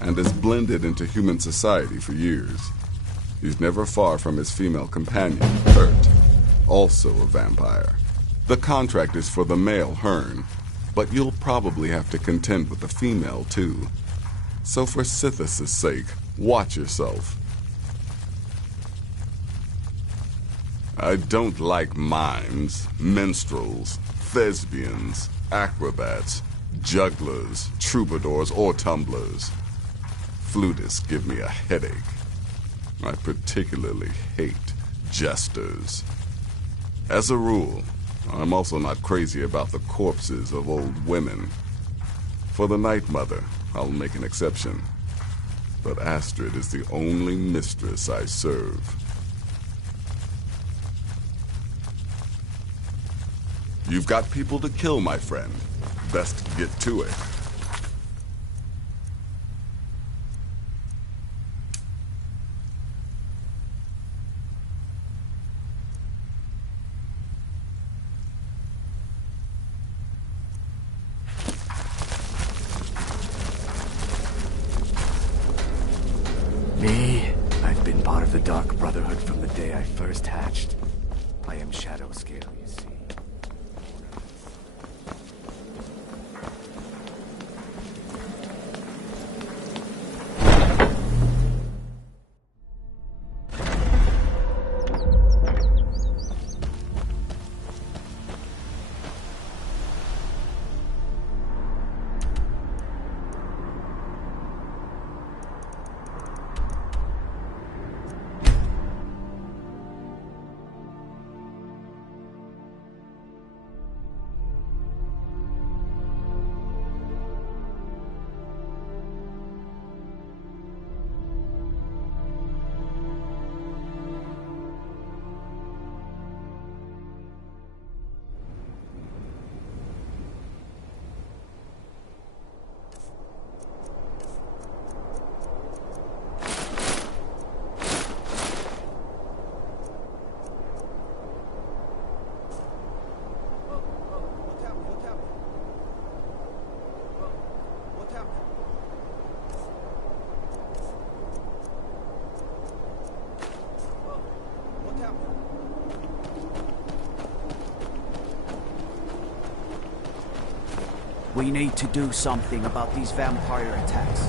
and has blended into human society for years. He's never far from his female companion, Kurt, also a vampire. The contract is for the male Hearn, but you'll probably have to contend with the female too. So for Sithis' sake, watch yourself. I don't like mimes, minstrels, thespians, acrobats, jugglers, troubadours, or tumblers. Flutists give me a headache. I particularly hate jesters. As a rule, I'm also not crazy about the corpses of old women. For the Night Mother, I'll make an exception. But Astrid is the only mistress I serve. You've got people to kill, my friend. Best get to it. Me? I've been part of the Dark Brotherhood from the day I first hatched. I am Shadow Scale, you see. We need to do something about these vampire attacks.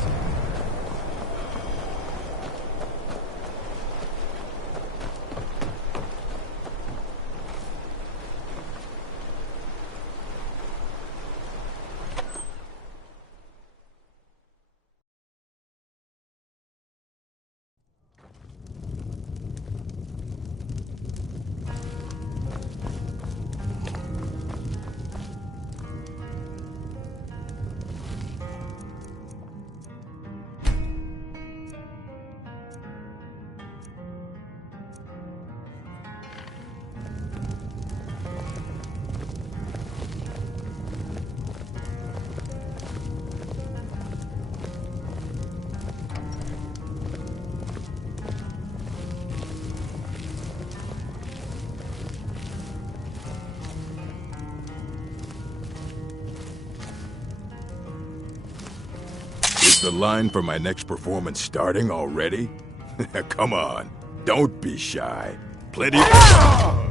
Is the line for my next performance starting already? Come on, don't be shy. Plenty of...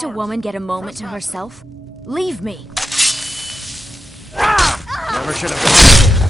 Can't a woman get a moment to herself? Leave me! Never should have.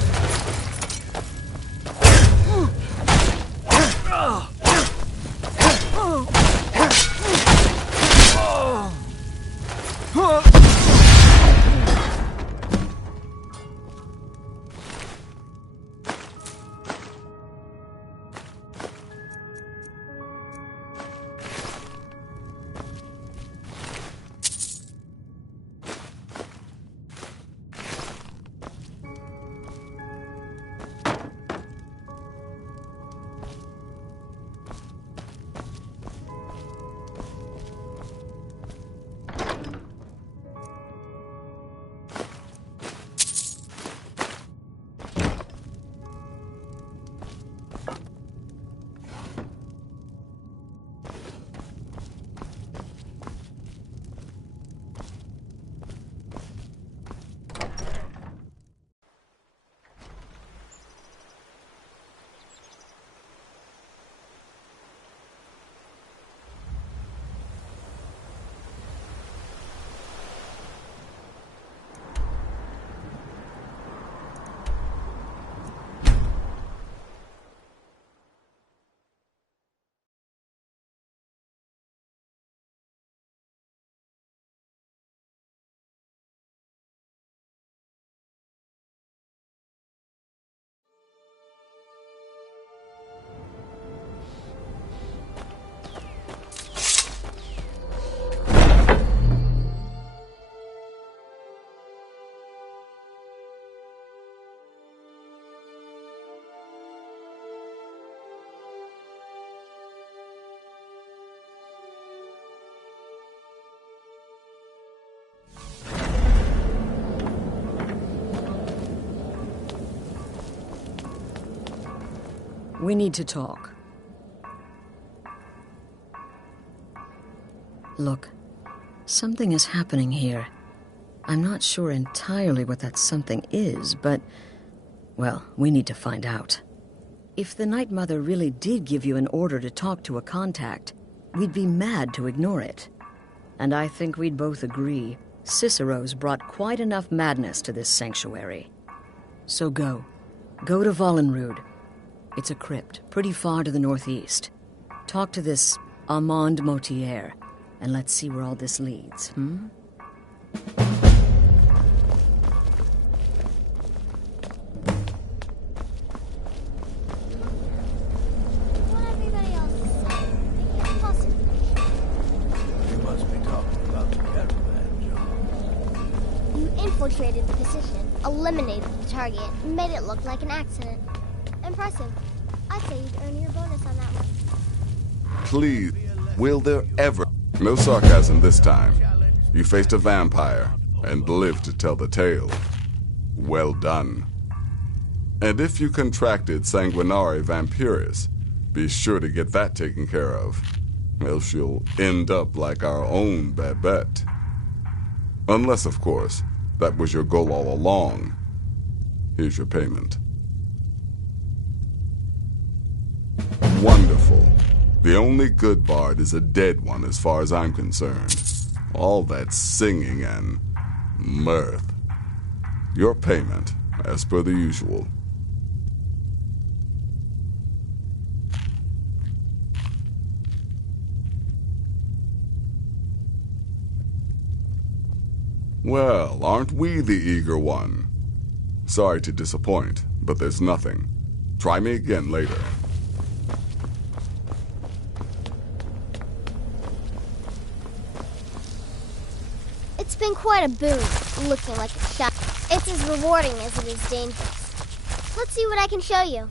We need to talk. Look, something is happening here. I'm not sure entirely what that something is, but, well, we need to find out. If the Night Mother really did give you an order to talk to a contact, we'd be mad to ignore it. And I think we'd both agree Cicero's brought quite enough madness to this sanctuary. So go. Go to Vollenrude. It's a crypt, pretty far to the northeast. Talk to this Armand Motier, and let's see where all this leads, hmm? What everybody else is saying, they can't possibly. You must be talking about the caravan, John. You infiltrated the position, eliminated the target, and made it look like an accident. Impressive. I'd say you'd earn your bonus on that one. Please, will there ever... No sarcasm this time. You faced a vampire and lived to tell the tale. Well done. And if you contracted Sanguinari Vampiris, be sure to get that taken care of. Else you'll end up like our own Babette. Unless, of course, that was your goal all along. Here's your payment. Wonderful. The only good bard is a dead one as far as I'm concerned. All that singing and mirth. Your payment, as per the usual. Well, aren't we the eager one? Sorry to disappoint, but there's nothing. Try me again later. It's been quite a boon, looking like a shot. It's as rewarding as it is dangerous. Let's see what I can show you.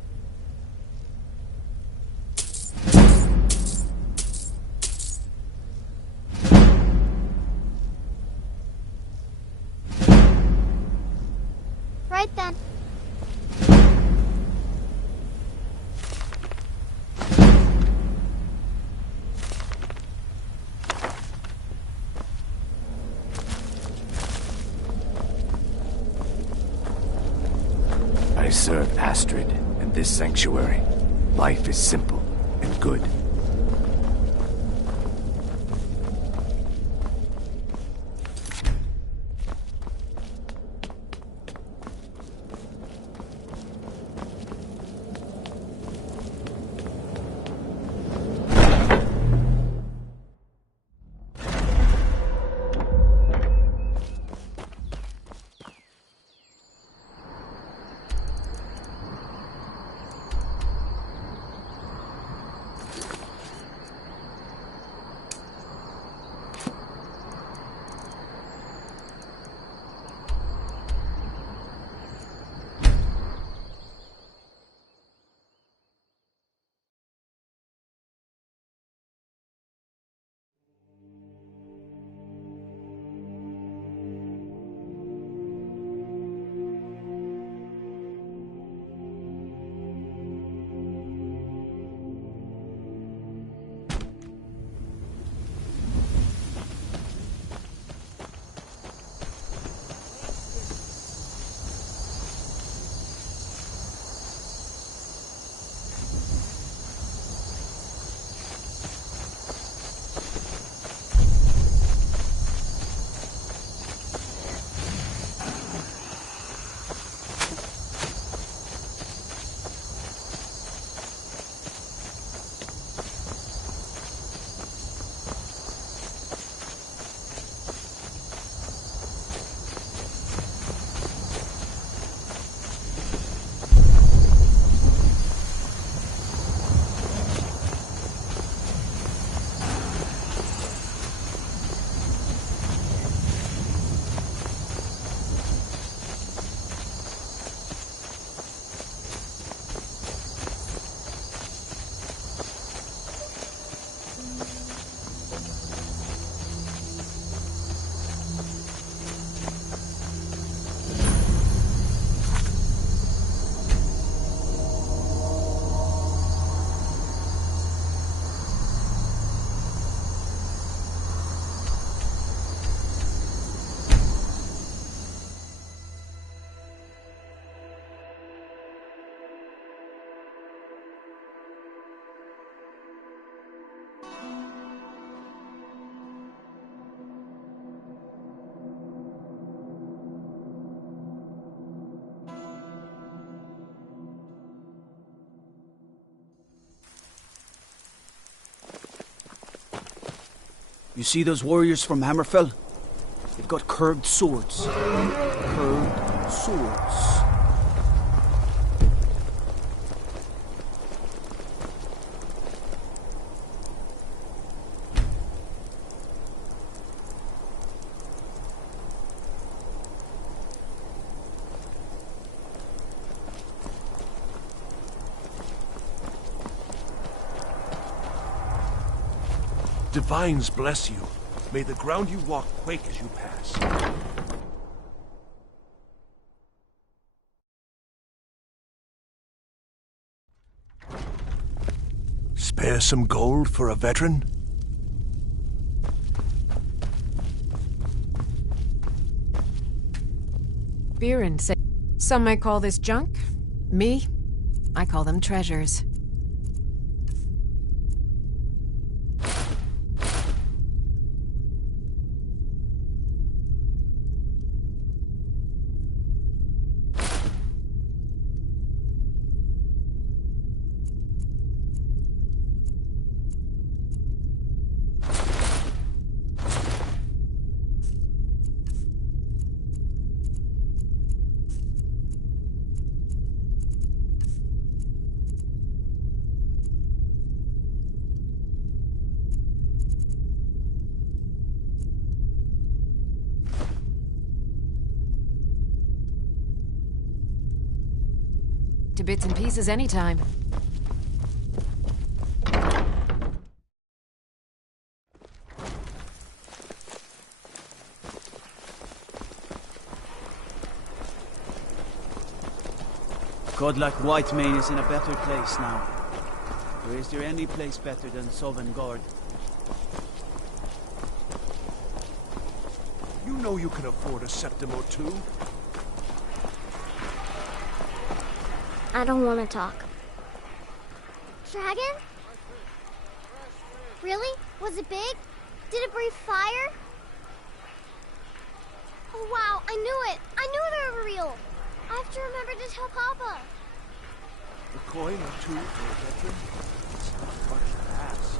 Right then. I serve Astrid and this sanctuary. Life is simple and good. You see those warriors from Hammerfell? They've got curved swords. Curved swords. Divines bless you. May the ground you walk quake as you pass. Spare some gold for a veteran? Viren said, some might call this junk. Me, I call them treasures. To bits and pieces anytime. Godlike Whitemane is in a better place now. Or is there any place better than Sovngarde? You know you can afford a septim or two. I don't want to talk. Dragon? Really? Was it big? Did it breathe fire? Oh wow, I knew it! I knew they were real! I have to remember to tell Papa. A coin or two for a veteran? It's not much to ask.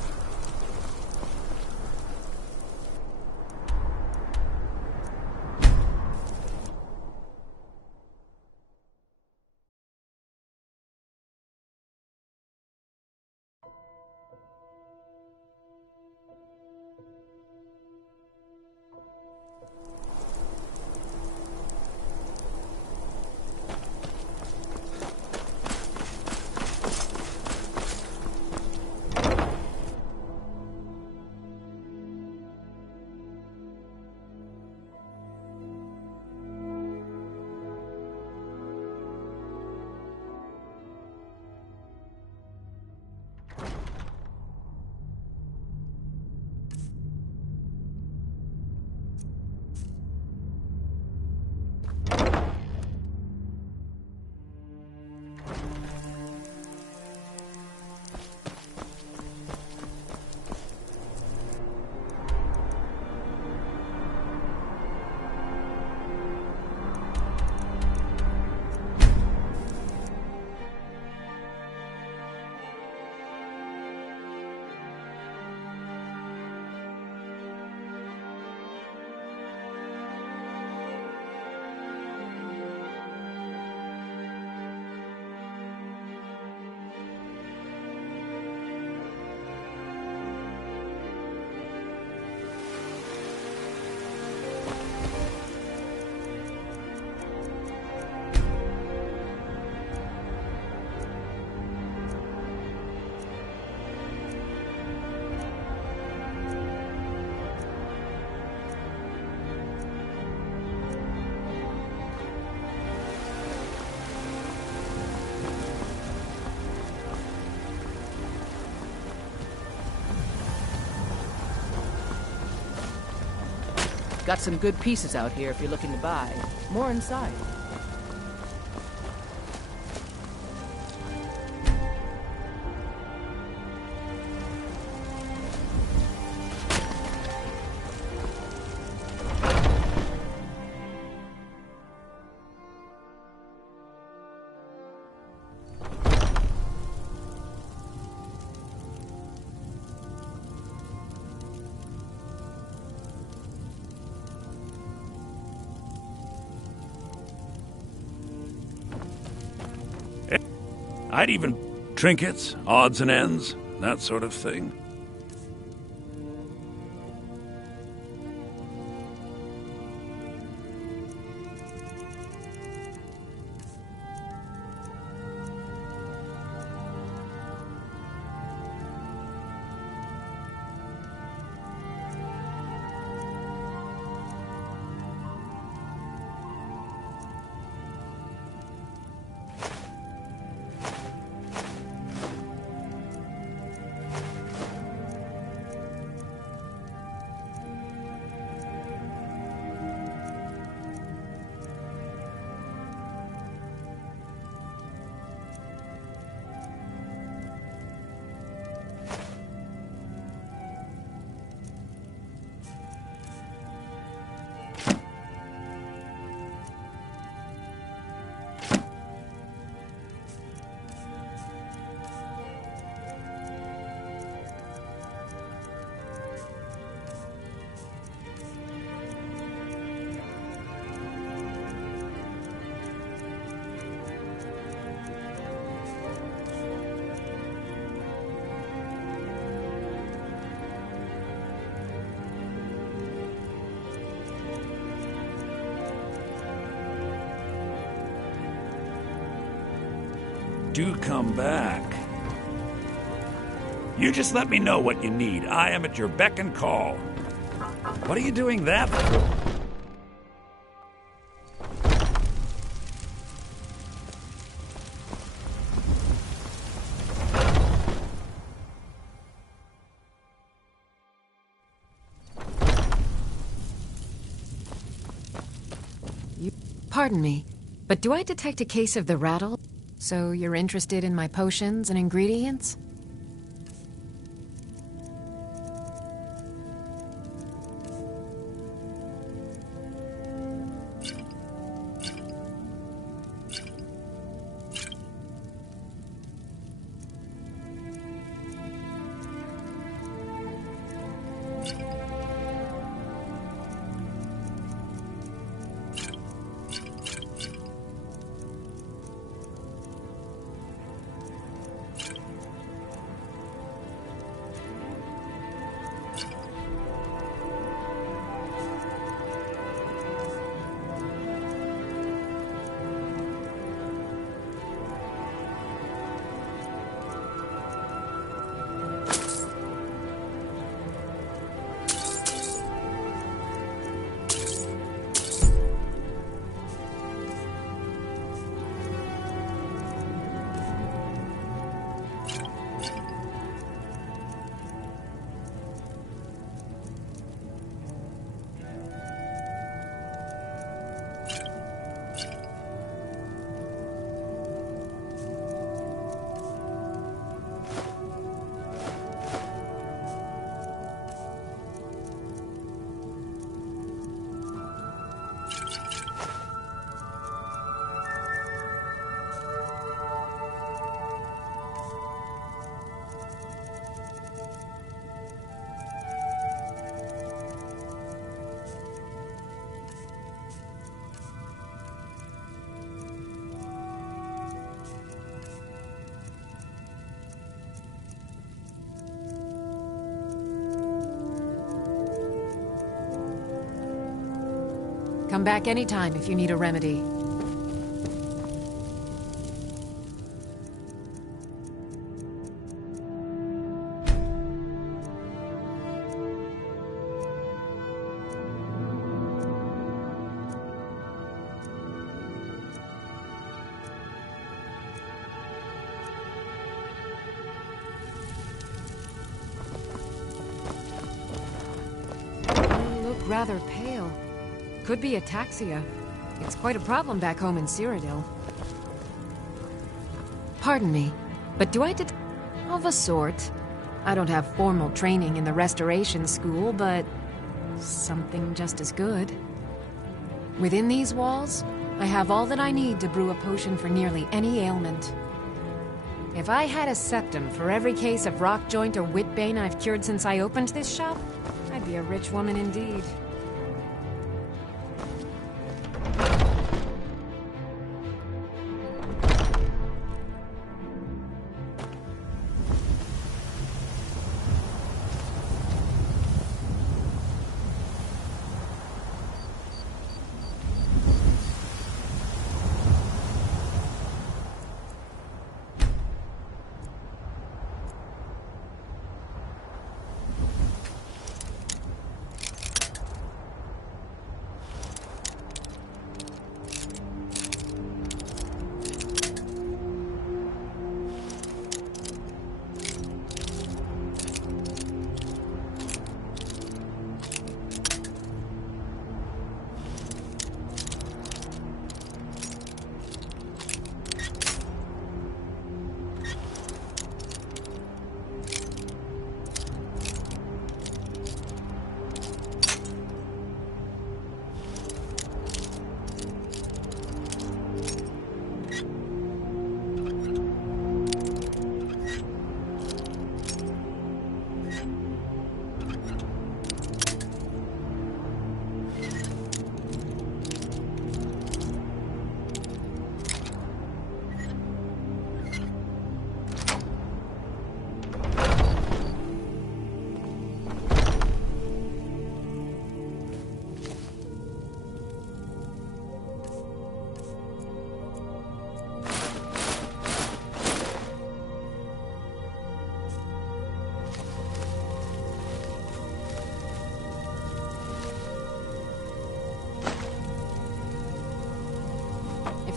Got some good pieces out here if you're looking to buy. More inside. I'd even trinkets, odds and ends, that sort of thing. Do come back. You just let me know what you need. I am at your beck and call. What are you doing that for? Pardon me, but do I detect a case of the rattle? So you're interested in my potions and ingredients? Come back anytime if you need a remedy. You look rather pale. Could be ataxia. It's quite a problem back home in Cyrodiil. Pardon me, but do I of a sort. I don't have formal training in the restoration school, but something just as good. Within these walls, I have all that I need to brew a potion for nearly any ailment. If I had a septum for every case of rock joint or whitbane I've cured since I opened this shop, I'd be a rich woman indeed.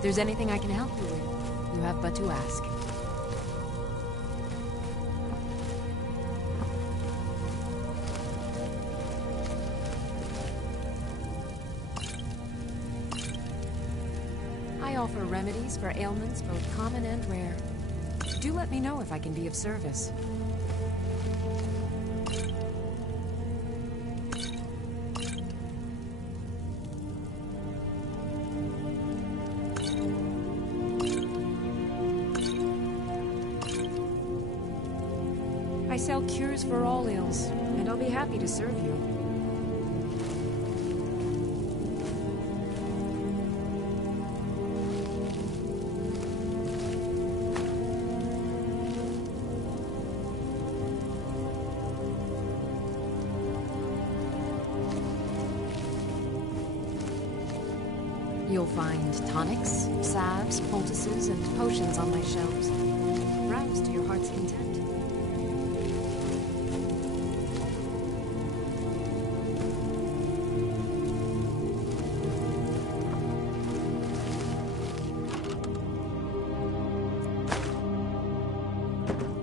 there's anything I can help you with, you have but to ask. I offer remedies for ailments both common and rare. Do let me know if I can be of service. I sell cures for all ills, and I'll be happy to serve you. You'll find tonics, salves, poultices, and potions on my shelves. Browse to your heart's content.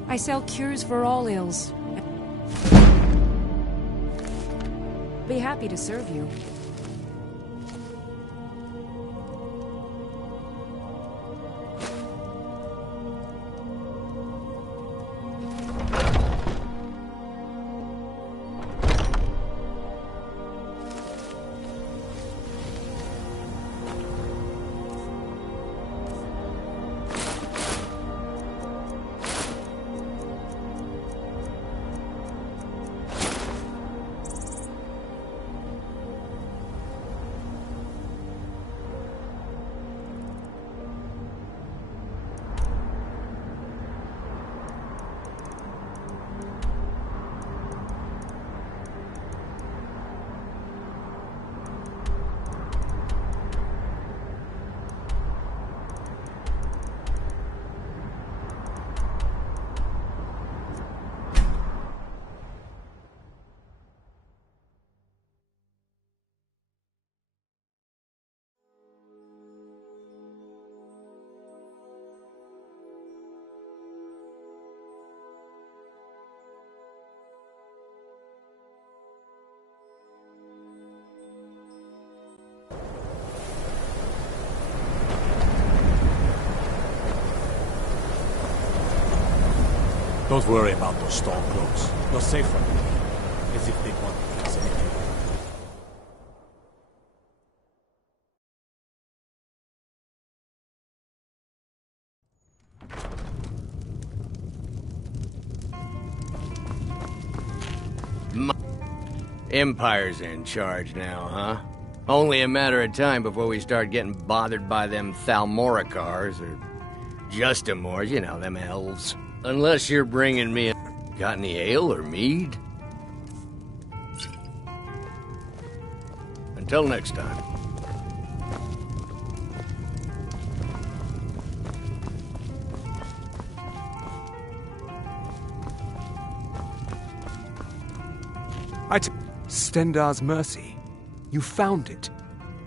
I sell cures for all ills. Be happy to serve you. Don't worry about those stormcloaks. You're safe from them. As if they want to fascinate you. Empire's in charge now, huh? Only a matter of time before we start getting bothered by them Thalmoricars or Justamores, you know, them elves. Unless you're bringing me got any ale or mead? Until next time. Stendar's Mercy. You found it.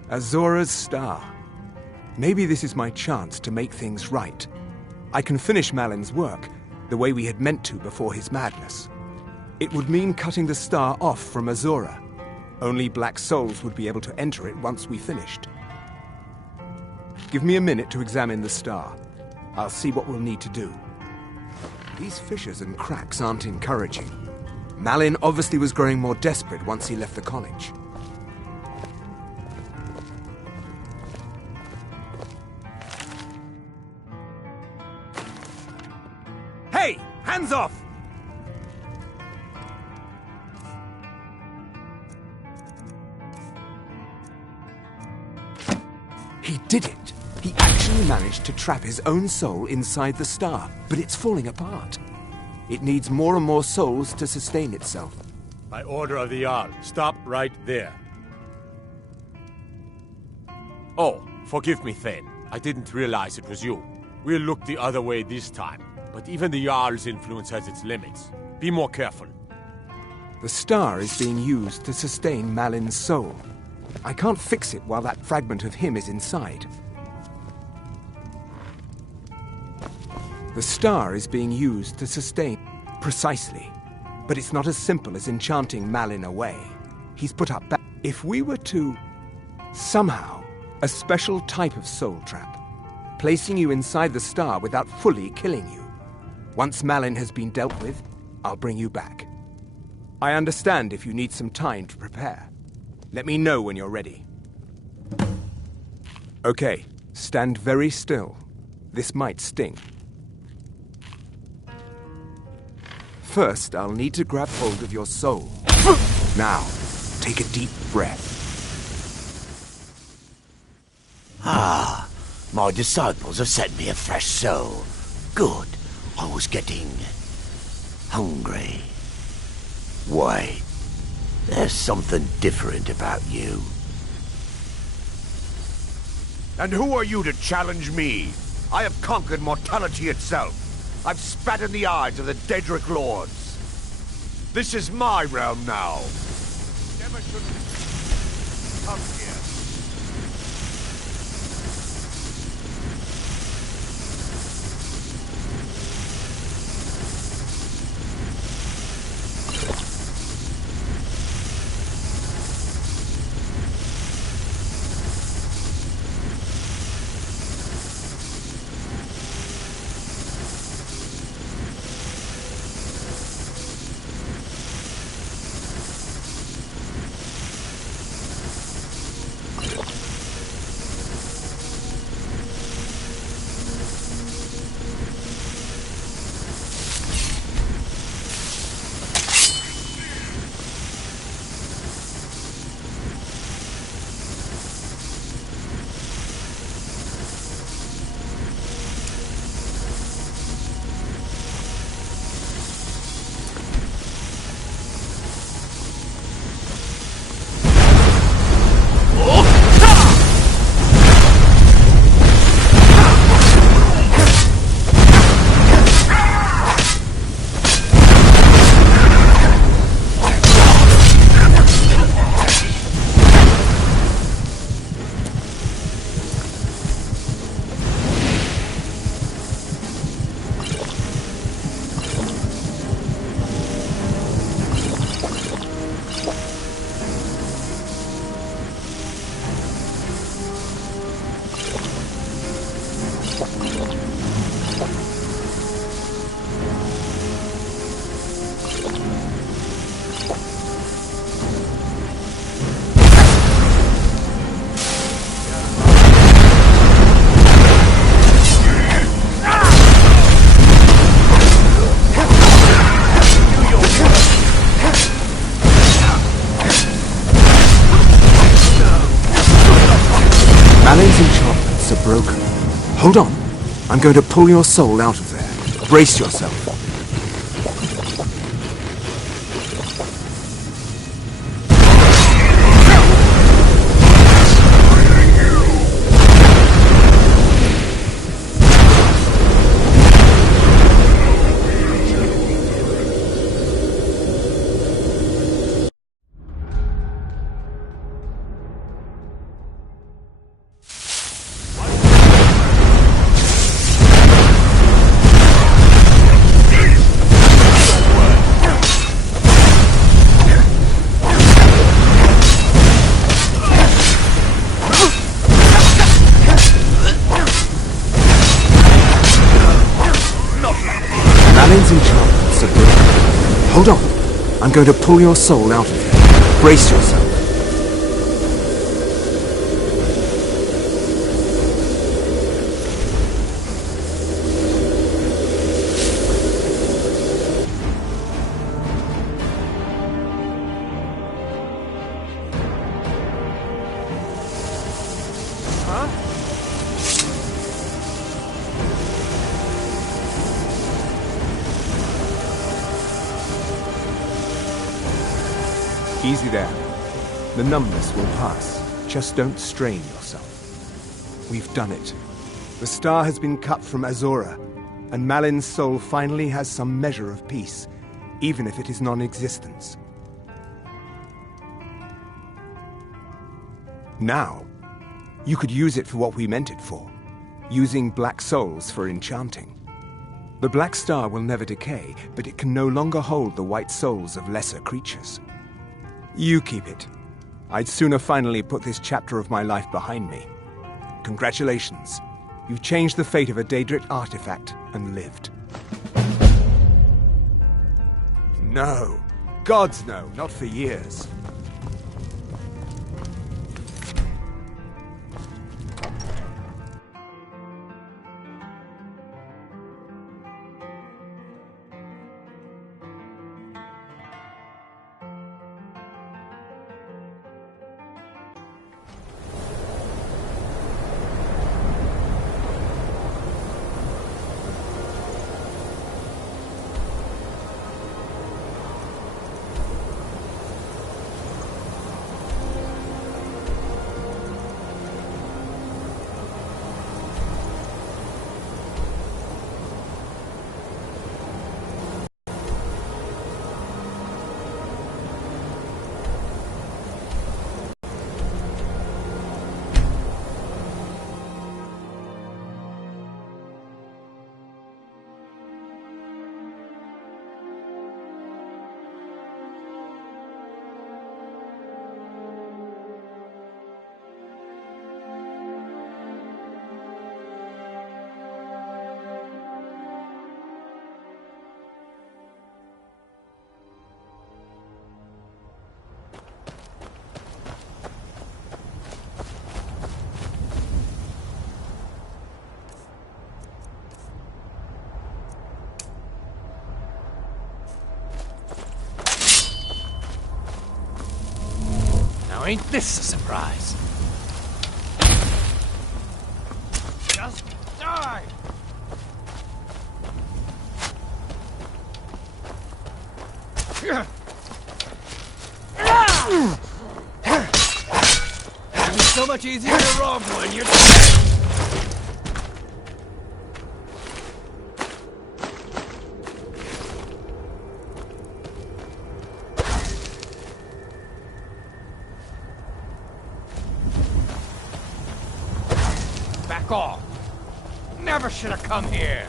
Azora's Star. Maybe this is my chance to make things right. I can finish Malin's work, the way we had meant to before his madness. It would mean cutting the star off from Azora. Only Black Souls would be able to enter it once we finished. Give me a minute to examine the star. I'll see what we'll need to do. These fissures and cracks aren't encouraging. Malin obviously was growing more desperate once he left the college. Hey! Hands off! He did it! He actually managed to trap his own soul inside the star, but it's falling apart. It needs more and more souls to sustain itself. By order of the Jarl, stop right there. Oh, forgive me, Thane. I didn't realize it was you. We'll look the other way this time. But even the Jarl's influence has its limits. Be more careful. The star is being used to sustain Malin's soul. I can't fix it while that fragment of him is inside. The star is being used to sustain. Precisely. But it's not as simple as enchanting Malin away. He's put up if we were to... somehow, a special type of soul trap, placing you inside the star without fully killing you. Once Malin has been dealt with, I'll bring you back. I understand if you need some time to prepare. Let me know when you're ready. Okay, stand very still. This might sting. First, I'll need to grab hold of your soul. Now, take a deep breath. Ah, my disciples have sent me a fresh soul. Good. I was getting hungry. Wait, there's something different about you. And who are you to challenge me? I have conquered mortality itself. I've spat in the eyes of the Daedric Lords. This is my realm now. Never should come here. Malin's enchantments are broken. Hold on. I'm going to pull your soul out of there. Brace yourself. Malin's enchantments are broken. Hold on. I'm going to pull your soul out of there. Brace yourself. Easy there. The numbness will pass. Just don't strain yourself. We've done it. The star has been cut from Azora, and Malin's soul finally has some measure of peace, even if it is non-existence. Now, you could use it for what we meant it for, using black souls for enchanting. The Black Star will never decay, but it can no longer hold the white souls of lesser creatures. You keep it. I'd sooner finally put this chapter of my life behind me. Congratulations. You've changed the fate of a Daedric artifact and lived. No. Gods no, not for years. Now ain't this a surprise? Just die! It's so much easier to rob when you're dead! Back off! Never should have come here!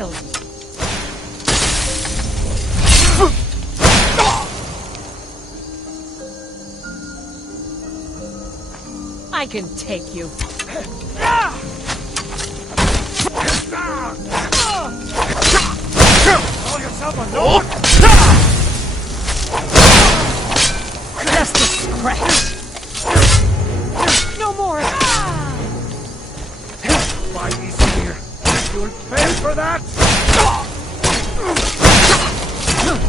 kill you. I can take you. Call yourself a lord? Just a scratch. No more. Why easy here? You'll pay for that!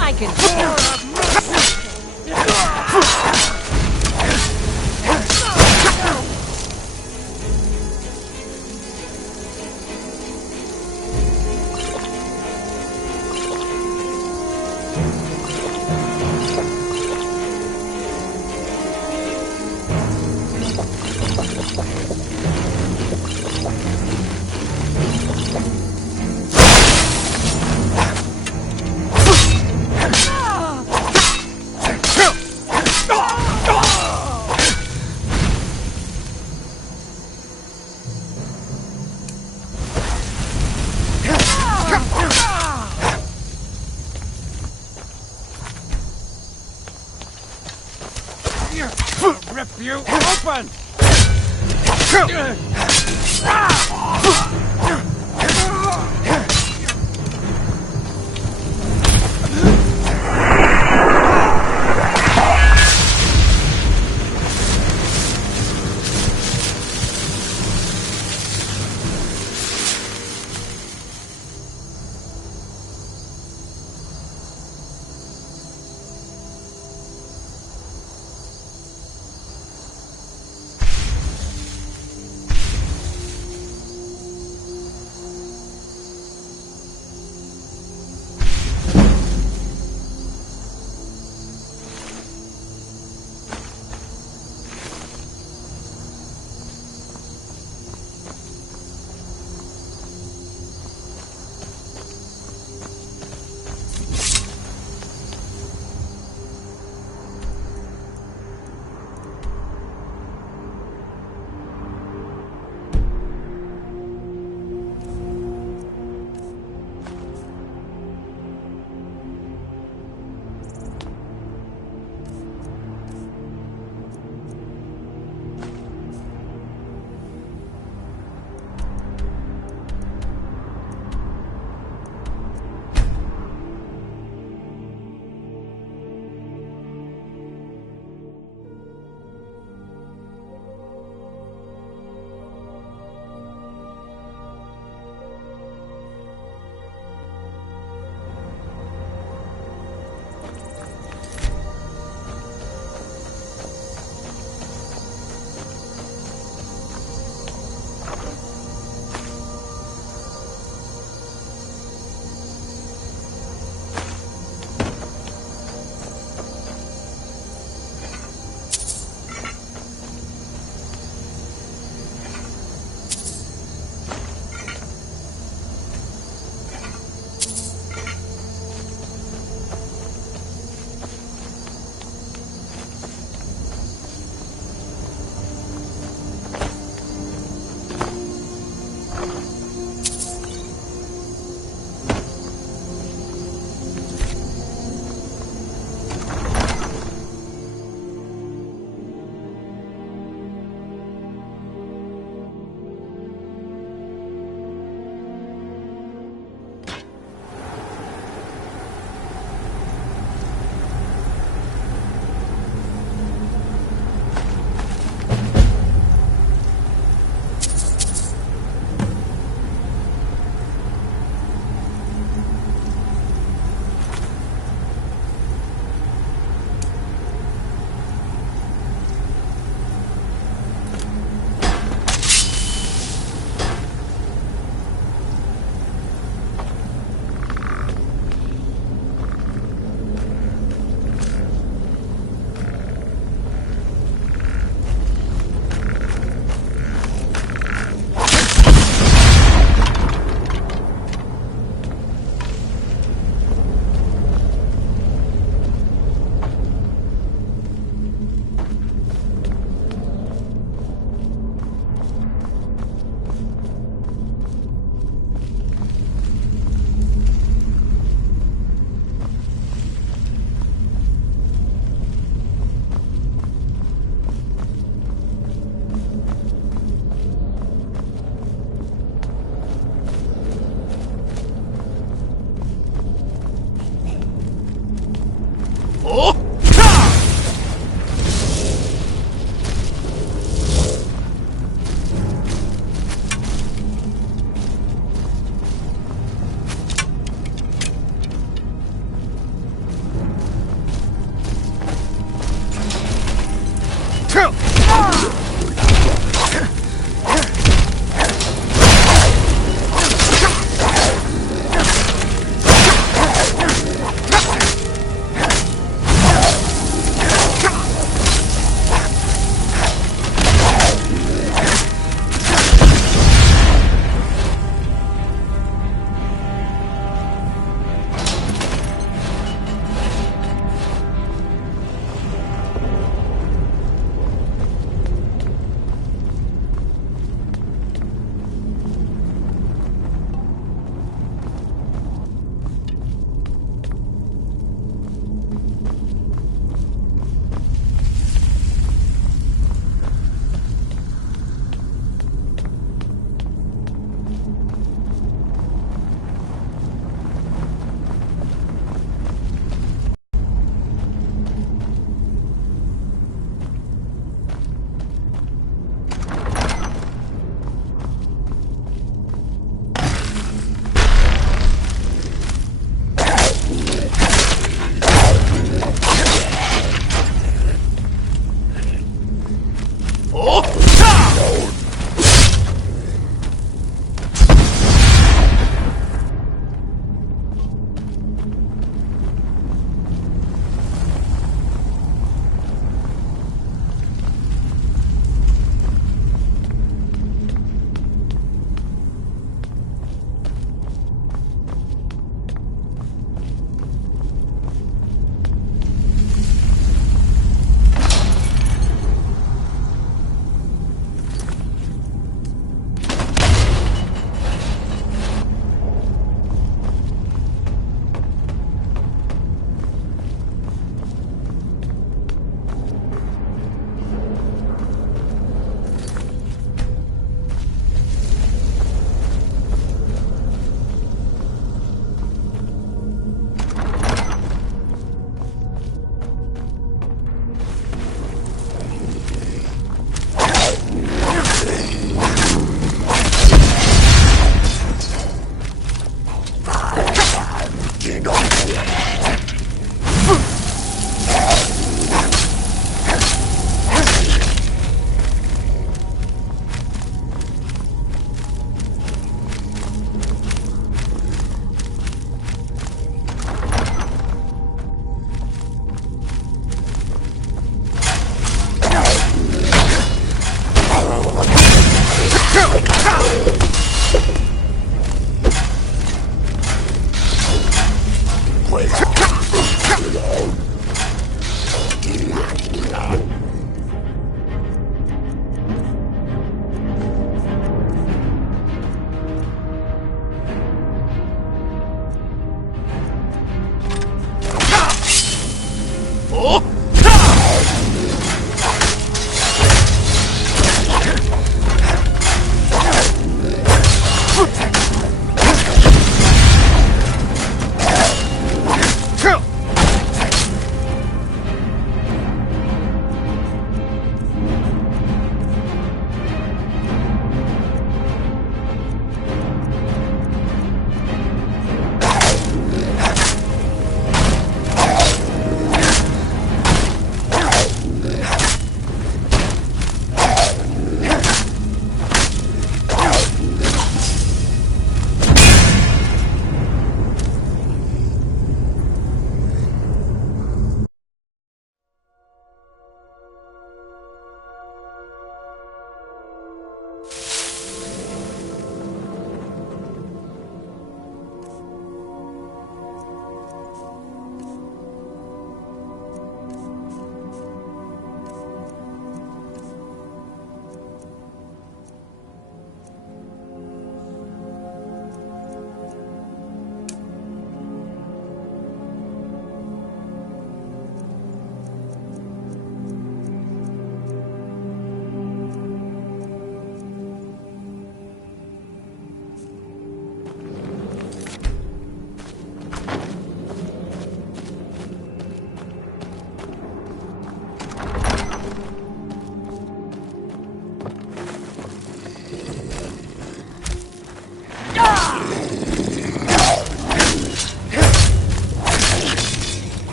I can kill. Rip you open!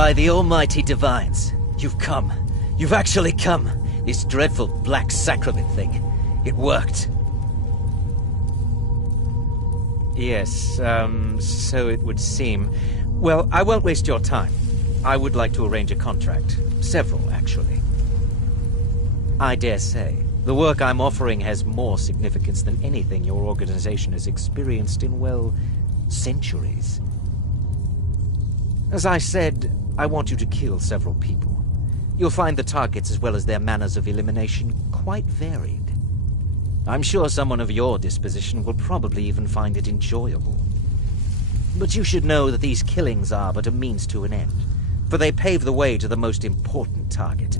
By the almighty divines, you've come. You've actually come. This dreadful black sacrament thing. It worked. Yes, so it would seem. Well, I won't waste your time. I would like to arrange a contract. Several, actually. I dare say, the work I'm offering has more significance than anything your organization has experienced in, well, centuries. As I said, I want you to kill several people. You'll find the targets as well as their manners of elimination quite varied. I'm sure someone of your disposition will probably even find it enjoyable. But you should know that these killings are but a means to an end, for they pave the way to the most important target.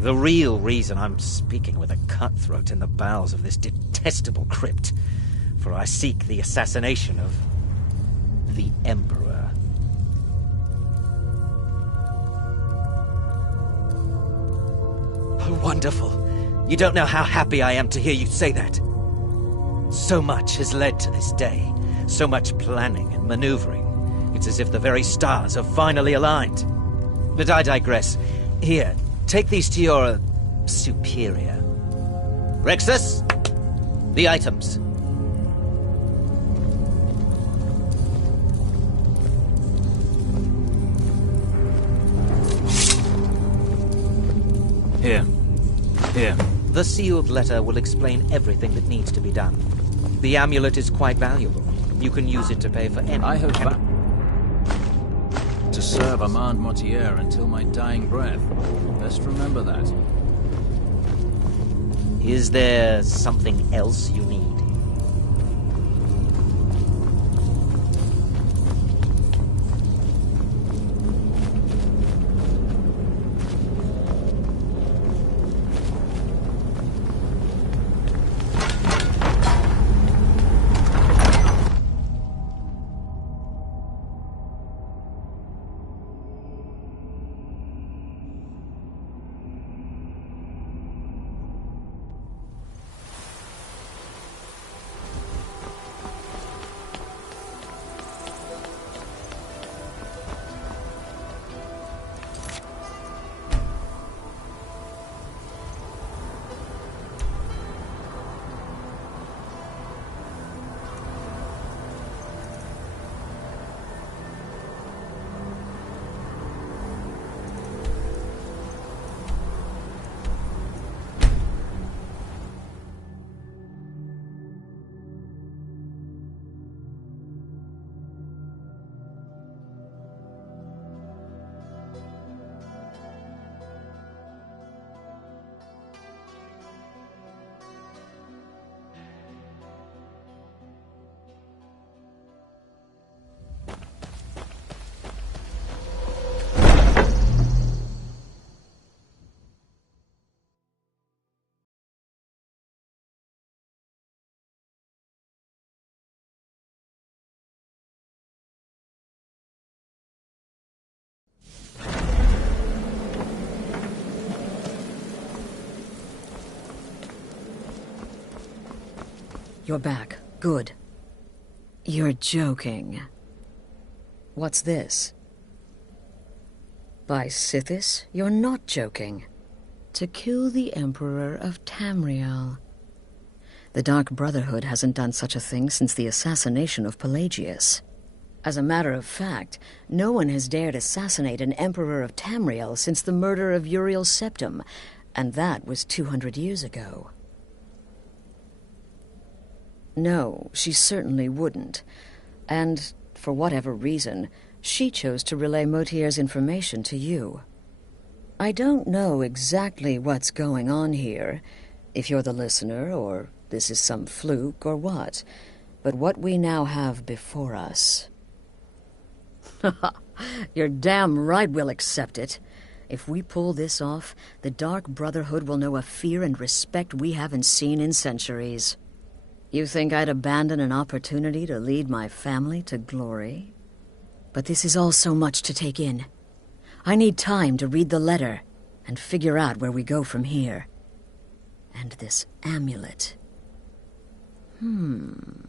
The real reason I'm speaking with a cutthroat in the bowels of this detestable crypt, for I seek the assassination of the Emperor. Oh, wonderful. You don't know how happy I am to hear you say that. So much has led to this day. So much planning and maneuvering. It's as if the very stars have finally aligned. But I digress. Here, take these to your superior. Rexus, the items. Here. Here. The sealed letter will explain everything that needs to be done. The amulet is quite valuable. You can use it to pay for any... I have to serve Armand Mortier until my dying breath. Best remember that. Is there something else you need? You're back. Good. You're joking. What's this? By Sithis, you're not joking. To kill the Emperor of Tamriel. The Dark Brotherhood hasn't done such a thing since the assassination of Pelagius. As a matter of fact, no one has dared assassinate an Emperor of Tamriel since the murder of Uriel Septim, and that was 200 years ago. No, she certainly wouldn't. And, for whatever reason, she chose to relay Motier's information to you. I don't know exactly what's going on here, if you're the listener, or this is some fluke, or what. But what we now have before us... You're damn right we'll accept it. If we pull this off, the Dark Brotherhood will know a fear and respect we haven't seen in centuries. You think I'd abandon an opportunity to lead my family to glory? But this is all so much to take in. I need time to read the letter and figure out where we go from here. And this amulet. I'm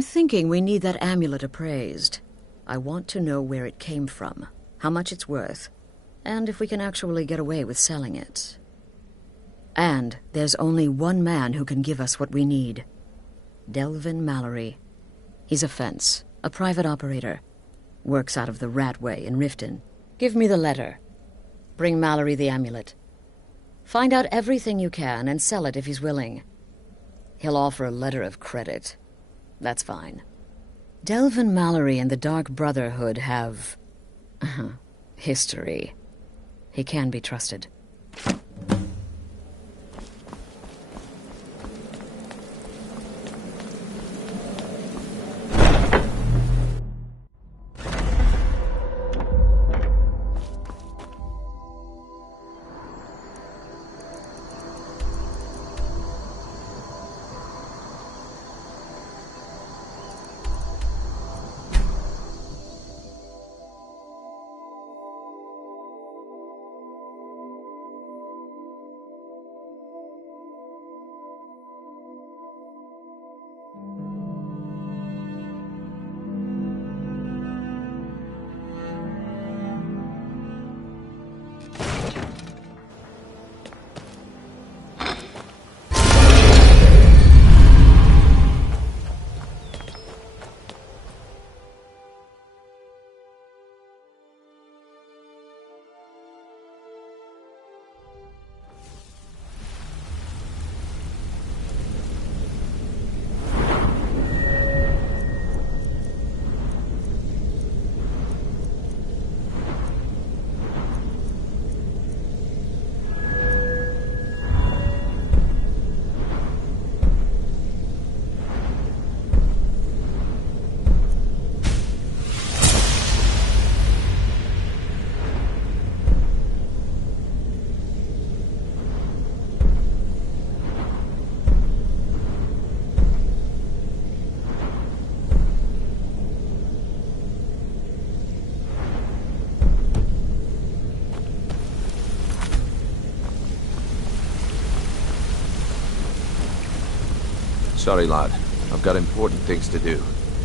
thinking we need that amulet appraised. I want to know where it came from, how much it's worth, and if we can actually get away with selling it. And there's only one man who can give us what we need. Delvin Mallory. He's a fence, a private operator. Works out of the Ratway in Riften. Give me the letter. Bring Mallory the amulet. Find out everything you can and sell it if he's willing. He'll offer a letter of credit. That's fine. Delvin Mallory and the Dark Brotherhood have... history. He can be trusted. Sorry, lad. I've got important things to do.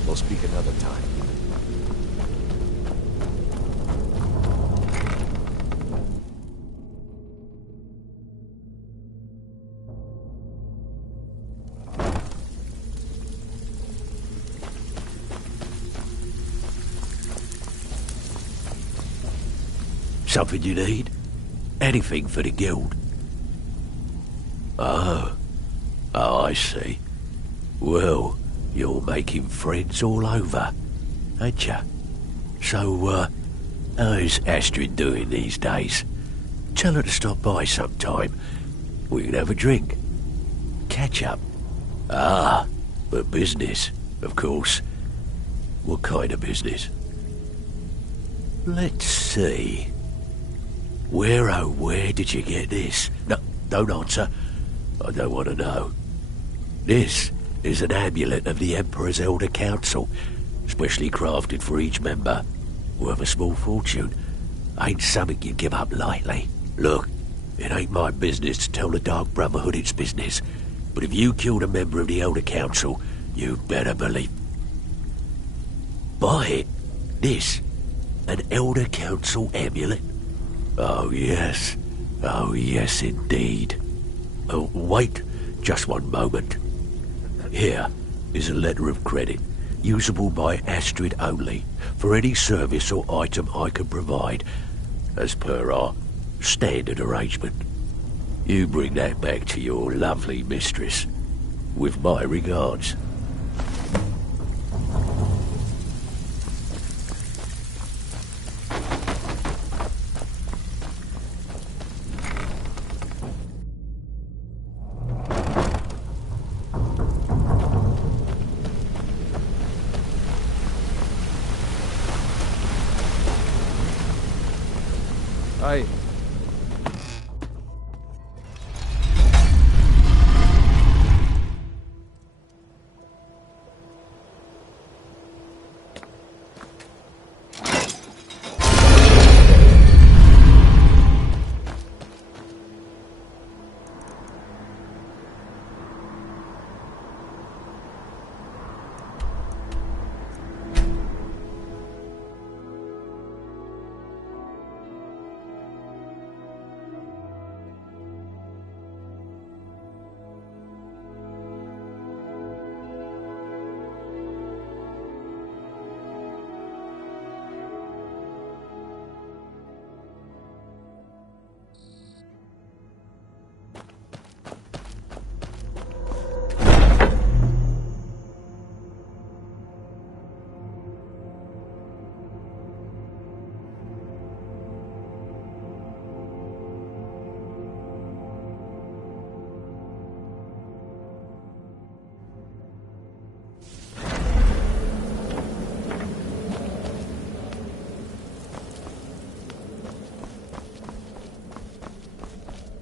We'll speak another time. Something you need? Anything for the guild? Oh, I see. Well, you're making friends all over, ain't ya? So, how's Astrid doing these days? Tell her to stop by sometime. We can have a drink. Catch up. Ah, but business, of course. What kind of business? Let's see. Where did you get this? No, don't answer. I don't want to know. This is an amulet of the Emperor's Elder Council, specially crafted for each member. Worth a small fortune. Ain't something you give up lightly. Look, it ain't my business to tell the Dark Brotherhood its business, but if you killed a member of the Elder Council, you'd better believe... Buy it. This. An Elder Council amulet. Oh, yes. Oh, yes, indeed. Oh, wait just one moment. Here is a letter of credit, usable by Astrid only, for any service or item I can provide, as per our standard arrangement. You bring that back to your lovely mistress, with my regards. Aye.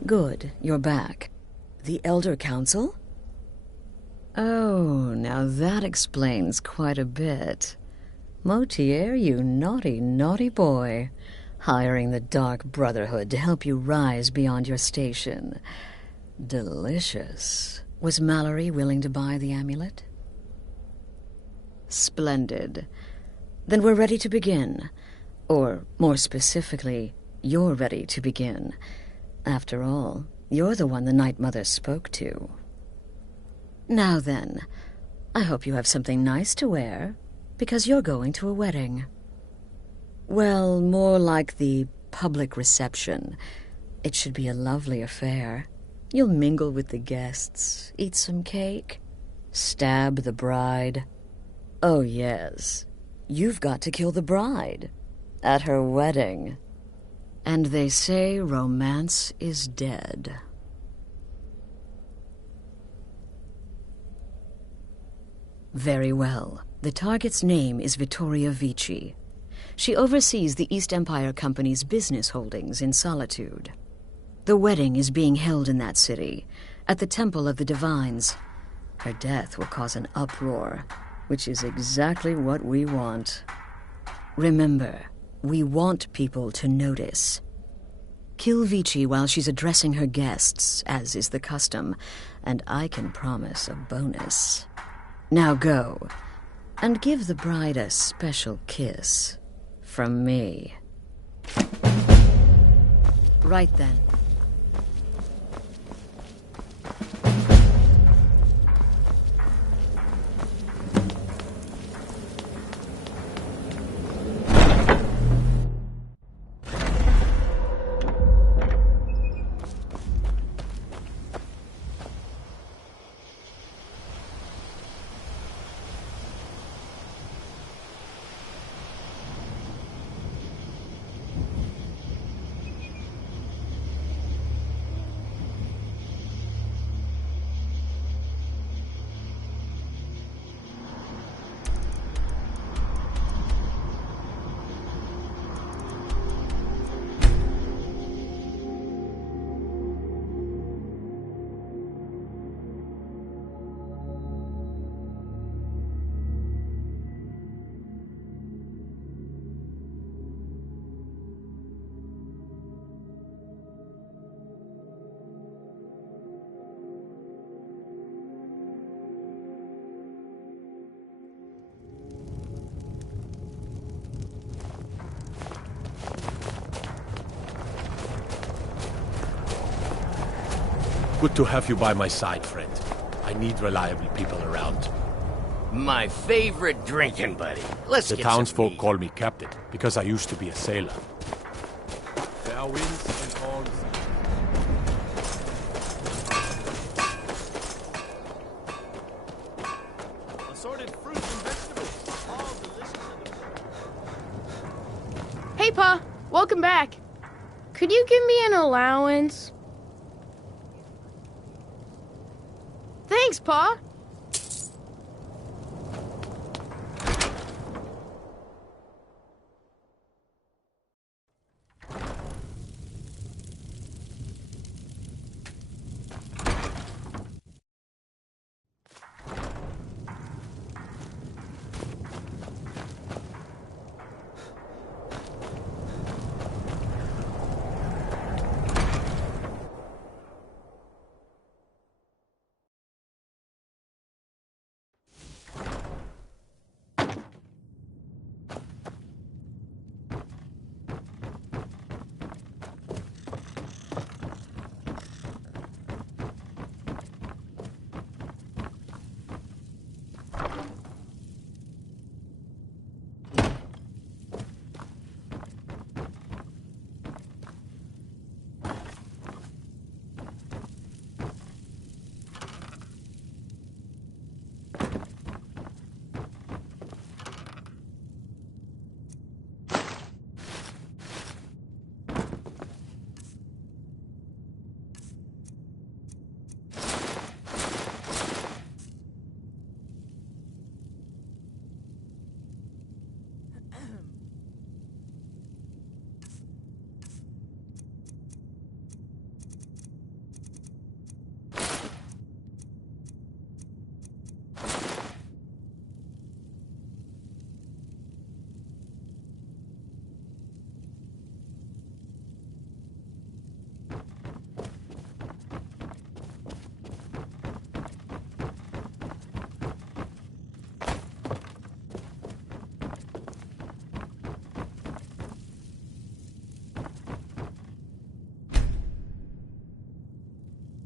Good, you're back. The Elder Council? Oh, now that explains quite a bit. Motier, you naughty, naughty boy. Hiring the Dark Brotherhood to help you rise beyond your station. Delicious. Was Mallory willing to buy the amulet? Splendid. Then we're ready to begin. Or, more specifically, you're ready to begin. After all, you're the one the Night Mother spoke to. Now then, I hope you have something nice to wear, because you're going to a wedding. Well, more like the public reception. It should be a lovely affair. You'll mingle with the guests, eat some cake, stab the bride. Oh, yes. You've got to kill the bride. At her wedding. And they say romance is dead. Very well. The target's name is Vittoria Vici. She oversees the East Empire Company's business holdings in Solitude. The wedding is being held in that city, at the Temple of the Divines. Her death will cause an uproar, which is exactly what we want. Remember, we want people to notice. Kill Vici while she's addressing her guests, as is the custom, and I can promise a bonus. Now go, and give the bride a special kiss. From me. Right then. Good to have you by my side, friend. I need reliable people around. My favorite drinking buddy. Let's The get townsfolk call me captain, because I used to be a sailor. Fair winds and all. Assorted fruits and vegetables, all delicious. Hey, Pa. Welcome back. Could you give me an allowance? Thanks, Pa.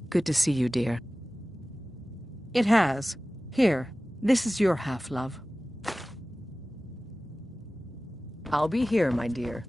Good to see you, dear. It has. Here, this is your half, love. I'll be here, my dear.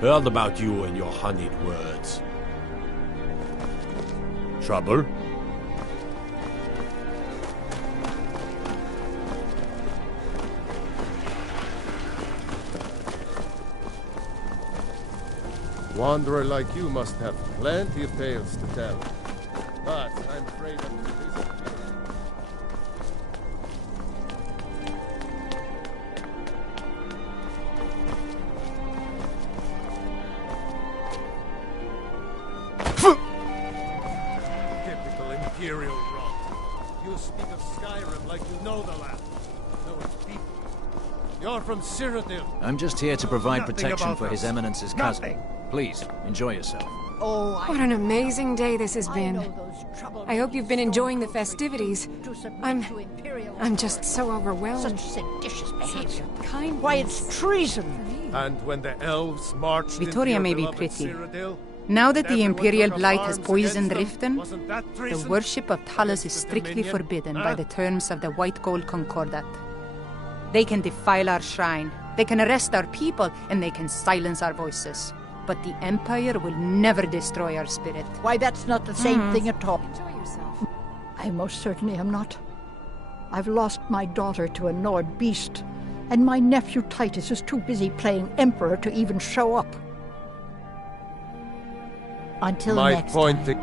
Heard about you and your honeyed words. Trouble? Wanderer like you must have plenty of tales to tell. But I'm afraid of this. Typical Imperial rot. You speak of Skyrim like you know the land. Know its people. You're from Cyrodiil. I'm just here to provide Nothing protection about for His this. Eminence's cousin. Please, enjoy yourself. What an amazing day this has been. I hope you've been enjoying the festivities. I'm just so overwhelmed. Such seditious behavior. Kindness. Why, it's treason. And when the elves marched Vittoria into may your be beloved pretty. Cyrodiil, Now that the everyone Imperial took up Blight has arms poisoned against them? Riften, Wasn't that the treason? worship of Talos is the strictly Dominion? forbidden by Huh? the terms of the White Gold Concordat. They can defile our shrine, they can arrest our people, and they can silence our voices. But the Empire will never destroy our spirit. Why, that's not the same Mhm. thing at all. Enjoy yourself. I most certainly am not. I've lost my daughter to a Nord beast, and my nephew Titus is too busy playing Emperor to even show up. Until My next point time.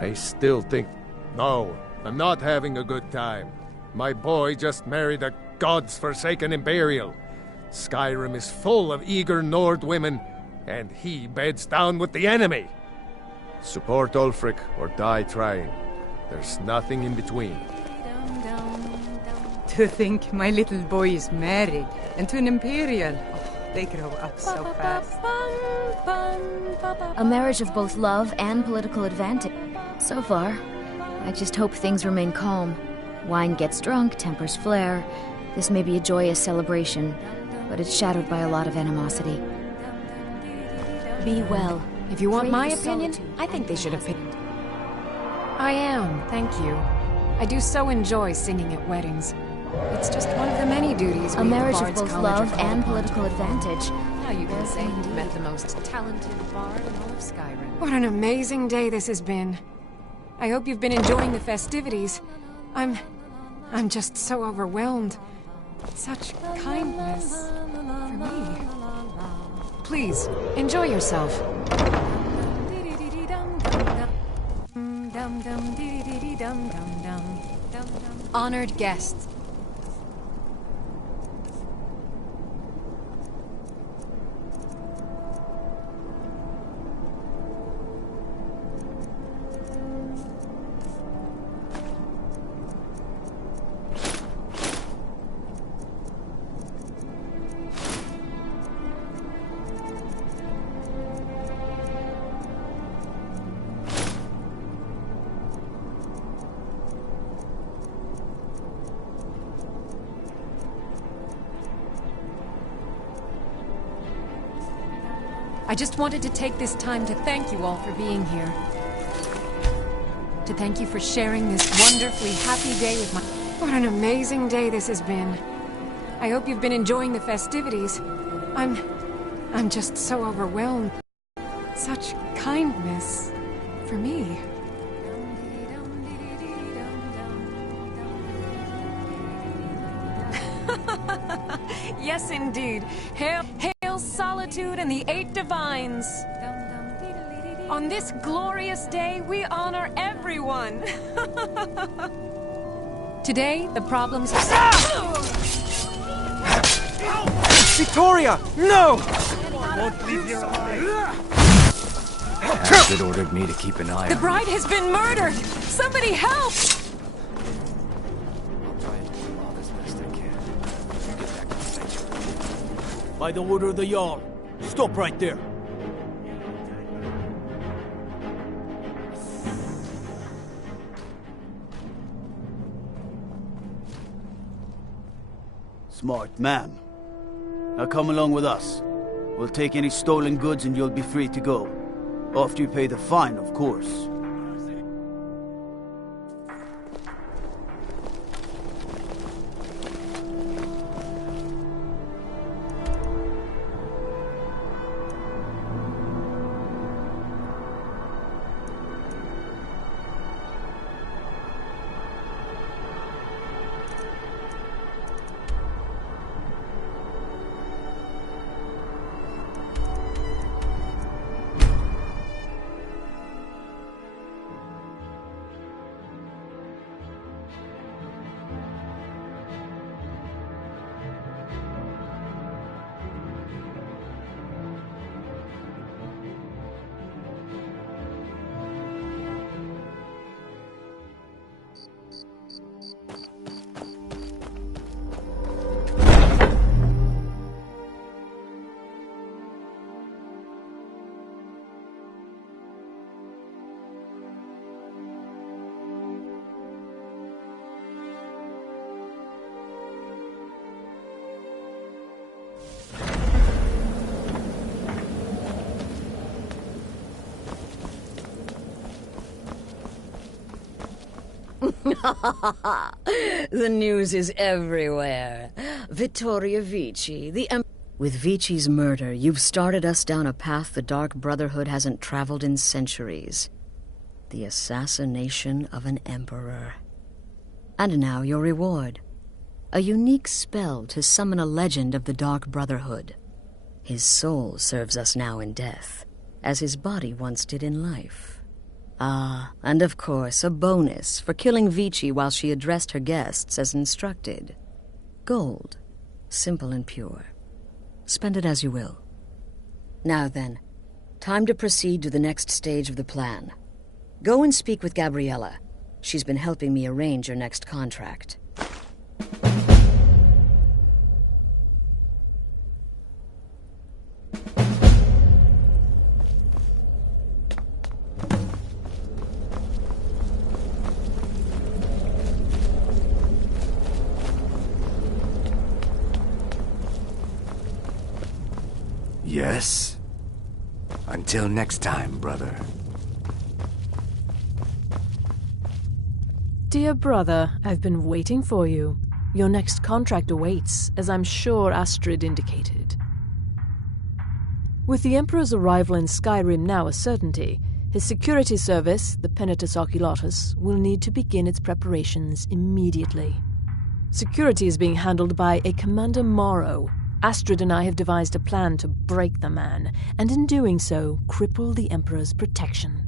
I still think... No, I'm not having a good time. My boy just married a god's-forsaken Imperial. Skyrim is full of eager Nord women, and he beds down with the enemy. Support Ulfric or die trying. There's nothing in between. To think my little boy is married, and to an Imperial. Oh, they grow up so fast. A marriage of both love and political advantage. So far, I just hope things remain calm. Wine gets drunk, tempers flare. This may be a joyous celebration, but it's shadowed by a lot of animosity. Be well. If you want Crave my your opinion, solitude I think they and should have passing. picked. I am, thank you. I do so enjoy singing at weddings. It's just one of the many duties A we marriage at of Bard's both College love are called and upon to political perform. advantage. Now you can Yes, say indeed. you've met the most talented bard in all of Skyrim. What an amazing day this has been. I hope you've been enjoying the festivities. I'm just so overwhelmed. Such kindness for me. Please, enjoy yourself. Honored guests. I just wanted to take this time to thank you all for being here. To thank you for sharing this wonderfully happy day with my... What an amazing day this has been. I hope you've been enjoying the festivities. I'm just so overwhelmed. Such kindness for me. Yes, indeed. Hail solitude and the 8 divines. On this glorious day, we honor everyone. Today, the problems are... Victoria! No! Won't leave here alive. Astrid ordered me to keep an eye The on bride has been murdered! Somebody help! By the order of the Jarl. Stop right there. Smart man. Now come along with us. We'll take any stolen goods and you'll be free to go. After you pay the fine, of course. The news is everywhere. Vittoria Vici, the With Vici's murder, you've started us down a path the Dark Brotherhood hasn't traveled in centuries. The assassination of an emperor. And now your reward. A unique spell to summon a legend of the Dark Brotherhood. His soul serves us now in death, as his body once did in life. Ah, and of course, a bonus for killing Vici while she addressed her guests as instructed. Gold. Simple and pure. Spend it as you will. Now then, time to proceed to the next stage of the plan. Go and speak with Gabriella. She's been helping me arrange your next contract. Yes? Until next time, brother. Dear brother, I've been waiting for you. Your next contract awaits, as I'm sure Astrid indicated. With the Emperor's arrival in Skyrim now a certainty, his security service, the Penitus Oculatus, will need to begin its preparations immediately. Security is being handled by a Commander Morrow. Astrid and I have devised a plan to break the man, and in doing so, cripple the Emperor's protection.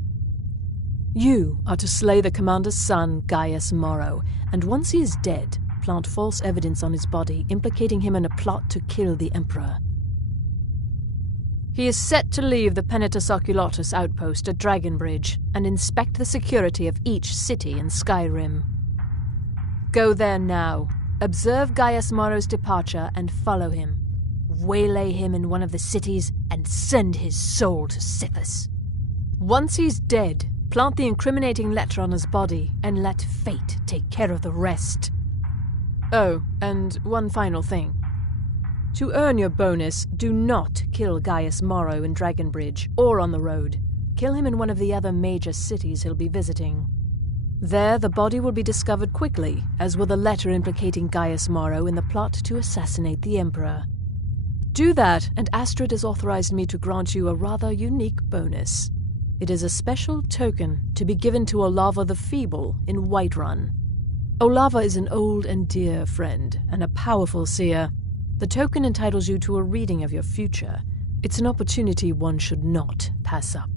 You are to slay the Commander's son, Gaius Morrow, and once he is dead, plant false evidence on his body, implicating him in a plot to kill the Emperor. He is set to leave the Penitus Oculatus outpost at Dragonbridge and inspect the security of each city in Skyrim. Go there now. Observe Gaius Morrow's departure and follow him. Waylay him in one of the cities and send his soul to Sithis. Once he's dead, plant the incriminating letter on his body and let fate take care of the rest. Oh, and one final thing. To earn your bonus, do not kill Gaius Morrow in Dragonbridge or on the road. Kill him in one of the other major cities he'll be visiting. There, the body will be discovered quickly, as will the letter implicating Gaius Morrow in the plot to assassinate the Emperor. Do that, and Astrid has authorized me to grant you a rather unique bonus. It is a special token to be given to Olava the Feeble in Whiterun. Olava is an old and dear friend, and a powerful seer. The token entitles you to a reading of your future. It's an opportunity one should not pass up.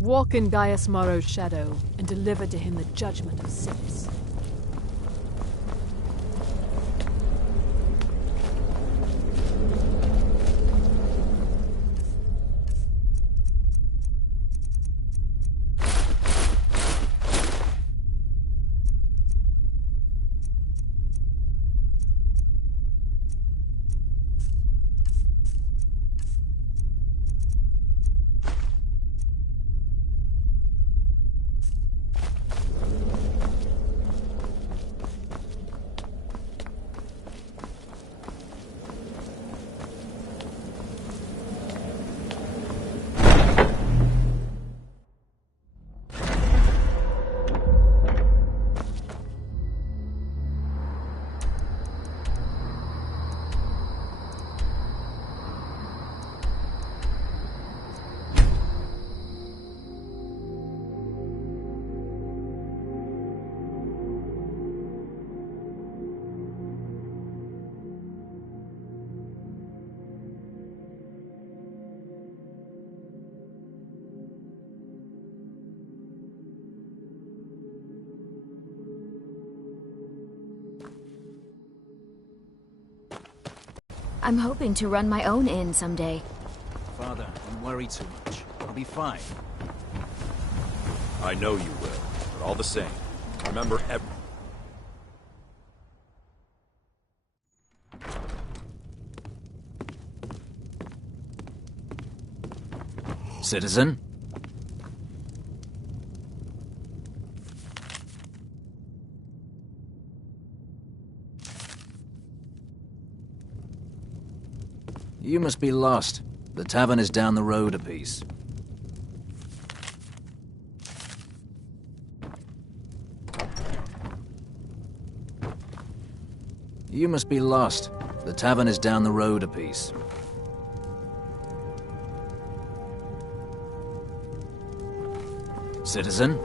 Walk in Gaius Morrow's shadow and deliver to him the judgment of Sinis. I'm hoping to run my own inn someday. Father, don't worry too much. I'll be fine. I know you will, but all the same, remember Citizen? You must be lost. The tavern is down the road a piece. You must be lost. The tavern is down the road a piece. Citizen?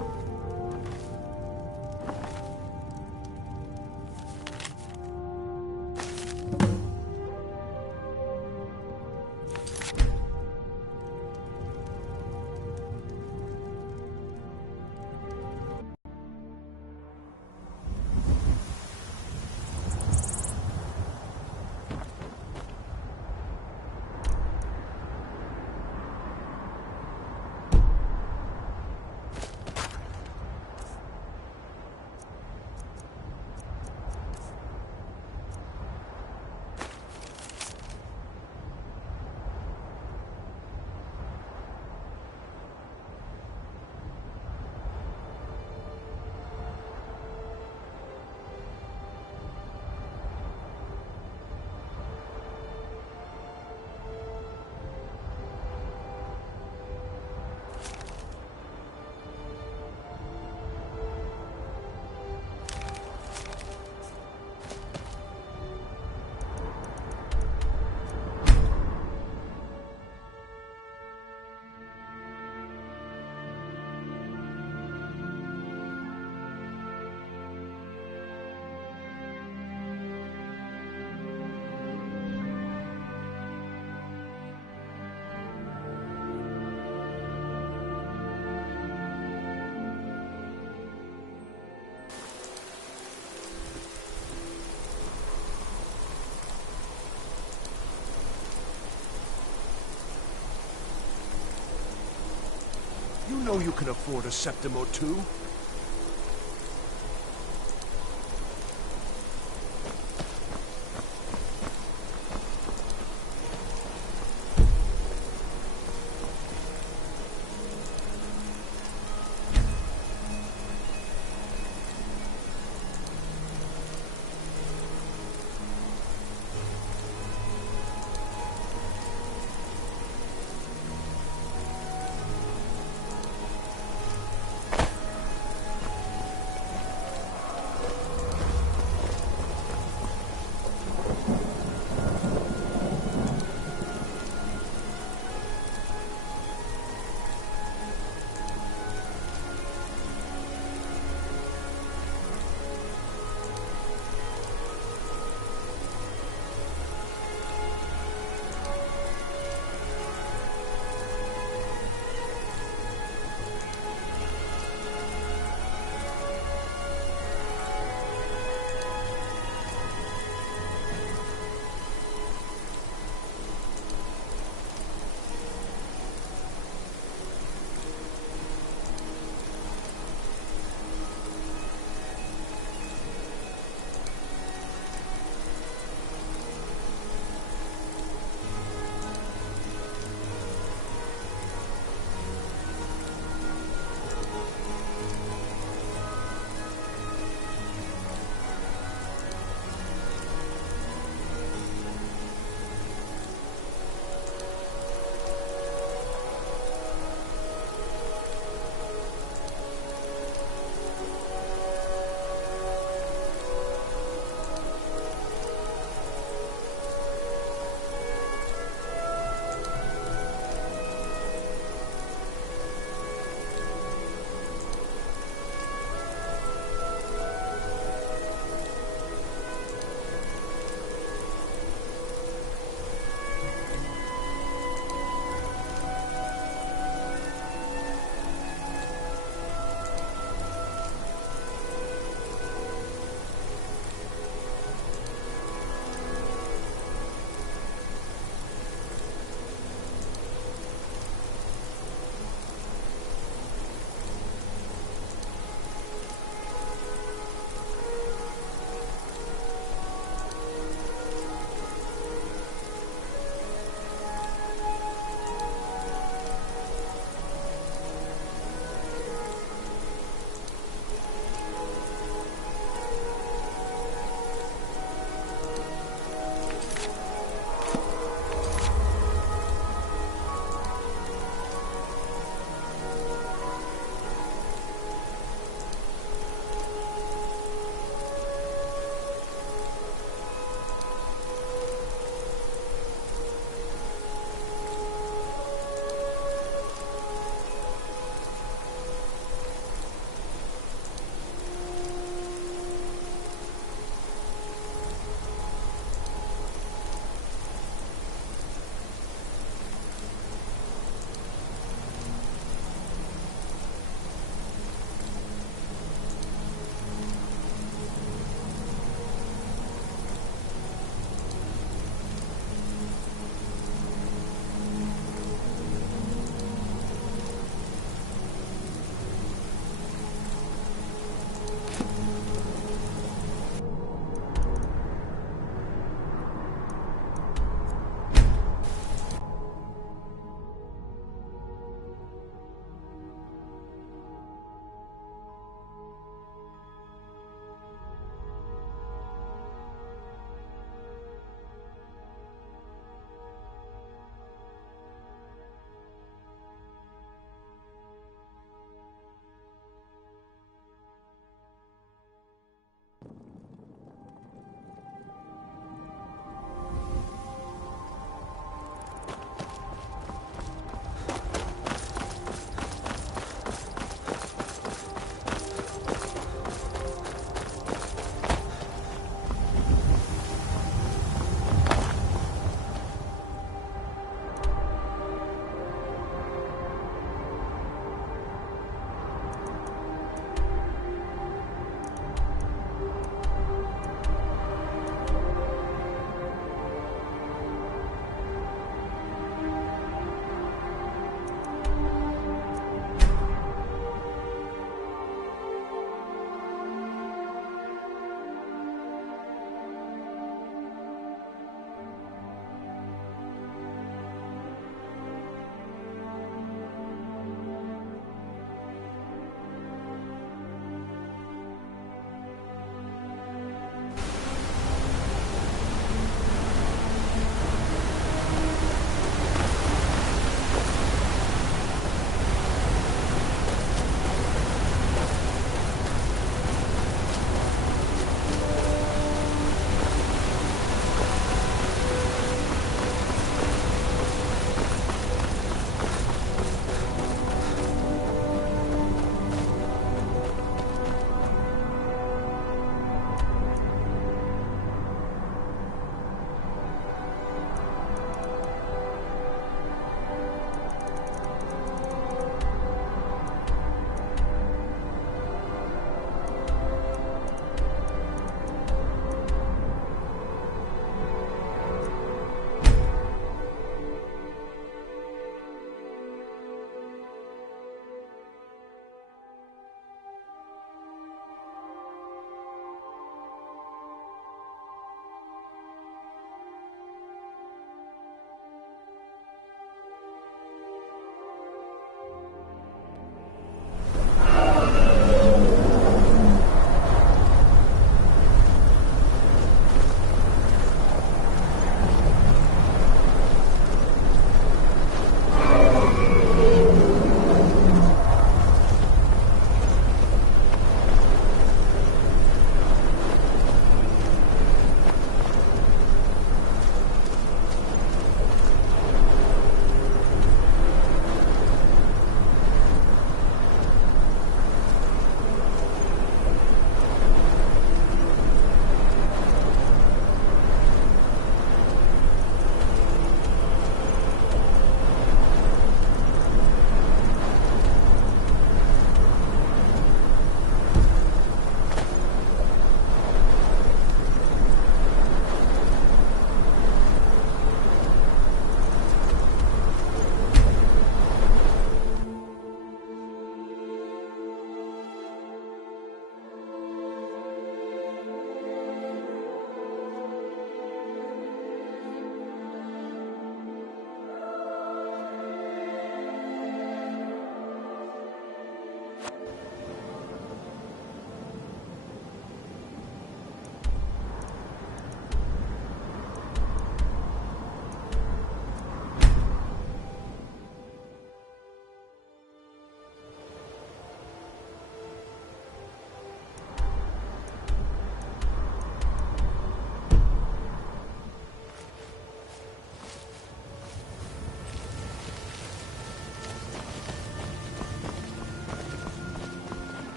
You know you can afford a septim or two.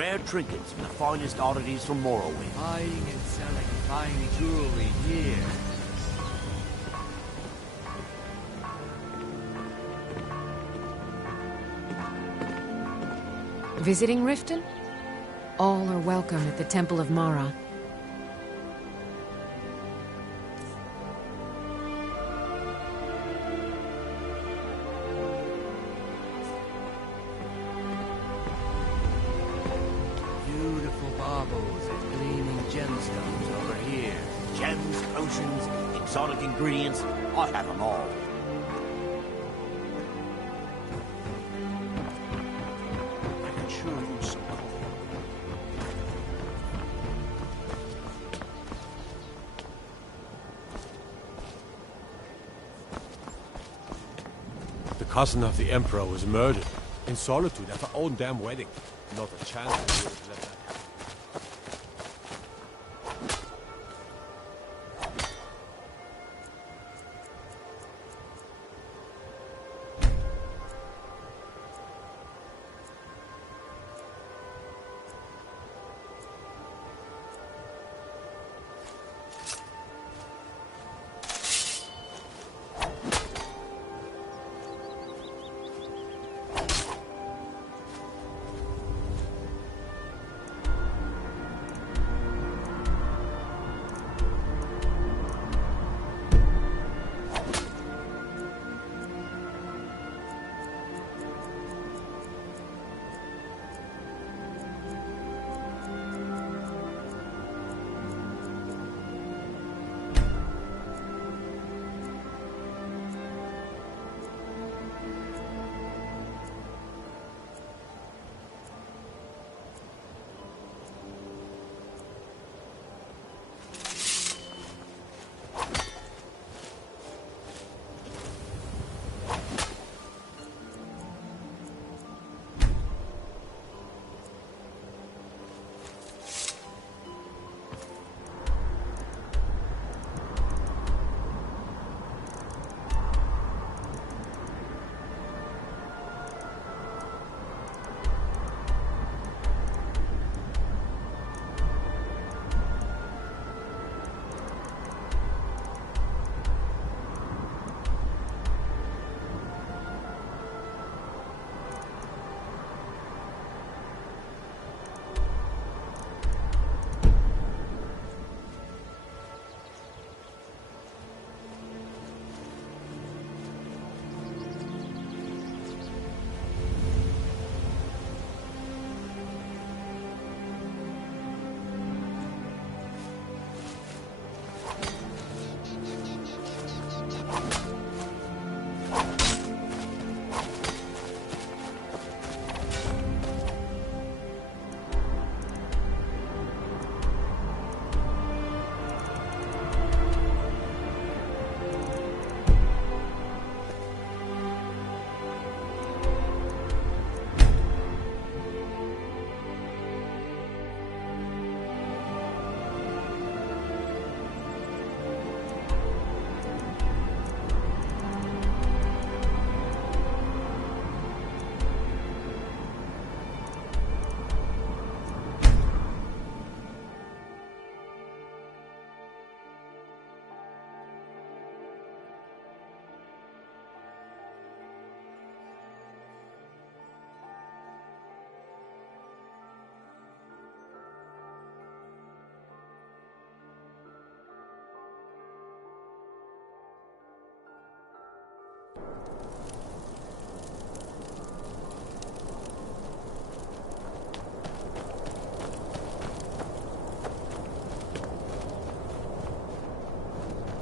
Rare trinkets and the finest oddities from Morrowind. Buying and selling fine jewelry here. Visiting Riften? All are welcome at the Temple of Mara. Beautiful baubles and gleaming gemstones over here. Gems, potions, exotic ingredients, I have them all. I could sure use some coffee. The cousin of the Emperor was murdered in solitude at her own damn wedding. Not a chance we would have let that happen.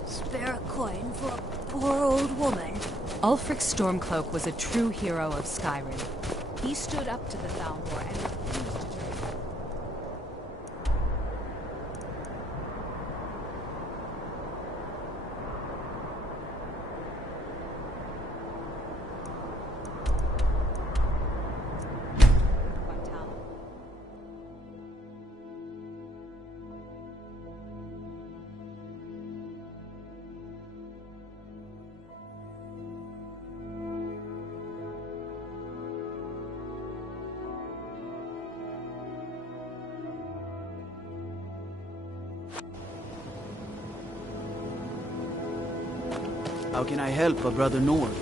Spare a coin for a poor old woman. Ulfric Stormcloak was a true hero of Skyrim. He stood up to the Thalmor and refused to turn. How can I help a brother Nord?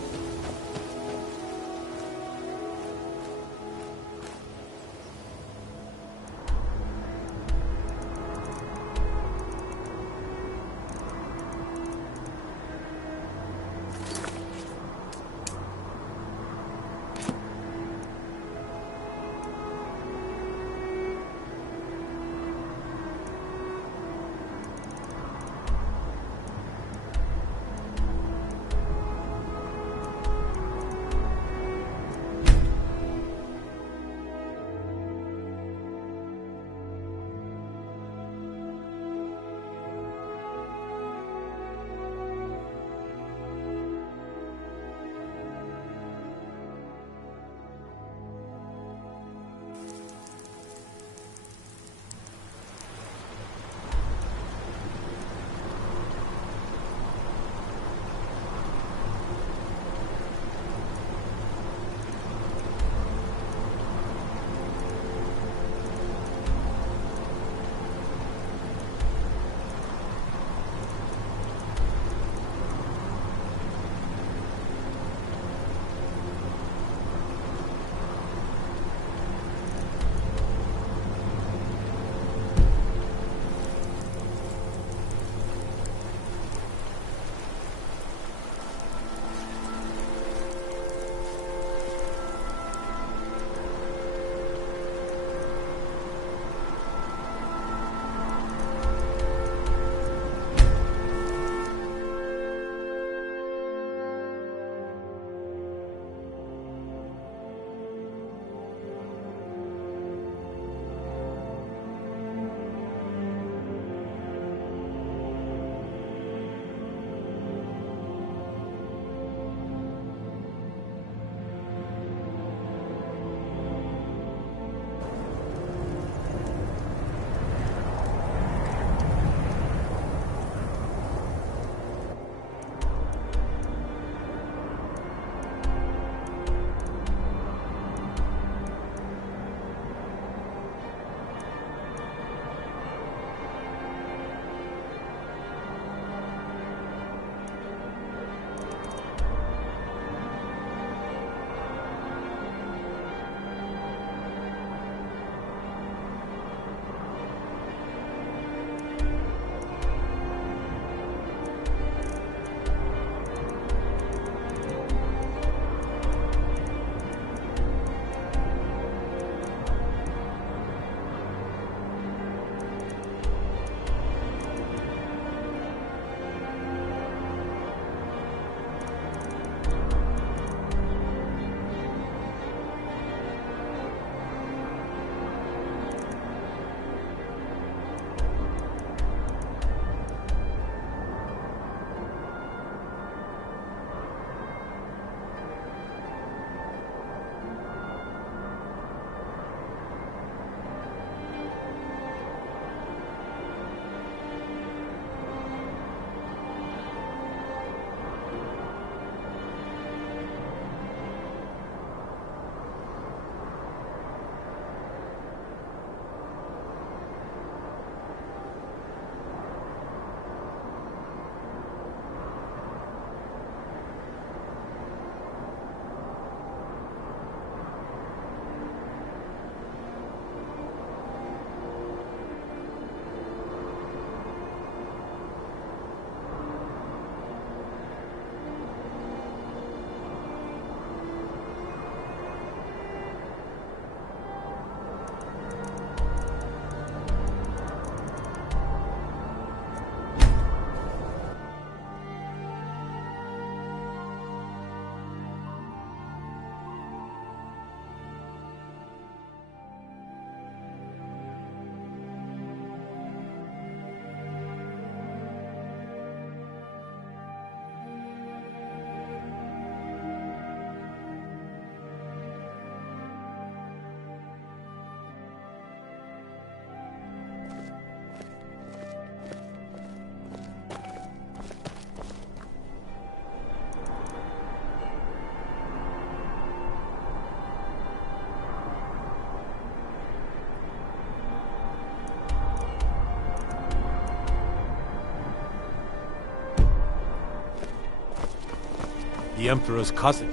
the Emperor's cousin.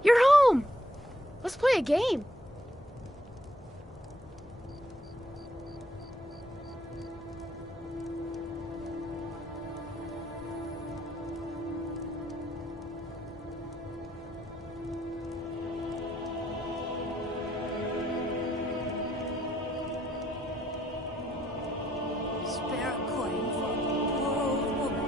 You're home! Let's play a game. Spare a coin for a poor old woman.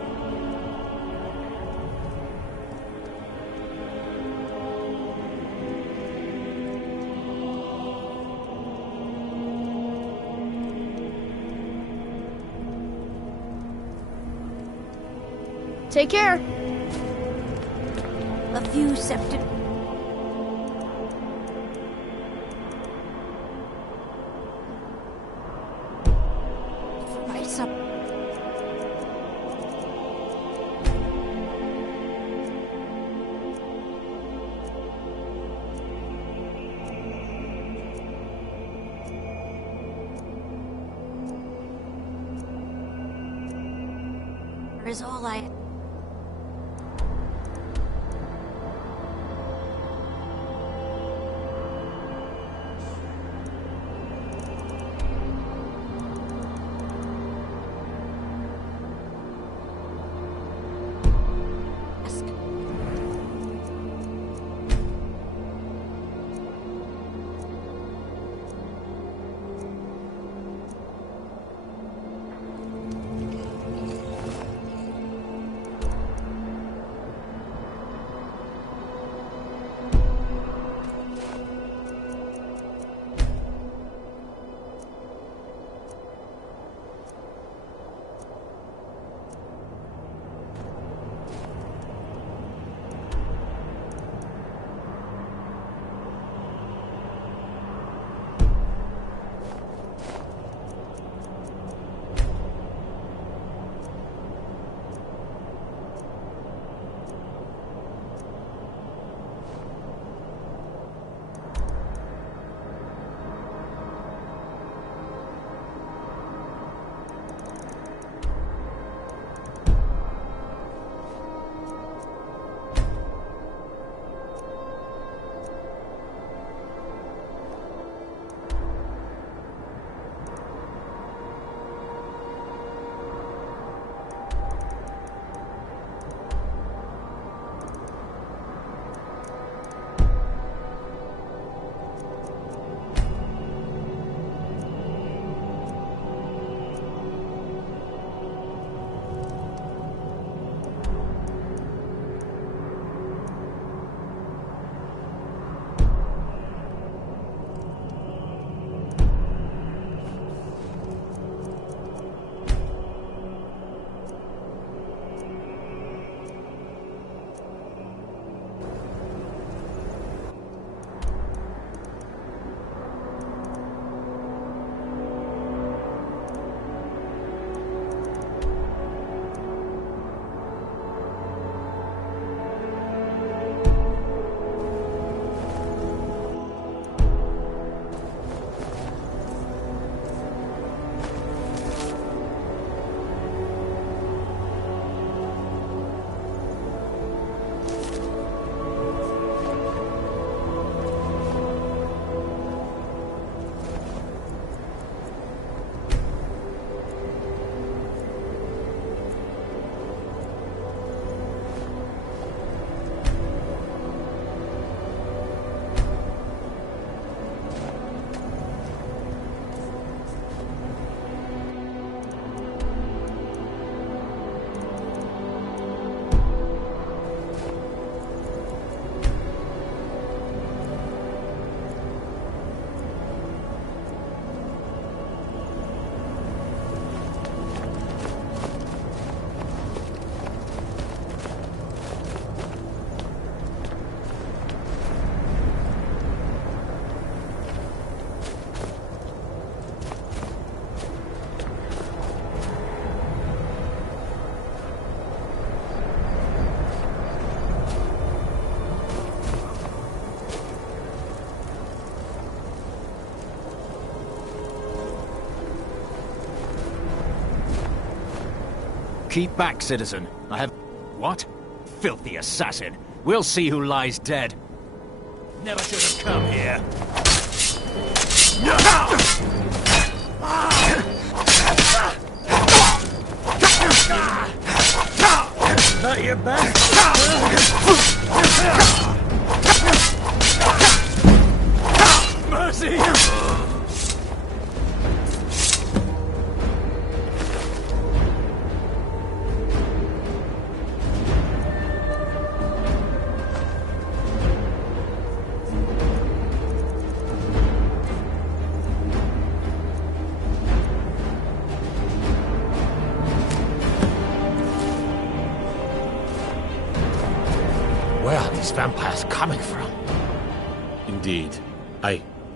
Take care. A few septic. For my supper. Is all I. Keep back, citizen. I have... What? Filthy assassin. We'll see who lies dead. Never should have come here. Not your back. Mercy! Where are these vampires coming from? Indeed.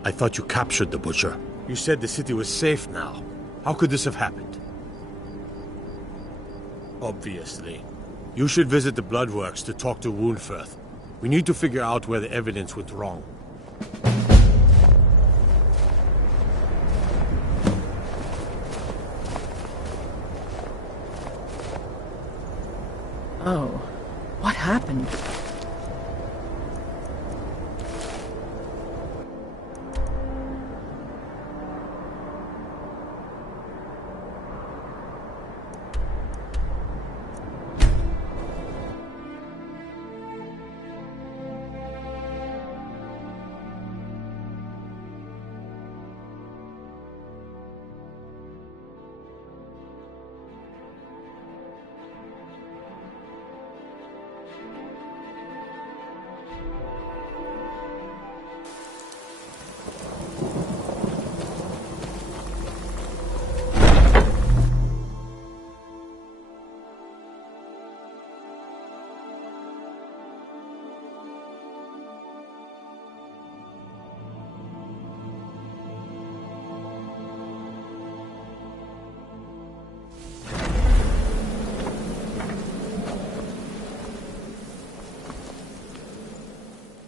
I thought you captured the Butcher. You said the city was safe now. How could this have happened? Obviously. You should visit the Bloodworks to talk to Woundfirth. We need to figure out where the evidence went wrong. Oh, what happened?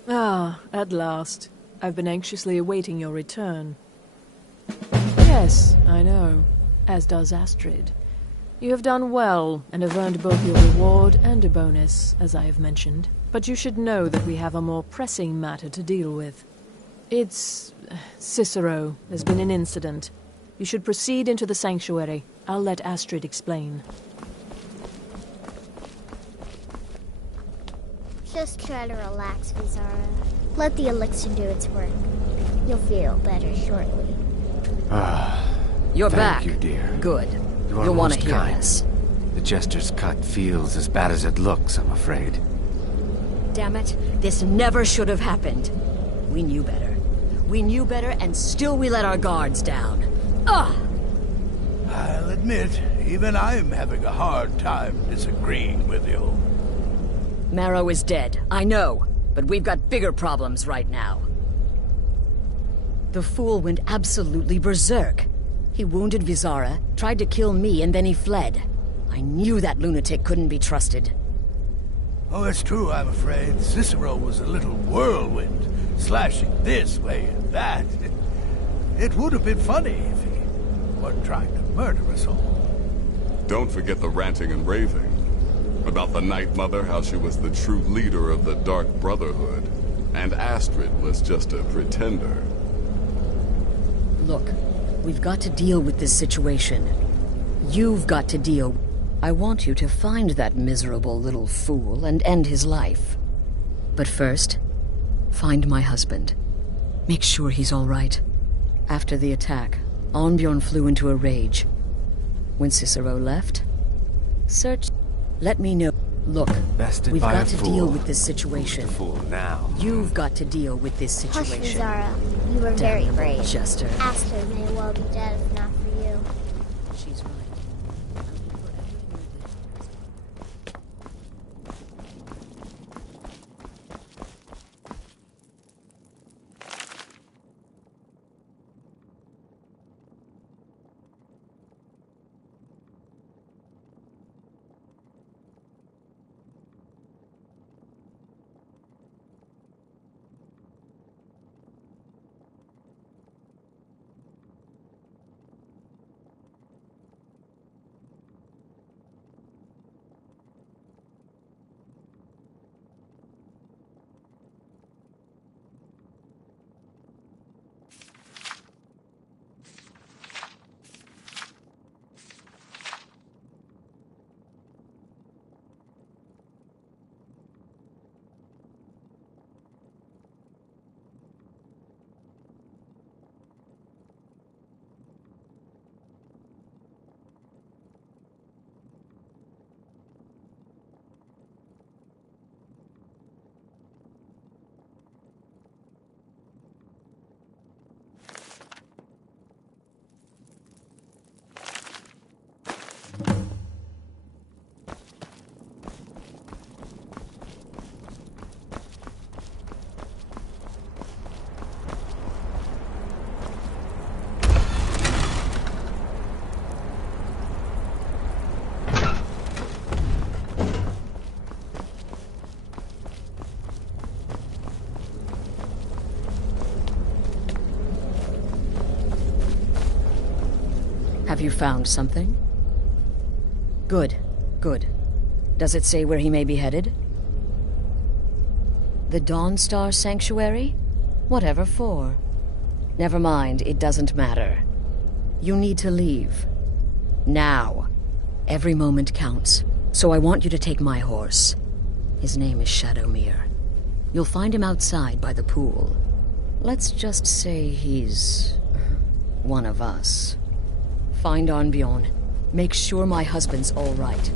Ah, at last. I've been anxiously awaiting your return. Yes, I know. As does Astrid. You have done well, and have earned both your reward and a bonus, as I have mentioned. But you should know that we have a more pressing matter to deal with. It's... Cicero. There's been an incident. You should proceed into the sanctuary. I'll let Astrid explain. Just try to relax, Vizara. Let the elixir do its work. You'll feel better shortly. You're back. Thank you, dear. Good. You are You'll want to most hear kind. this. The Jester's cut feels as bad as it looks, I'm afraid. Damn it, this never should have happened. We knew better. We knew better, and still we let our guards down. Ugh! I'll admit, even I'm having a hard time disagreeing with you. Marrow is dead, I know, but we've got bigger problems right now. The fool went absolutely berserk. He wounded Vizara, tried to kill me, and then he fled. I knew that lunatic couldn't be trusted. Oh, it's true, I'm afraid. Cicero was a little whirlwind, slashing this way and that. It would have been funny if he weren't trying to murder us all. Don't forget the ranting and raving. About the Night Mother, how she was the true leader of the Dark Brotherhood, and Astrid was just a pretender. Look, we've got to deal with this situation. You've got to deal. I want you to find that miserable little fool and end his life. But first, find my husband. Make sure he's all right. After the attack, Arnbjorn flew into a rage. When Cicero left, search... Let me know. Look, Bested we've by got a to fool. deal with this situation. Who's the fool now? You've got to deal with this Hush, situation. Vizara. You were very Damn brave. Jester. Astrid may well be dead if not for you. She's right. Have you found something? Good, good. Does it say where he may be headed? The Dawnstar Sanctuary? Whatever for. Never mind, it doesn't matter. You need to leave. Now. Every moment counts, so I want you to take my horse. His name is Shadowmere. You'll find him outside by the pool. Let's just say he's one of us. Find Arnbjorn. Make sure my husband's all right.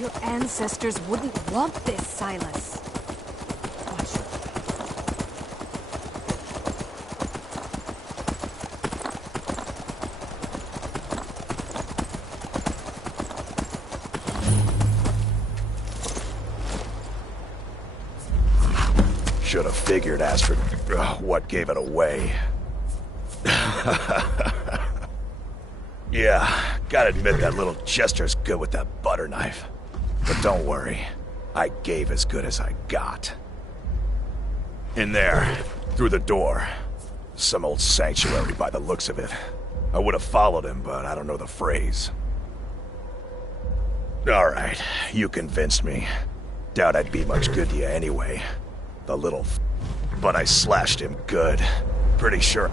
Your ancestors wouldn't want this, Silas. Should have figured, Astrid. What gave it away? Yeah, gotta admit that little Chester's good with that butter knife. But don't worry, I gave as good as I got. In there, through the door. Some old sanctuary by the looks of it. I would have followed him, but I don't know the phrase. Alright, you convinced me. Doubt I'd be much good to you anyway. The little but I slashed him good. Pretty sure.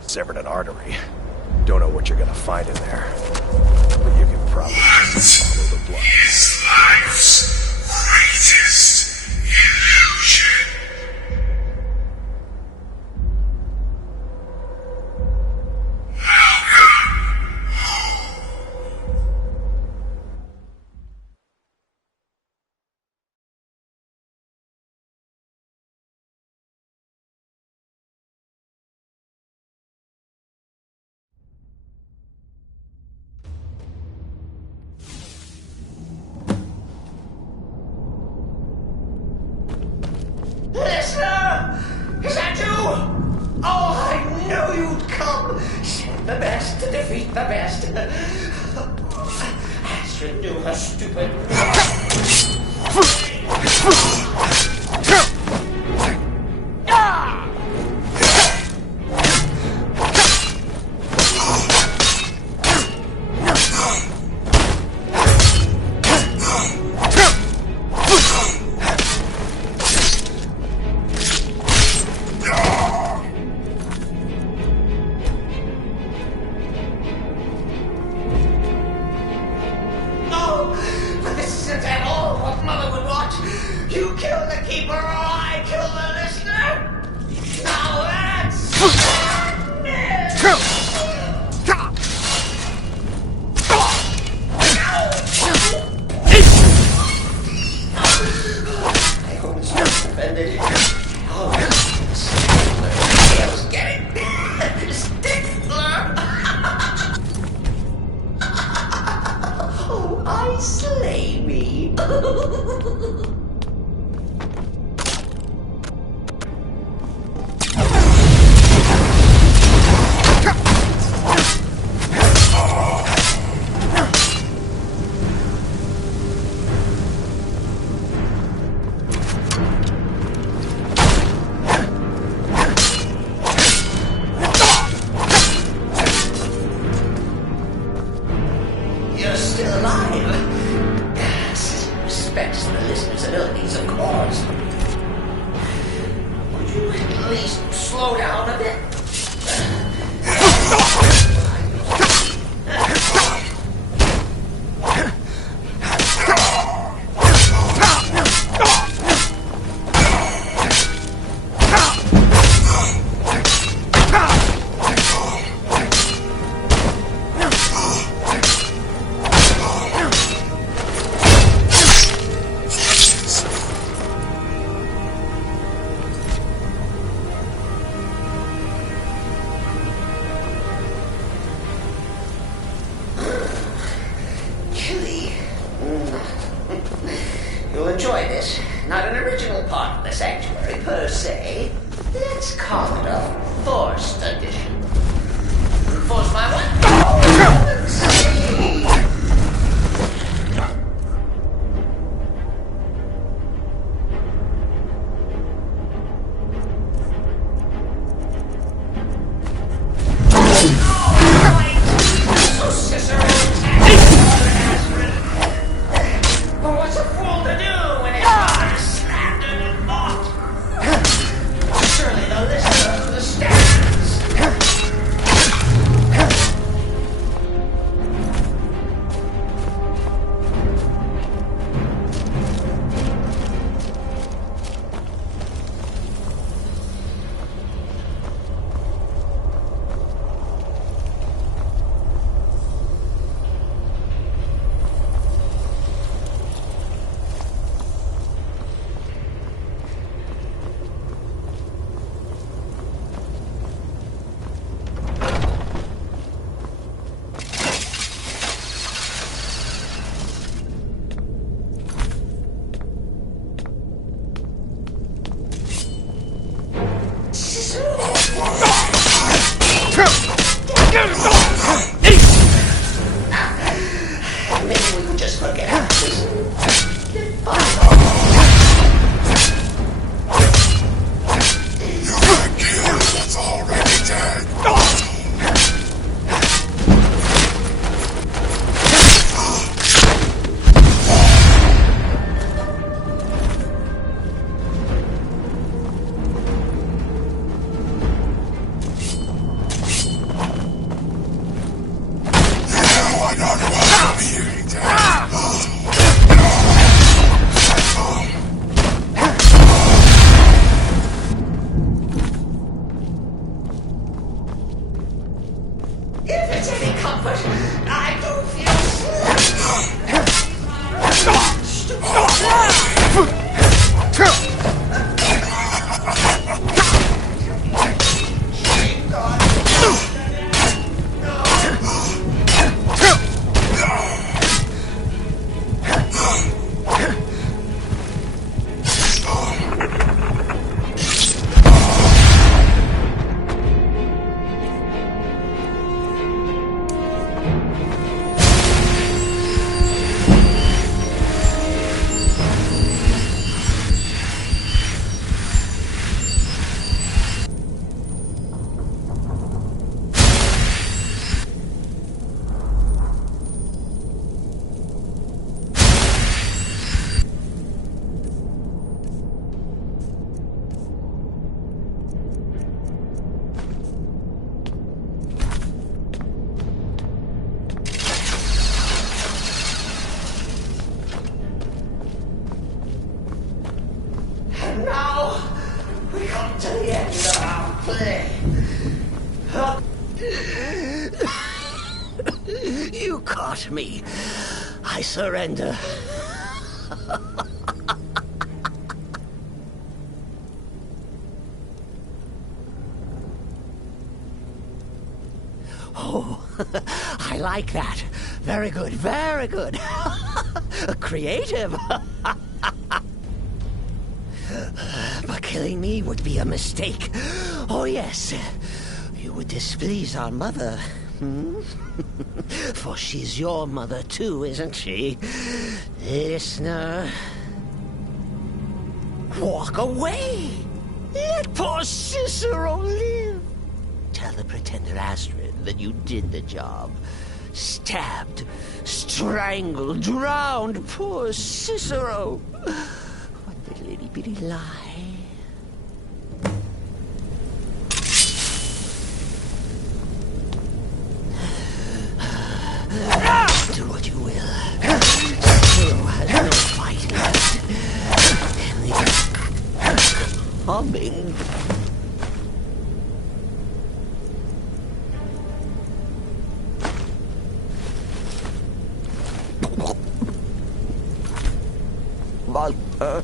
Severed an artery. Don't know what you're gonna find in there, but you can probably follow the blood. Is life's greatest illusion. Listener! Is that you? Oh, I knew you'd come! Send the best to defeat the best. Astrid knew her stupid... You can't slay me. You're still alive. Respects the listener's abilities, of course. Could you at least slow down a bit? You'll enjoy this. Not an original part of the sanctuary, per se. Let's call it a forced addition. Force my what? What's a fool to do when it's not slammed in the thought? Surely the listener understands. Maybe we could just forget about this. The killer that's already dead. I don't want to be dead. If it's any comfort, I do feel And now, we come to the end of our play. You caught me. I surrender. Oh, I like that. Very good, very good. Creative. But killing me would be a mistake. Oh, yes. You would displease our mother. For she's your mother, too, isn't she? Listener. Walk away. Let poor Cicero live. Tell the pretender Astrid that you did the job. Stabbed, strangled, drowned poor Cicero. One little itty-bitty lie. Do what you will. Cicero has no fight left. And the humming. Walter.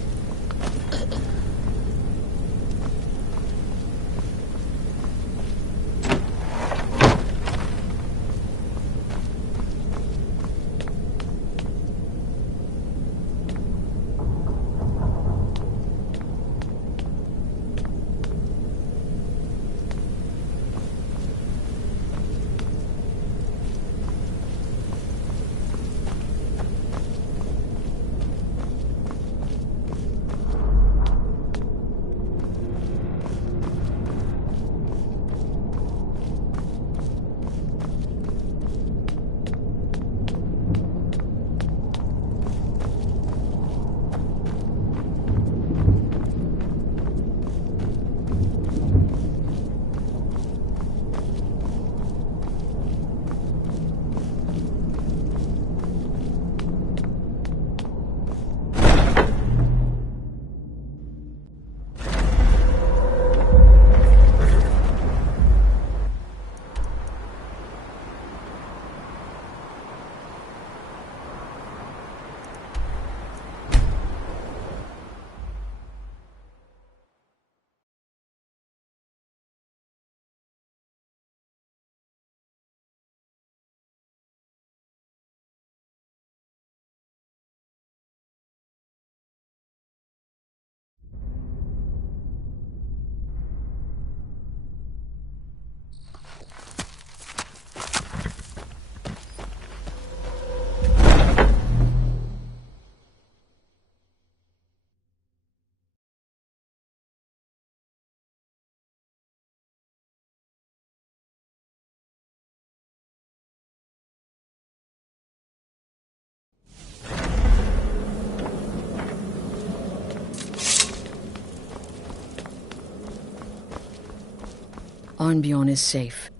Arnbjorn is safe.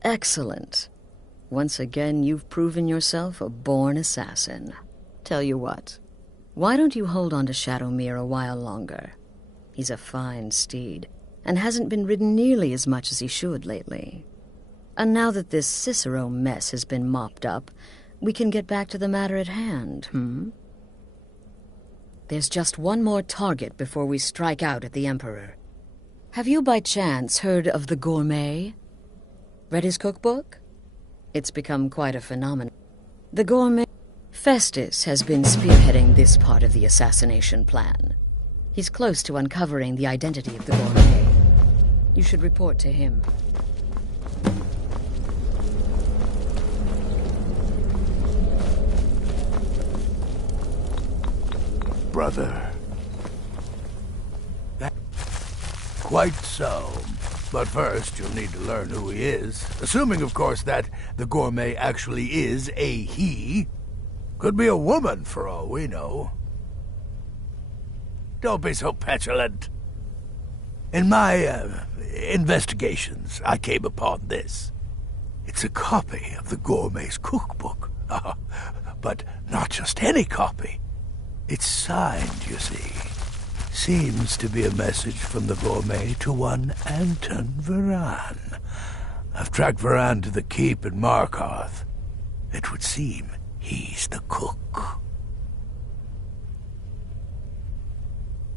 Excellent. Once again, you've proven yourself a born assassin. Tell you what, why don't you hold on to Shadowmere a while longer? He's a fine steed, and hasn't been ridden nearly as much as he should lately. And now that this Cicero mess has been mopped up, we can get back to the matter at hand, There's just one more target before we strike out at the Emperor. Have you by chance heard of the Gourmet? Read his cookbook? It's become quite a phenomenon. The Gourmet... Festus has been spearheading this part of the assassination plan. He's close to uncovering the identity of the Gourmet. You should report to him. Brother. Quite so. But first, you'll need to learn who he is. Assuming, of course, that the Gourmet actually is a he. Could be a woman, for all we know. Don't be so petulant. In my investigations, I came upon this. It's a copy of the Gourmet's cookbook. But not just any copy. It's signed, you see. Seems to be a message from the Gourmet to one Anton Varan. I've tracked Varan to the keep in Markarth. It would seem he's the cook.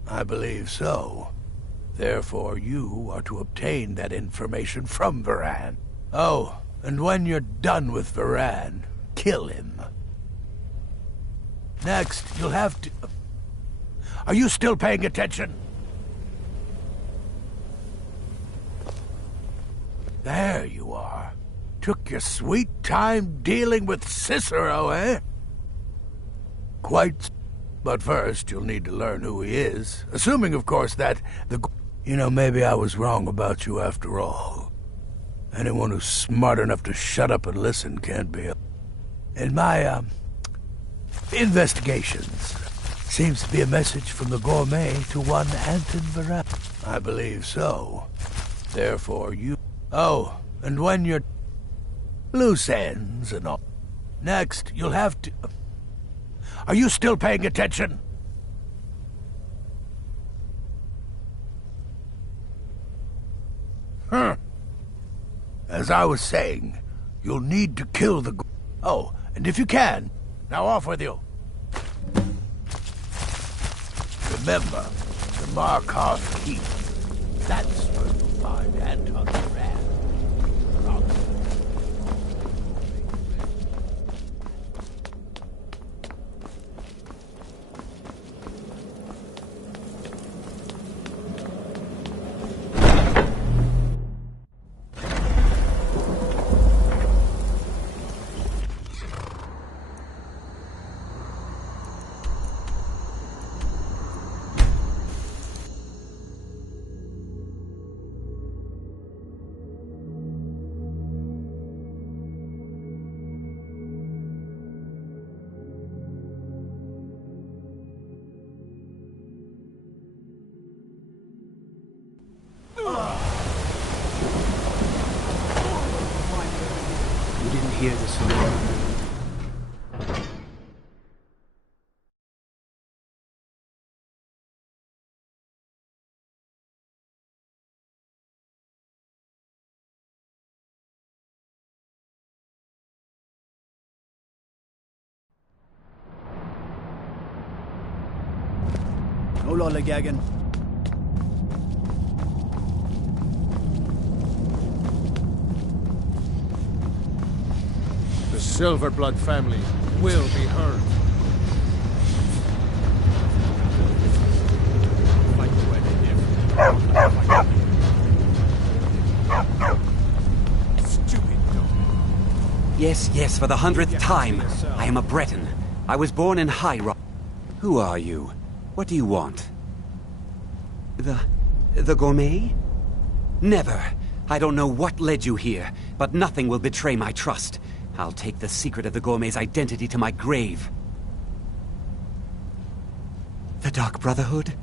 I believe so. Therefore, you are to obtain that information from Varan. Oh, and when you're done with Varan, kill him. Next, you'll have to... Are you still paying attention? There you are. Took your sweet time dealing with Cicero, eh? Quite. But first, you'll need to learn who he is. Assuming, of course, that the... You know, maybe I was wrong about you after all. Anyone who's smart enough to shut up and listen can't be... In my, investigations, seems to be a message from the gourmet to one Anton Varel. I believe so. Therefore, you... Oh, and when you're... Loose ends and all. Next, you'll have to... Are you still paying attention? Huh. As I was saying, you'll need to kill the... Oh, and if you can, now off with you. Remember, the Markov Keep. That's where you'll find Anton Varel. You didn't hear the song. No lollygagging. The Silverblood family will be heard. Yes, yes, for the 100th time. I am a Breton. I was born in High Rock. Who are you? What do you want? The gourmet? Never. I don't know what led you here, but nothing will betray my trust. I'll take the secret of the gourmet's identity to my grave. The Dark Brotherhood?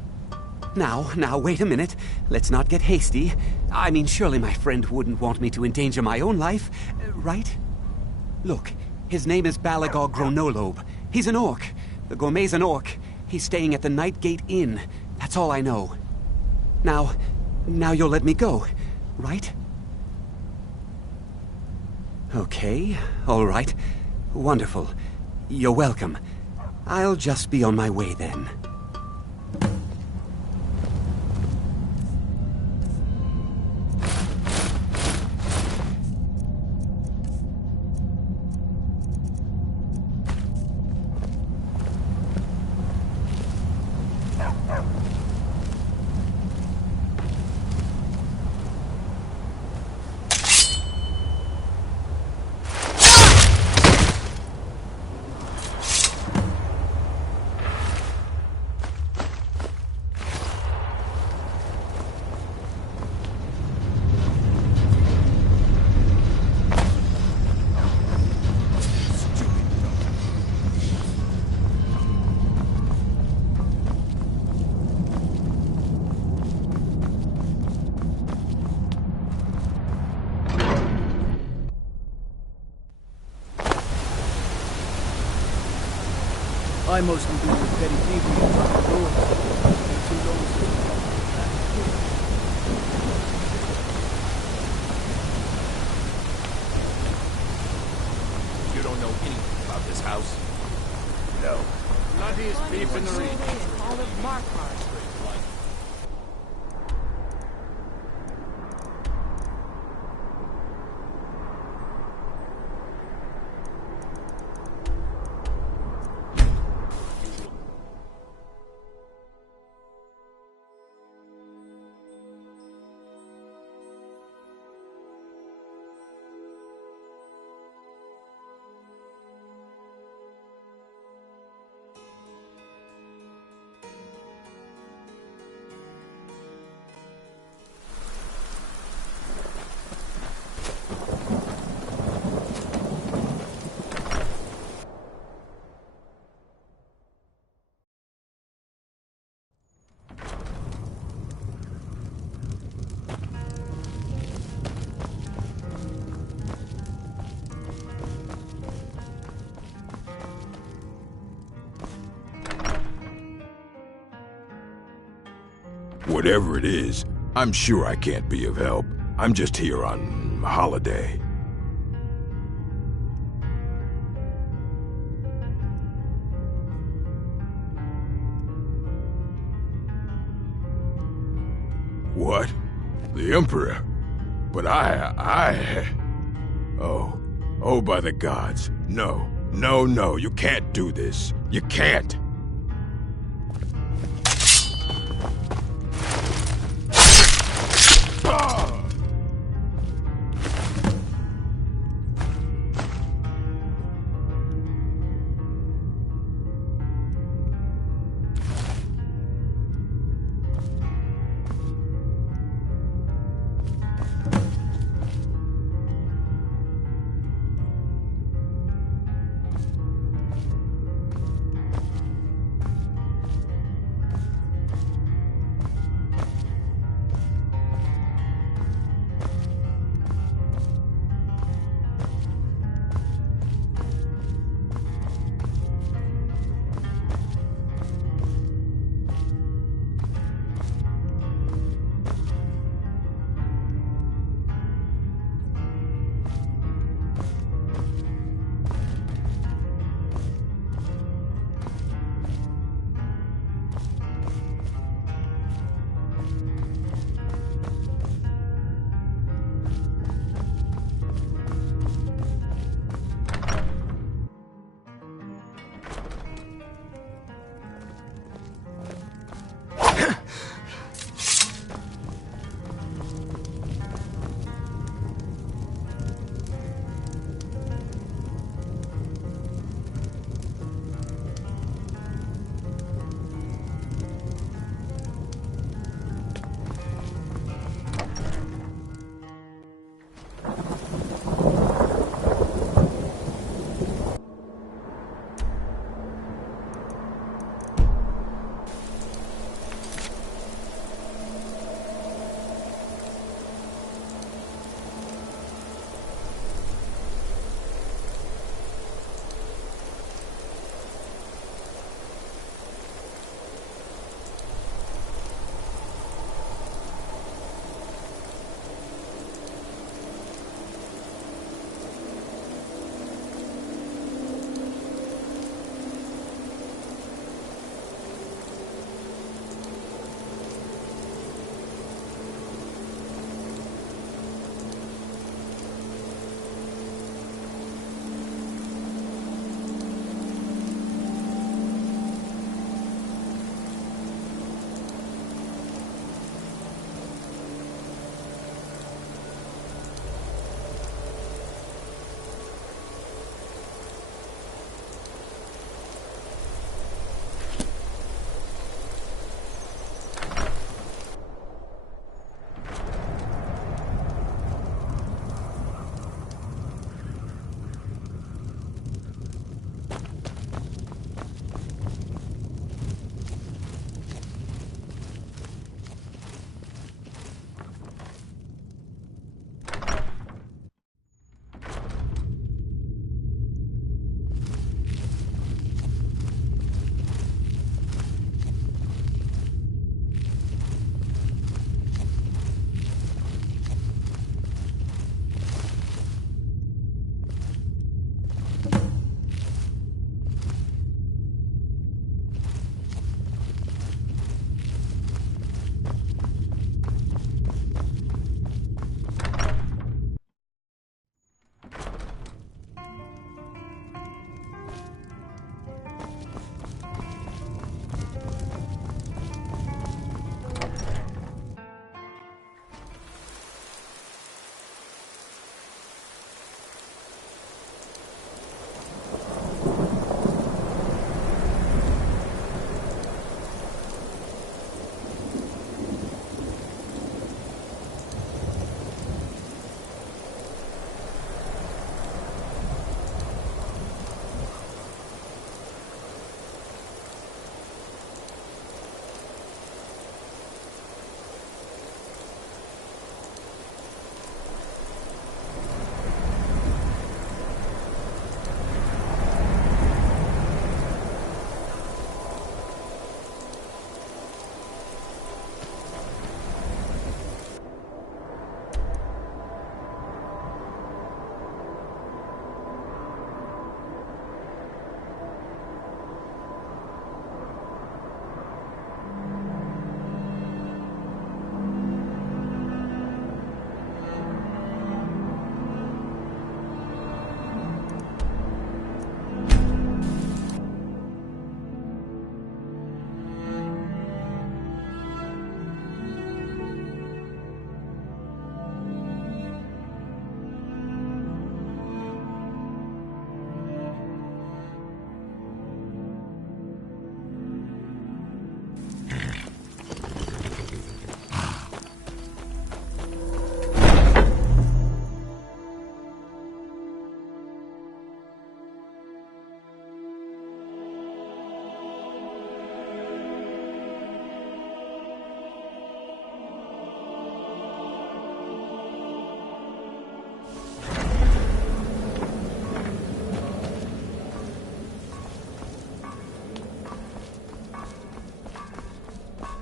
Now, wait a minute. Let's not get hasty. I mean, surely my friend wouldn't want me to endanger my own life, right? Look, his name is Balagog Gronolobe. He's an orc. The gourmet's an orc. He's staying at the Nightgate Inn. That's all I know. Now you'll let me go, right? Okay, all right. Wonderful. You're welcome. I'll just be on my way then. I mostly do the petty thievery in front of the doors. Too long You don't know anything about this house? No. Nuttiest beef in the region. Whatever it is, I'm sure I can't be of help. I'm just here on holiday. What? The Emperor? But Oh, by the gods. No, you can't do this. You can't!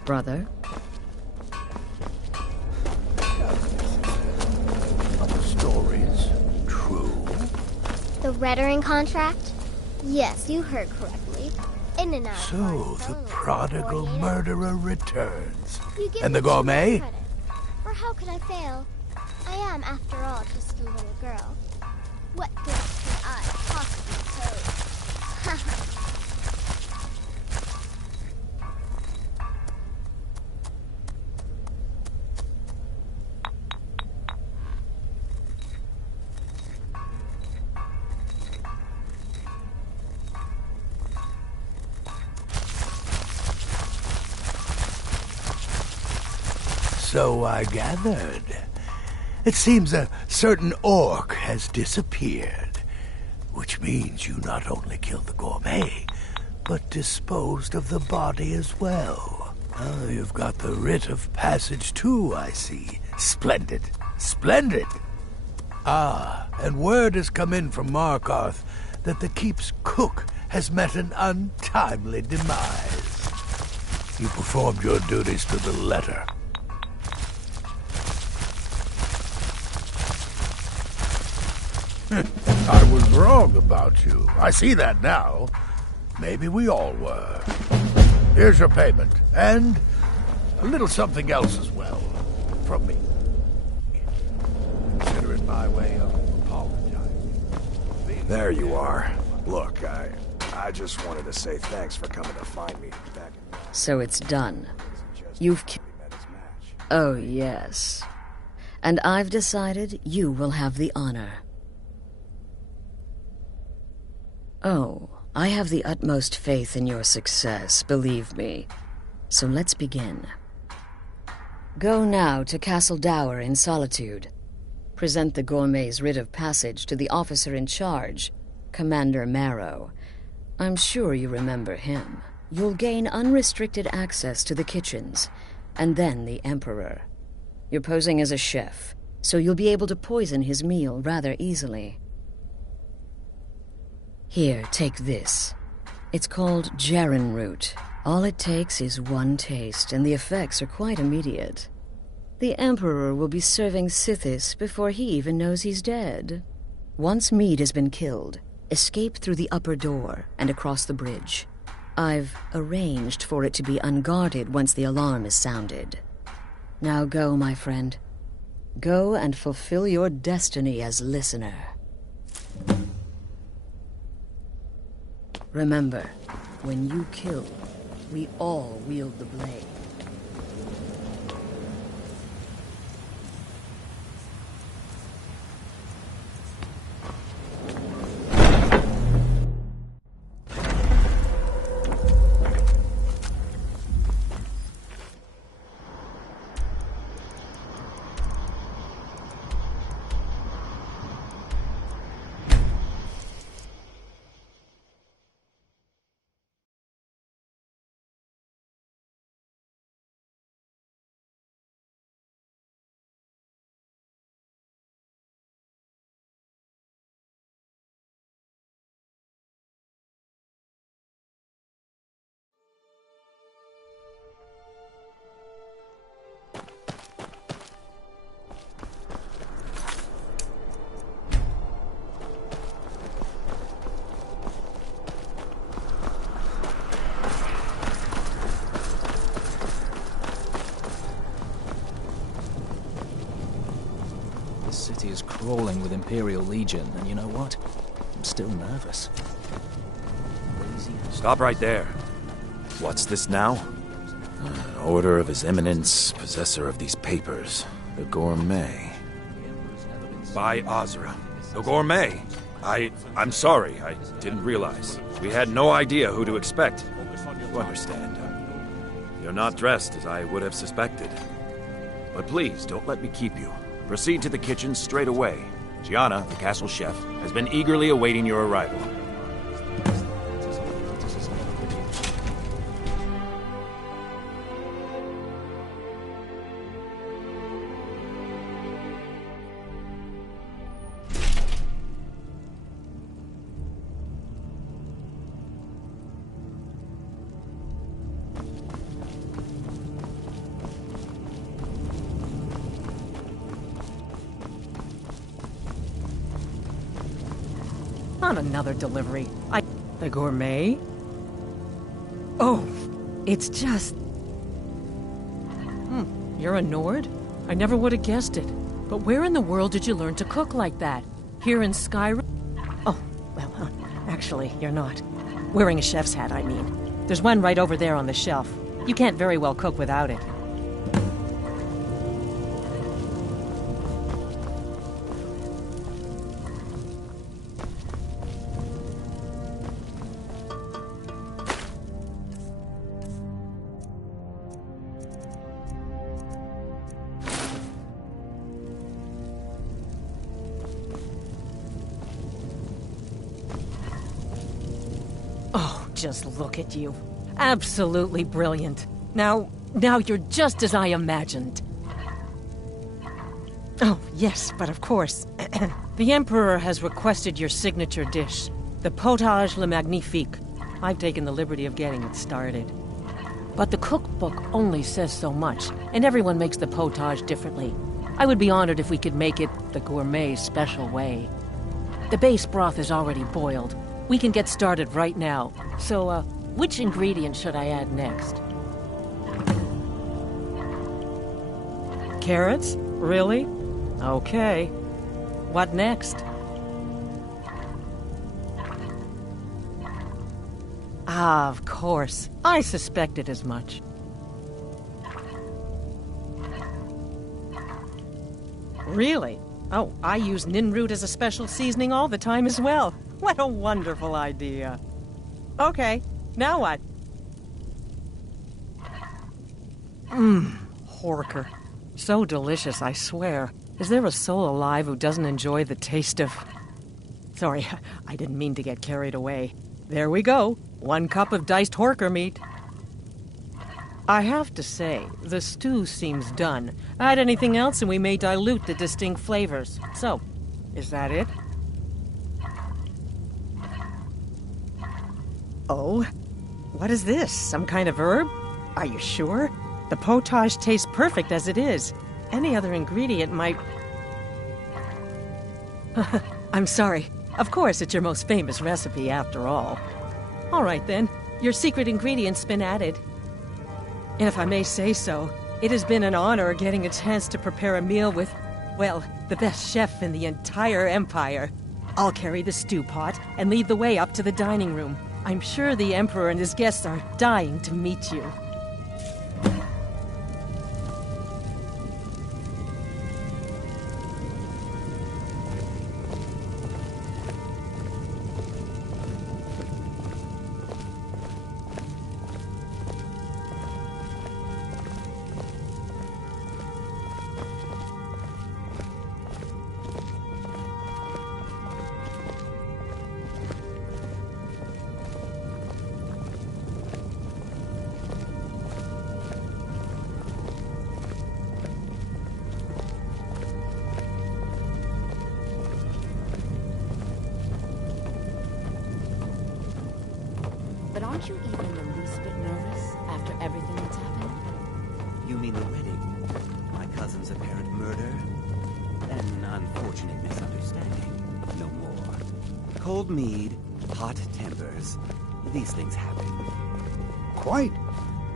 brother. Are the stories true? The Rettering contract? Yes, you heard correctly. In and out. So the prodigal murderer returns. You give And me the gourmet? too much credit. Or how could I fail? I am, after all, just a little girl. What good can I possibly pose? So I gathered. It seems a certain orc has disappeared, which means you not only killed the gourmet, but disposed of the body as well. Oh, you've got the writ of passage too, I see. Splendid. Splendid! Ah, and word has come in from Markarth that the keep's cook has met an untimely demise. You performed your duties to the letter. I was wrong about you. I see that now. Maybe we all were. Here's your payment, and a little something else as well, from me. Consider it my way of apologizing. There you are. Look, I just wanted to say thanks for coming to find me back. So it's done. You've Oh, yes. And I've decided you will have the honor. Oh, I have the utmost faith in your success, believe me. So let's begin. Go now to Castle Dower in Solitude. Present the gourmet's writ of passage to the officer in charge, Commander Marrow. I'm sure you remember him. You'll gain unrestricted access to the kitchens, and then the Emperor. You're posing as a chef, so you'll be able to poison his meal rather easily. Here, take this. It's called Jaren root. All it takes is one taste, and the effects are quite immediate. The Emperor will be serving Sithis before he even knows he's dead. Once Mead has been killed, escape through the upper door and across the bridge. I've arranged for it to be unguarded once the alarm is sounded. Now go, my friend. Go and fulfill your destiny as listener. Remember, when you kill, we all wield the blade. This city is crawling with Imperial Legion, and you know what? I'm still nervous. Stop right there. What's this now? An order of His Eminence, possessor of these papers. The Gourmet. By Azra. The Gourmet? I'm sorry. I didn't realize. We had no idea who to expect. You understand. You're not dressed as I would have suspected. But please, don't let me keep you. Proceed to the kitchen straight away. Gianna, the castle chef, has been eagerly awaiting your arrival. On another delivery. The gourmet? Oh, it's just... You're a Nord? I never would have guessed it. But where in the world did you learn to cook like that? Here in Skyrim? Oh, well, actually, you're not. Wearing a chef's hat, I mean. There's one right over there on the shelf. You can't very well cook without it. Just look at you. Absolutely brilliant. Now you're just as I imagined. Oh, yes, but of course. The Emperor has requested your signature dish, the potage le magnifique. I've taken the liberty of getting it started. But the cookbook only says so much, and everyone makes the potage differently. I would be honored if we could make it the gourmet special way. The base broth is already boiled. We can get started right now. So, which ingredient should I add next? Carrots? Really? Okay. What next? Ah, of course. I suspected as much. Really? Oh, I use ninroot as a special seasoning all the time as well. What a wonderful idea. Okay, now what? Horker. So delicious, I swear. Is there a soul alive who doesn't enjoy the taste of... Sorry, I didn't mean to get carried away. There we go. 1 cup of diced horker meat. I have to say, the stew seems done. Add anything else and we may dilute the distinct flavors. So, is that it? Oh? What is this? Some kind of herb? Are you sure? The potage tastes perfect as it is. Any other ingredient might... I'm sorry. Of course, it's your most famous recipe, after all. All right, then. Your secret ingredient's been added. And if I may say so, it has been an honor getting a chance to prepare a meal with, well, the best chef in the entire Empire. I'll carry the stew pot and lead the way up to the dining room. I'm sure the Emperor and his guests are dying to meet you. But aren't you even the least bit nervous after everything that's happened? You mean the wedding? My cousin's apparent murder? An unfortunate misunderstanding. No more. Cold mead, hot tempers. These things happen. Quite.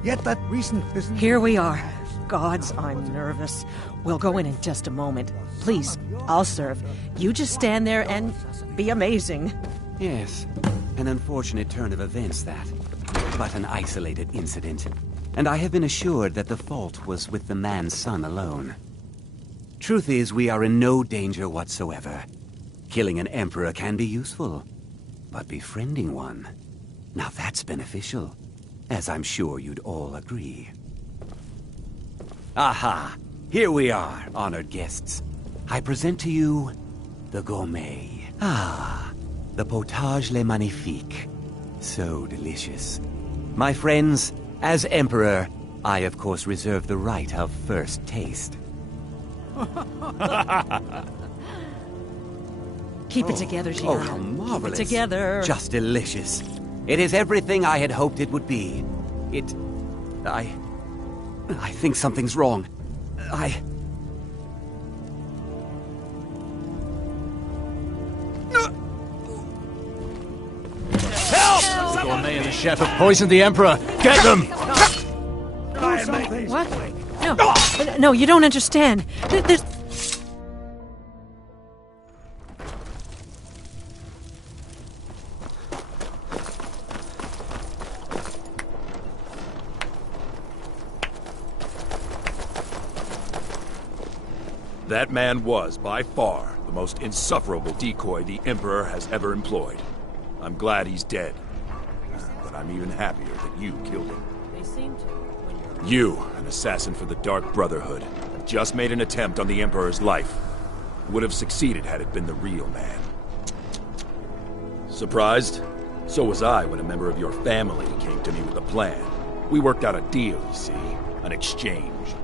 Yet that recent business... Here we are. Gods, I'm nervous. We'll go in just a moment. Please, I'll serve. You just stand there and be amazing. Yes. An unfortunate turn of events, that. But an isolated incident. And I have been assured that the fault was with the man's son alone. Truth is, we are in no danger whatsoever. Killing an emperor can be useful. But befriending one... now that's beneficial. As I'm sure you'd all agree. Aha! Here we are, honored guests. I present to you... the gourmet. Ah... the potage le magnifique. So delicious. My friends, as Emperor, I of course reserve the right of first taste. Keep it together, Gianna. Oh, how marvelous. Keep it together. Just delicious. It is everything I had hoped it would be. I think something's wrong. Gourmet and the chef have poisoned the Emperor. Get them! What? No. No, you don't understand. There's... That man was, by far, the most insufferable decoy the Emperor has ever employed. I'm glad he's dead. But I'm even happier that you killed him. They seem to. You, an assassin for the Dark Brotherhood, just made an attempt on the Emperor's life. Would have succeeded had it been the real man. Surprised? So was I when a member of your family came to me with a plan. We worked out a deal, you see. An exchange.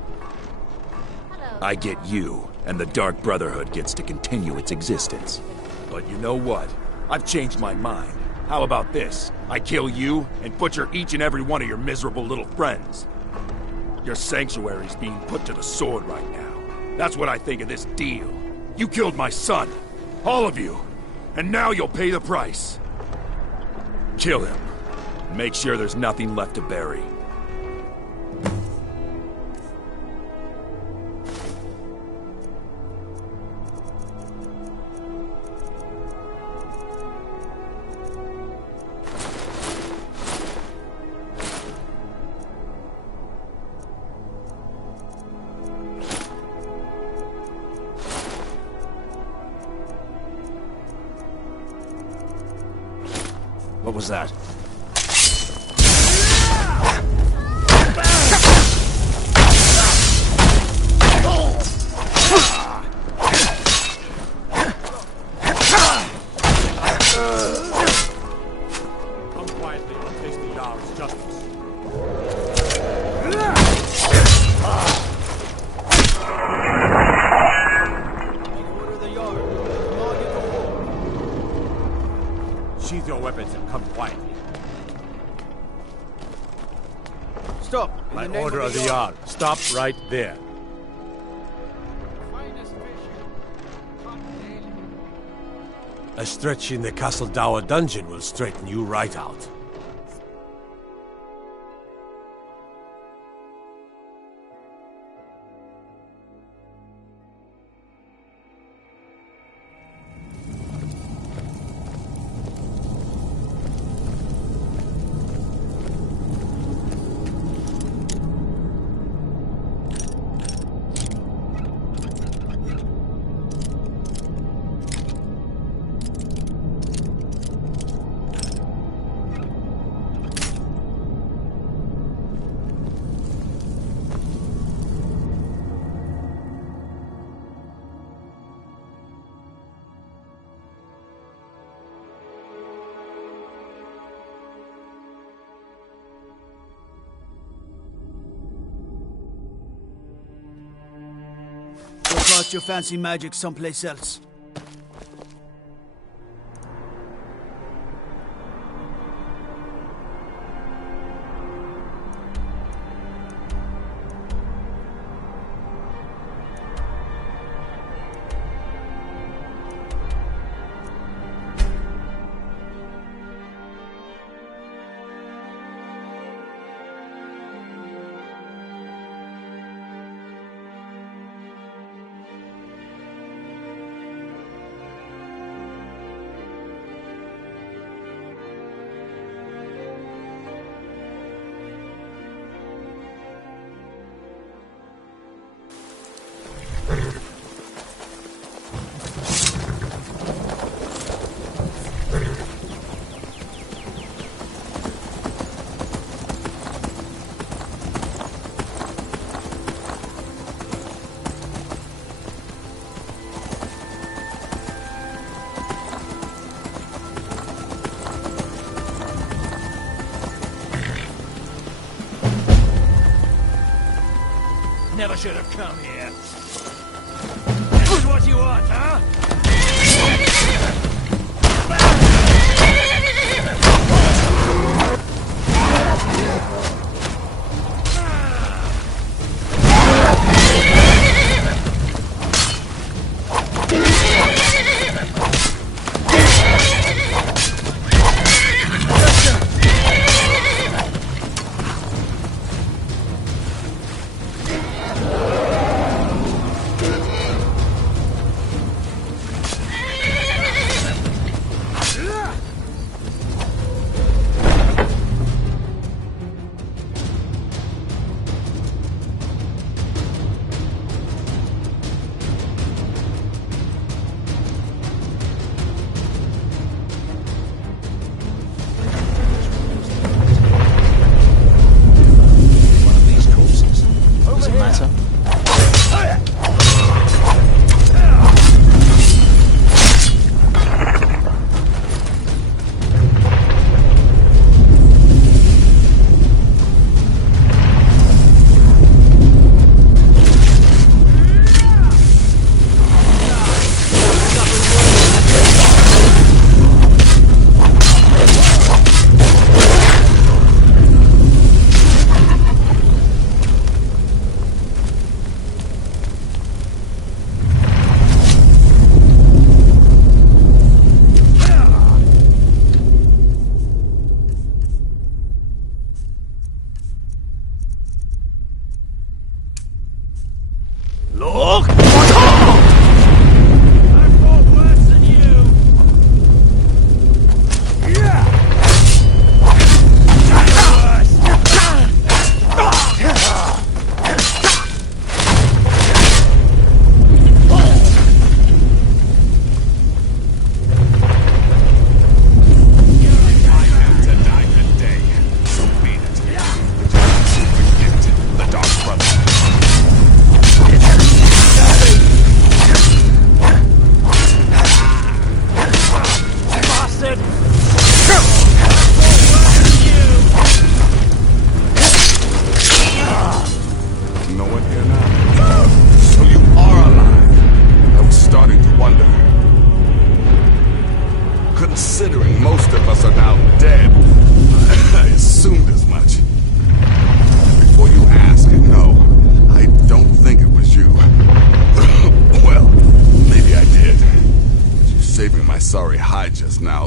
I get you, and the Dark Brotherhood gets to continue its existence. But you know what? I've changed my mind. How about this? I kill you, and butcher each and every one of your miserable little friends. Your sanctuary's being put to the sword right now. That's what I think of this deal. You killed my son. All of you. And now you'll pay the price. Kill him. Make sure there's nothing left to bury. What was that? Come quietly and face the Jarl's justice. Sheathe your weapons and come quietly. Stop! By order of the Jarl, stop right there. A stretch in the Castle Dower dungeon will straighten you right out. Work out your fancy magic someplace else. Never should have come here. This is what you want, huh?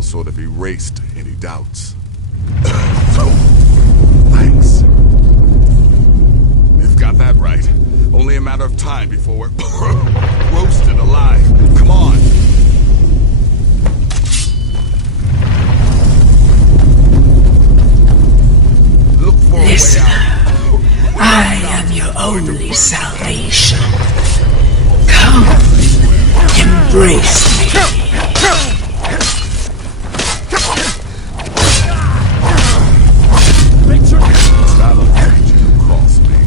sort of erased any doubts. Thanks. You've got that right. Only a matter of time before we're roasted alive. Come on. Look for a way out. I am your only salvation. Come, embrace me. That'll teach you to cross me.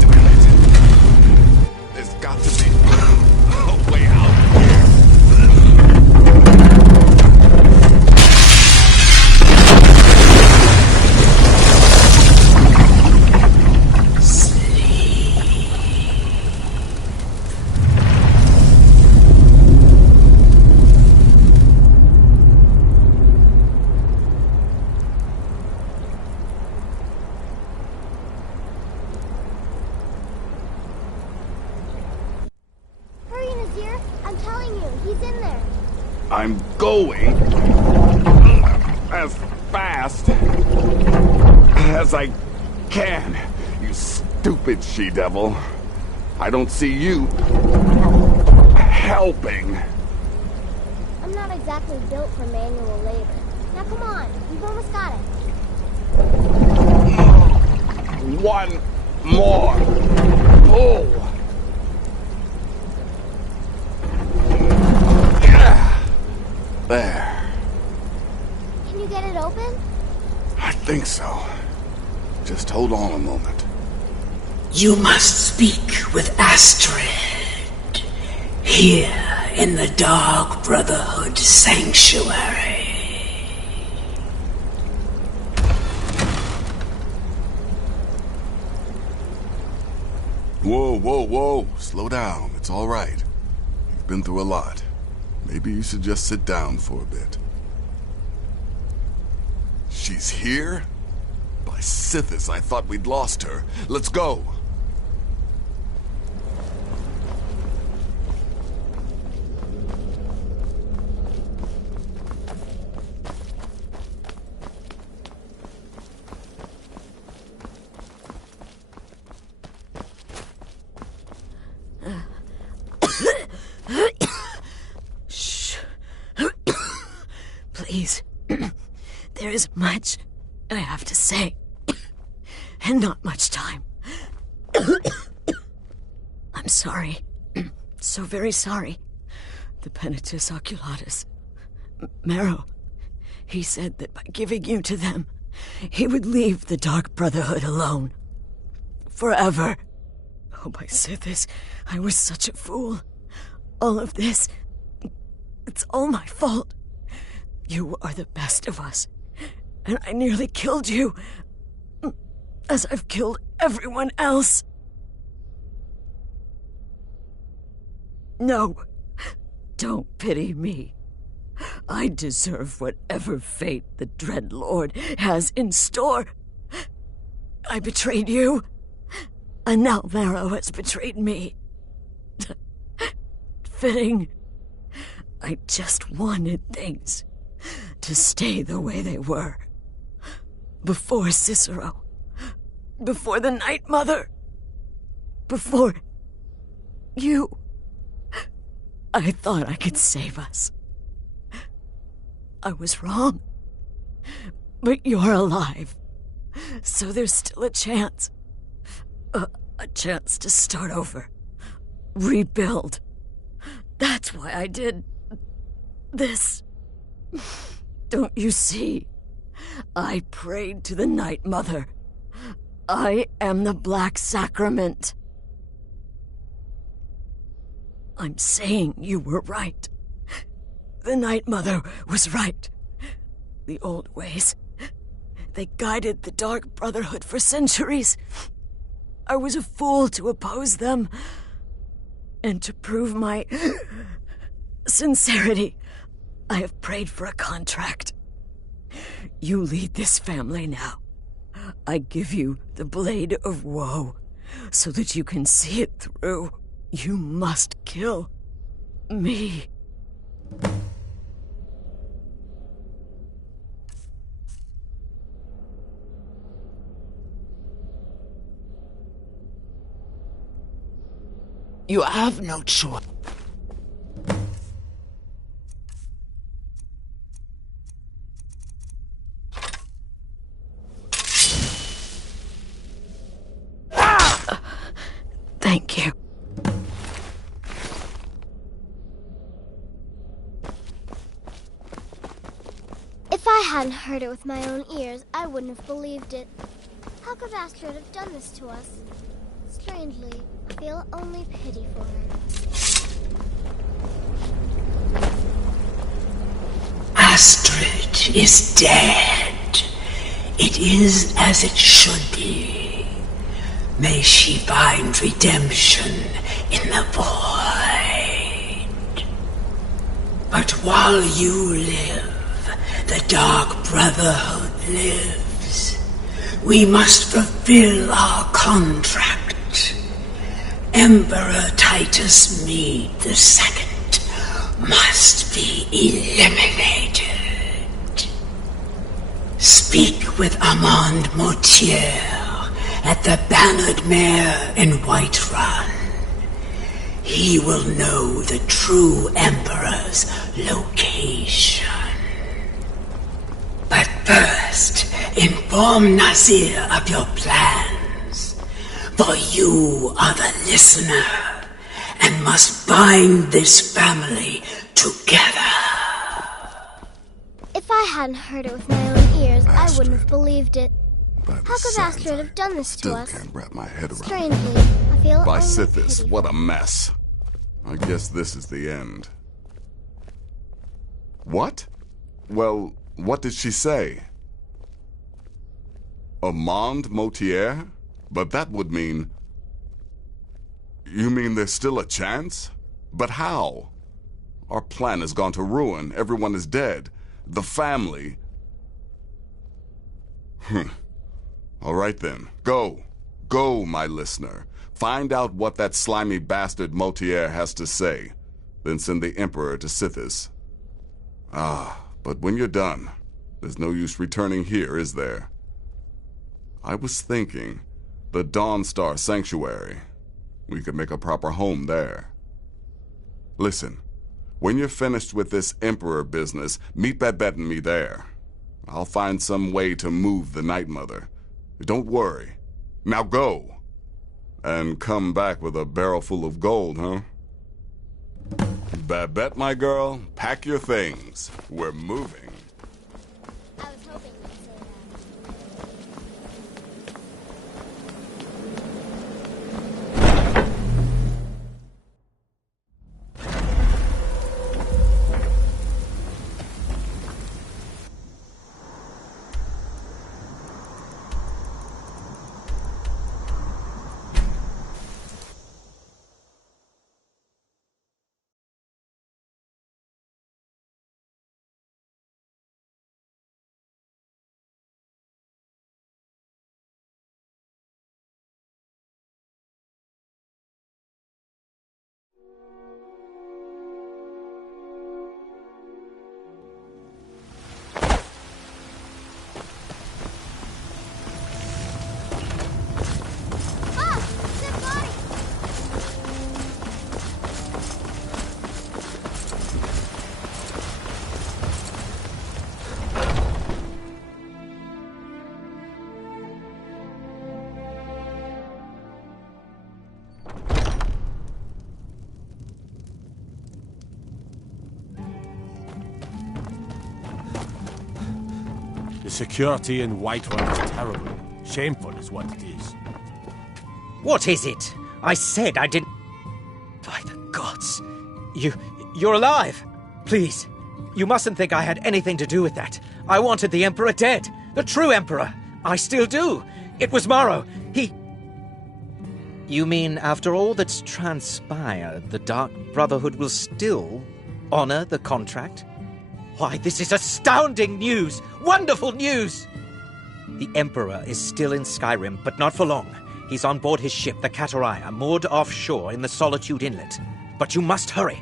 Damn it. There's got to be a way out Hurry, Nazir. I'm telling you, he's in there. I'm going as fast as I can, you stupid she-devil. I don't see you helping. I'm not exactly built for manual labor. Now come on, you've almost got it. One more pull. There. Can you get it open? I think so. Just hold on a moment. You must speak with Astrid. Here in the Dark Brotherhood Sanctuary. Whoa, whoa, whoa. Slow down. It's all right. You've been through a lot. Maybe you should just sit down for a bit. She's here? By Sithis, I thought we'd lost her. Let's go. Please. There is much I have to say, and not much time. I'm sorry. So very sorry. The Penitus Oculatus. Marrow. He said that by giving you to them, he would leave the Dark Brotherhood alone. Forever. Oh, by Sithis, I was such a fool. All of this, it's all my fault. You are the best of us, and I nearly killed you, as I've killed everyone else. No, don't pity me. I deserve whatever fate the Dread Lord has in store. I betrayed you, and now Marrow has betrayed me. Fitting. I just wanted things to stay the way they were. Before Cicero. Before the Night Mother. Before you. I thought I could save us. I was wrong. But you're alive. So there's still a chance. A chance to start over. Rebuild. That's why I did this. Don't you see? I prayed to the Night Mother. I am the Black Sacrament. I'm saying you were right. The Night Mother was right. The old ways, they guided the Dark Brotherhood for centuries. I was a fool to oppose them. And to prove my sincerity, I have prayed for a contract. You lead this family now. I give you the Blade of Woe, so that you can see it through. You must kill me. You have no choice. Thank you. If I hadn't heard it with my own ears, I wouldn't have believed it. How could Astrid have done this to us? Strangely, I feel only pity for her. Astrid is dead. It is as it should be. May she find redemption in the void. But while you live, the Dark Brotherhood lives. We must fulfill our contract. Emperor Titus Mede II must be eliminated. Speak with Armand Motier at the Bannered Mare in Whiterun. He will know the true Emperor's location. But first, inform Nazir of your plans, for you are the listener and must bind this family together. If I hadn't heard it with my own ears, I wouldn't have believed it. How could Astrid have done this to us? Can't wrap my head around. Strangely, I feel By only Sithis, pity. what a mess. I guess this is the end. What? Well, what did she say? Armand Motier? But that would mean... You mean there's still a chance? But how? Our plan has gone to ruin. Everyone is dead. The family... All right then. Go. Go, my listener. Find out what that slimy bastard Motier has to say. Then send the Emperor to Sithis. But when you're done, there's no use returning here, is there? I was thinking, the Dawnstar Sanctuary. We could make a proper home there. Listen, when you're finished with this Emperor business, meet Babette and me there. I'll find some way to move the Night Mother. Don't worry. Now go. And come back with a barrel full of gold, huh? Babette, my girl, pack your things. We're moving. I was hoping you'd say that. The security in Whiterun is terrible. Shameful is what it is. What is it? I said I didn't... By the gods. You're alive! Please, you mustn't think I had anything to do with that. I wanted the Emperor dead. The true Emperor. I still do. It was Morrow. He... You mean after all that's transpired, the Dark Brotherhood will still honor the contract? Why, this is astounding news! Wonderful news! The Emperor is still in Skyrim, but not for long. He's on board his ship, the Kataraya, moored offshore in the Solitude Inlet. But you must hurry.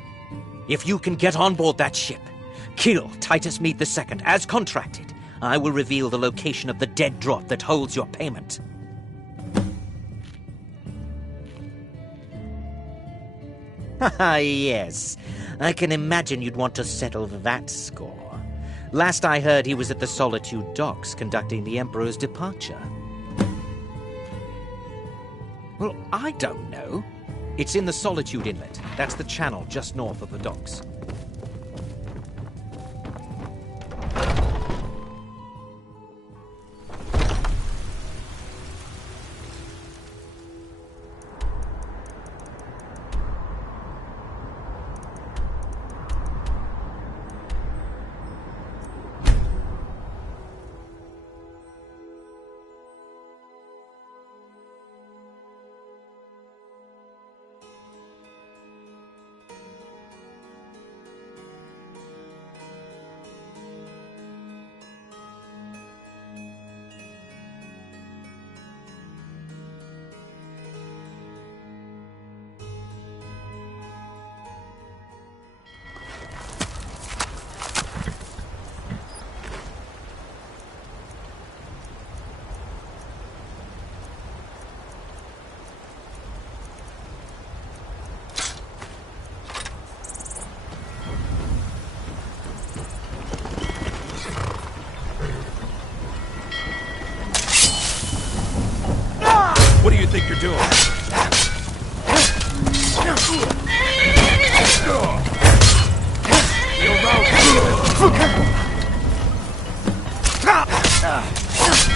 If you can get on board that ship, kill Titus Meade II as contracted, I will reveal the location of the dead drop that holds your payment. Ah, yes. I can imagine you'd want to settle that score. Last I heard, he was at the Solitude docks conducting the Emperor's departure. Well, I don't know. It's in the Solitude Inlet. That's the channel just north of the docks. What do you think you're doing?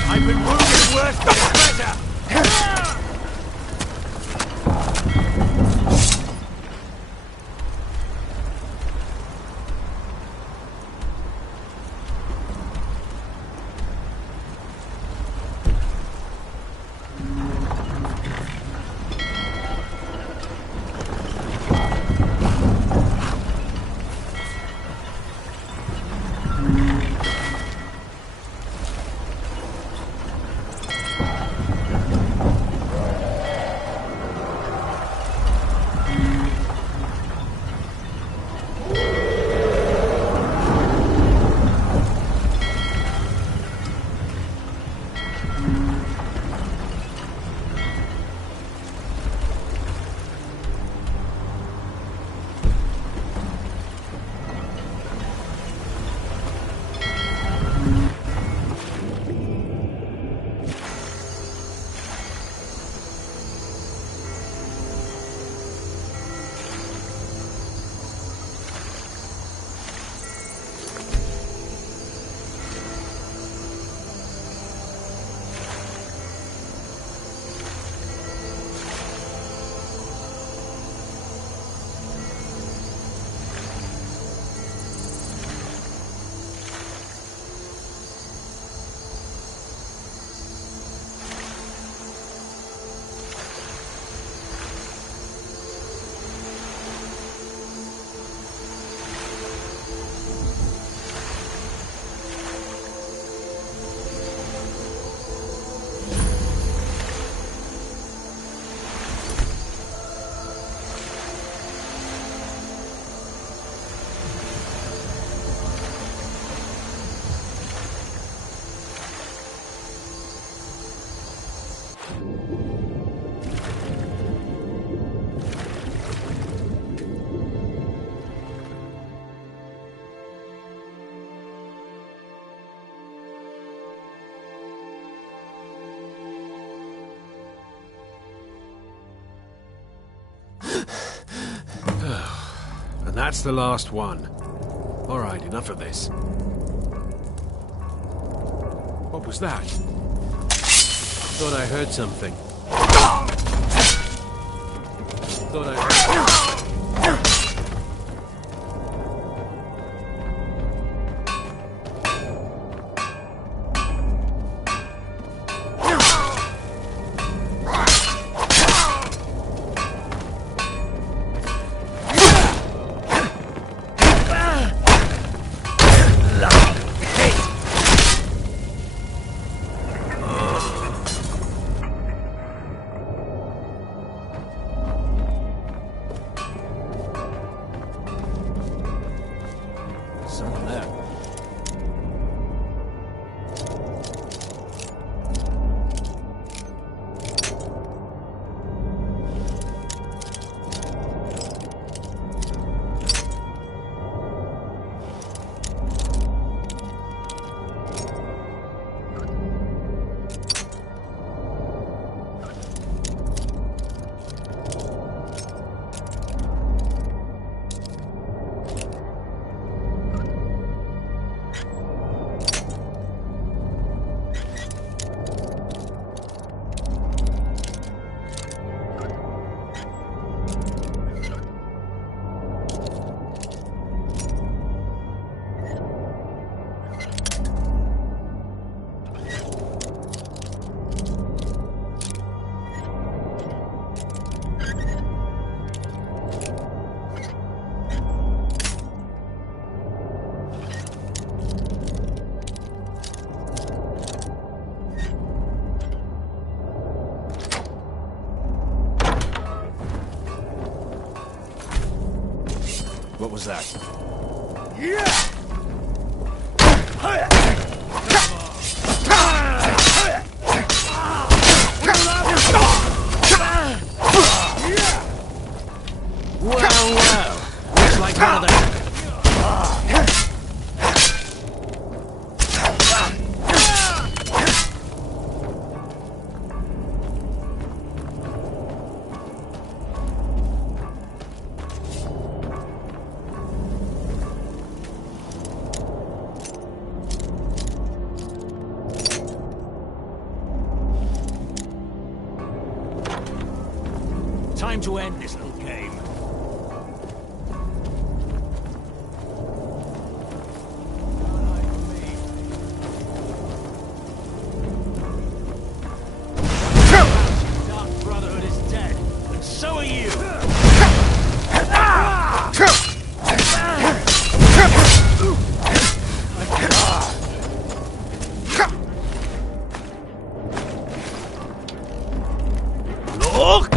I've been wounded worse than treasure! And that's the last one. All right, enough of this. What was that? Thought I heard something. Thought I heard... was that? Well, looks like one of the... Time to end this little game. Dark Brotherhood is dead, and so are you! Look!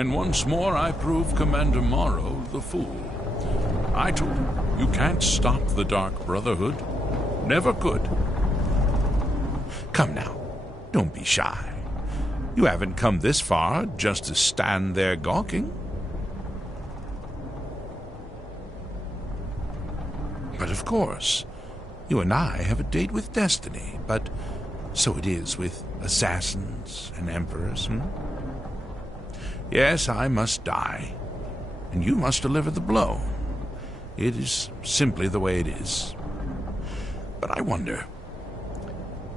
And once more I prove Commander Morrow the fool. I told him, you can't stop the Dark Brotherhood. Never could. Come now, don't be shy. You haven't come this far just to stand there gawking. But of course, you and I have a date with destiny, but so it is with assassins and emperors, Yes, I must die, and you must deliver the blow. It is simply the way it is. But I wonder,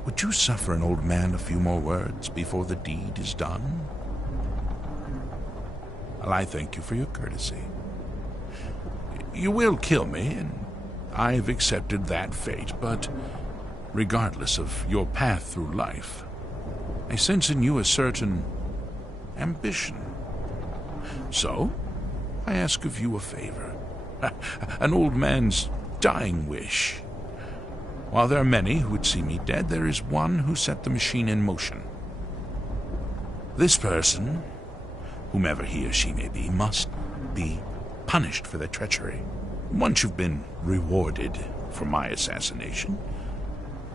would you suffer an old man a few more words before the deed is done? Well, I thank you for your courtesy. You will kill me, and I've accepted that fate, but regardless of your path through life, I sense in you a certain ambition. So, I ask of you a favor. An old man's dying wish. While there are many who would see me dead, there is one who set the machine in motion. This person, whomever he or she may be, must be punished for their treachery. Once you've been rewarded for my assassination,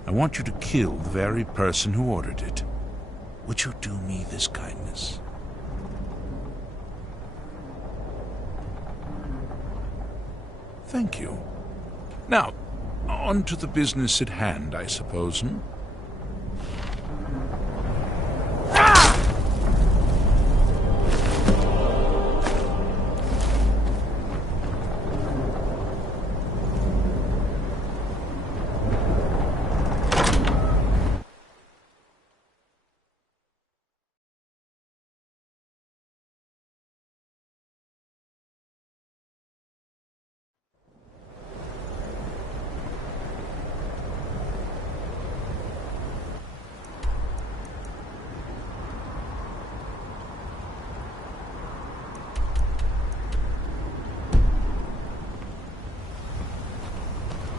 I want you to kill the very person who ordered it. Would you do me this kindness? Thank you. Now, on to the business at hand, I suppose,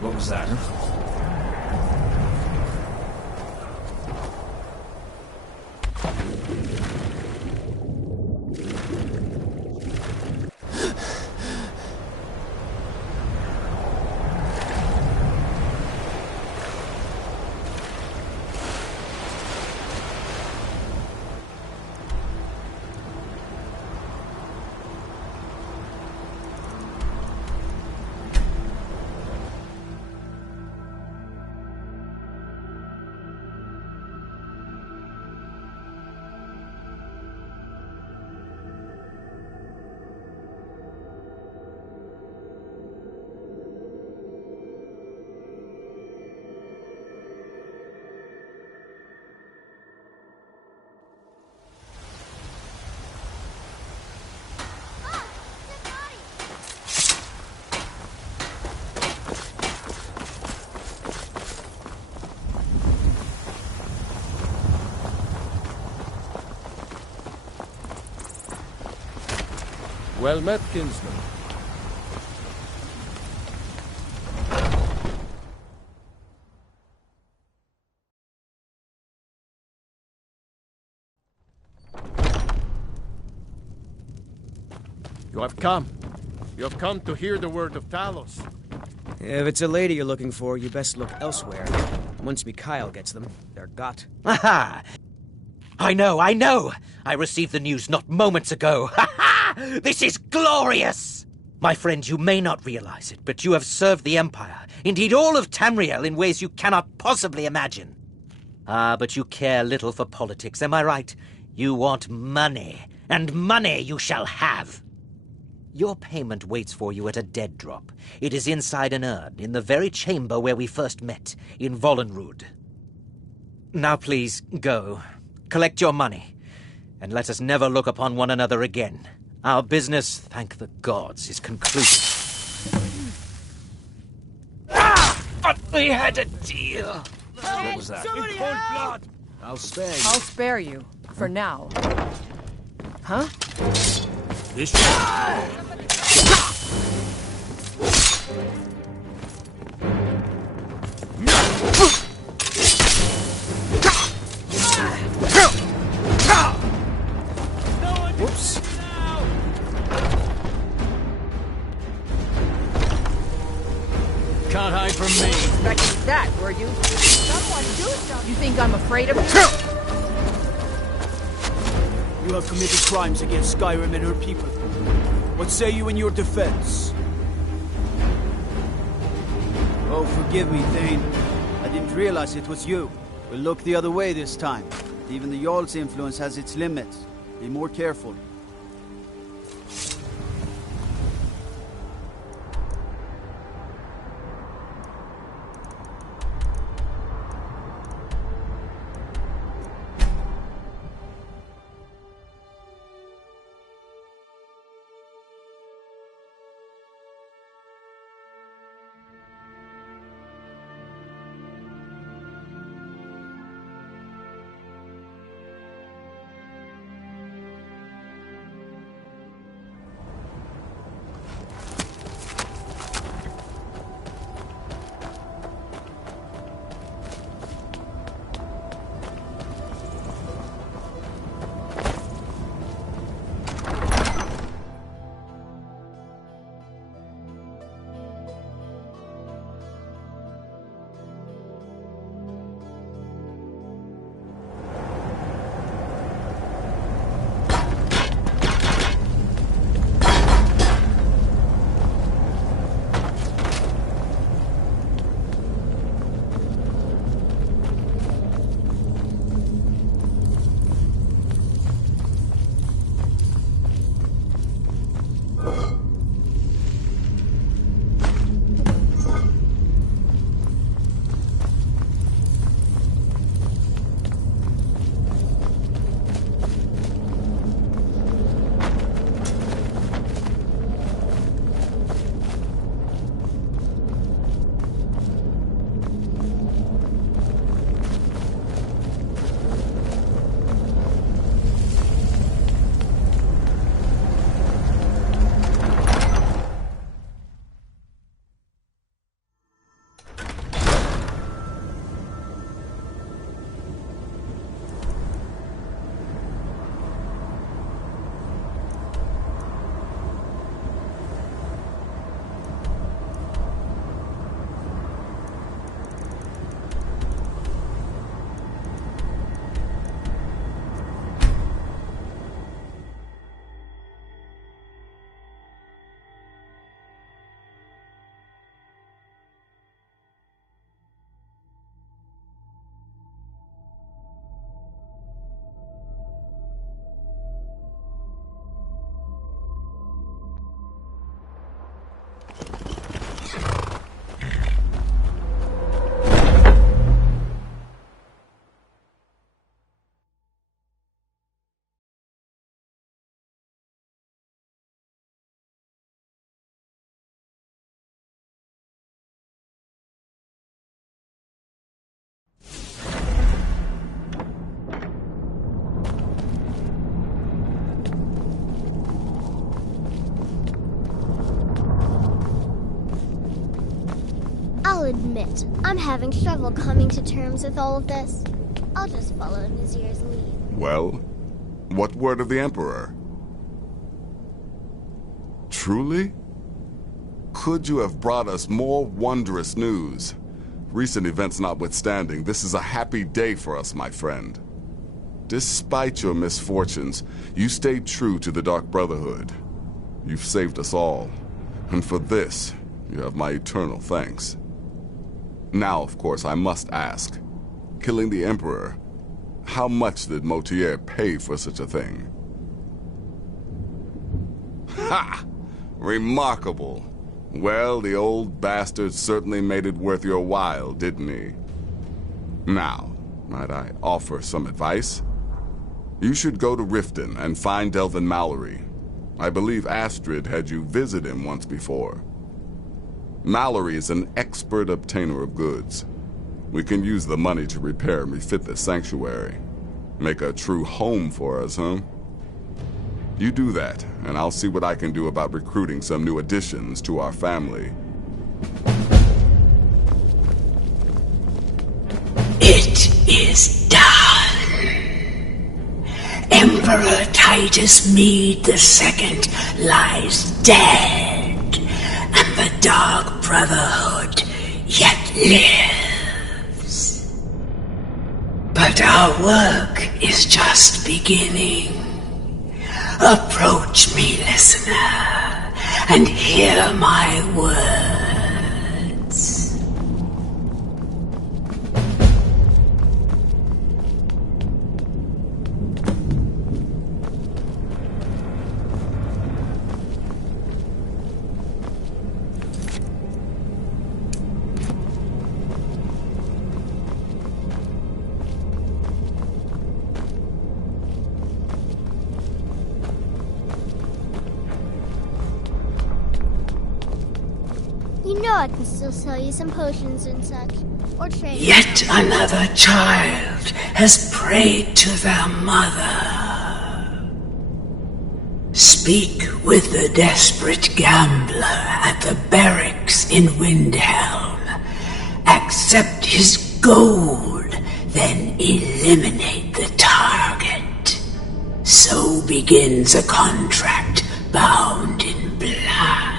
What was that? Well met, kinsman. You have come. You have come to hear the word of Talos. If it's a lady you're looking for, you best look elsewhere. Once Mikhail gets them, they're got. Aha! I know! I received the news not moments ago. Ha ha! This is glorious! My friend, you may not realize it, but you have served the Empire, indeed all of Tamriel, in ways you cannot possibly imagine. Ah, but you care little for politics, am I right? You want money, and money you shall have. Your payment waits for you at a dead drop. It is inside an urn, in the very chamber where we first met, in Vollenrud. Now please, go. Collect your money, and let us never look upon one another again. Our business, thank the gods, is concluded. But we had a deal. What was that? Somebody help! I'll spare you. I'll spare you. For now. Huh? This Whoops. Can't hide from me. Expecting that, were you? Someone do something. You think I'm afraid of you? You have committed crimes against Skyrim and her people. What say you in your defense? Oh, forgive me, Thane. I didn't realize it was you. We'll look the other way this time. Even the Jarl's influence has its limits. Be more careful. I'll admit, I'm having trouble coming to terms with all of this. I'll just follow Nazir's lead. Well, what word of the Emperor? Truly? Could you have brought us more wondrous news? Recent events notwithstanding, this is a happy day for us, my friend. Despite your misfortunes, you stayed true to the Dark Brotherhood. You've saved us all, and for this, you have my eternal thanks. Now, of course, I must ask, killing the Emperor, how much did Motier pay for such a thing? Ha! Remarkable. Well, the old bastard certainly made it worth your while, didn't he? Now, might I offer some advice? You should go to Riften and find Delvin Mallory. I believe Astrid had you visit him once before. Mallory is an expert obtainer of goods. We can use the money to repair and refit the sanctuary. Make a true home for us, huh? You do that, and I'll see what I can do about recruiting some new additions to our family. It is done. Emperor Titus Mede II lies dead, and the Dark Brotherhood yet lives. But our work is just beginning. Approach me, listener, and hear my words. You know I can still sell you some potions and such. Or trade. Yet another child has prayed to their mother. Speak with the desperate gambler at the barracks in Windhelm. Accept his gold, then eliminate the target. So begins a contract bound in blood.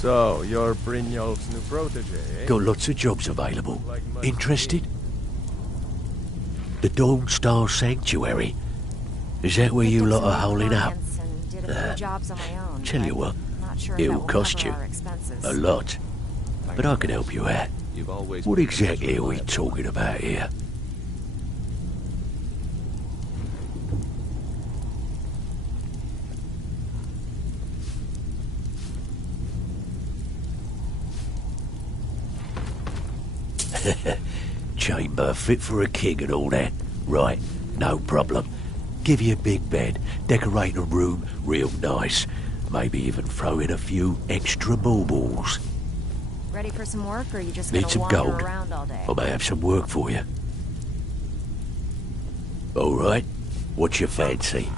So, you're Brynjolf's new protege, eh? Got lots of jobs available. Interested? The Dawn Star Sanctuary. Is that where you lot are holding up? Tell you what, it'll cost you a lot. But I can help you out. What exactly are we talking about here? Chamber fit for a king and all that. Right, no problem. Give you a big bed, decorate a room real nice. Maybe even throw in a few extra baubles. Ready for some work, or are you just Need gonna some wander gold? around all day? I may have some work for you. All right. What's your fancy?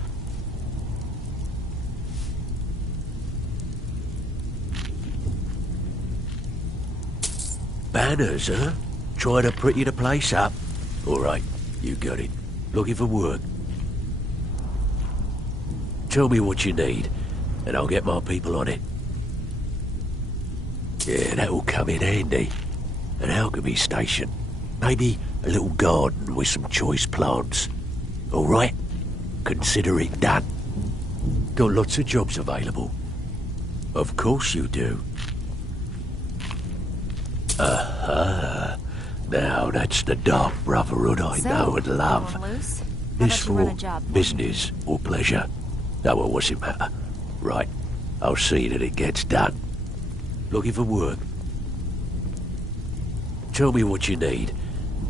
Banners, huh? Trying to pretty the place up? All right, you got it. Looking for work. Tell me what you need, and I'll get my people on it. Yeah, that will come in handy. An alchemy station. Maybe a little garden with some choice plants. All right? Consider it done. Got lots of jobs available. Of course you do. Aha. Now that's the Dark Brotherhood I know and love. This for business or pleasure? No, well, what's it matter? Right, I'll see that it gets done. Looking for work? Tell me what you need,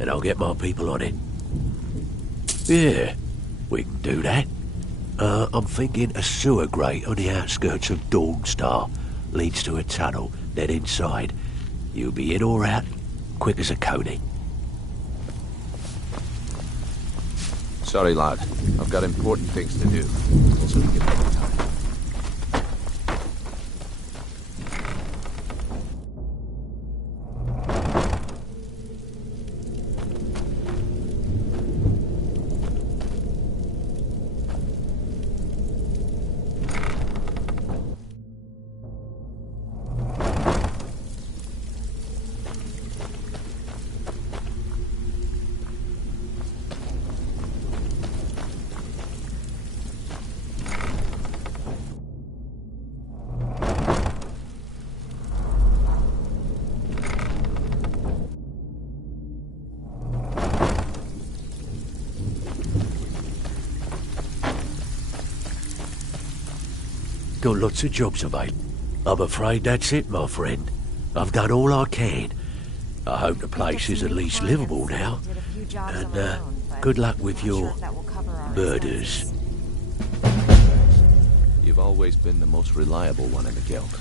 and I'll get my people on it. Yeah, we can do that. I'm thinking a sewer grate on the outskirts of Dawnstar leads to a tunnel, then inside. You'll be in or out, quick as a coney. Sorry, lad. I've got important things to do. Also to get back in time. Got lots of jobs available. I'm afraid that's it, my friend. I've done all I can. I hope the place is at least livable now. And good luck with your murders. You've always been the most reliable one in the guild.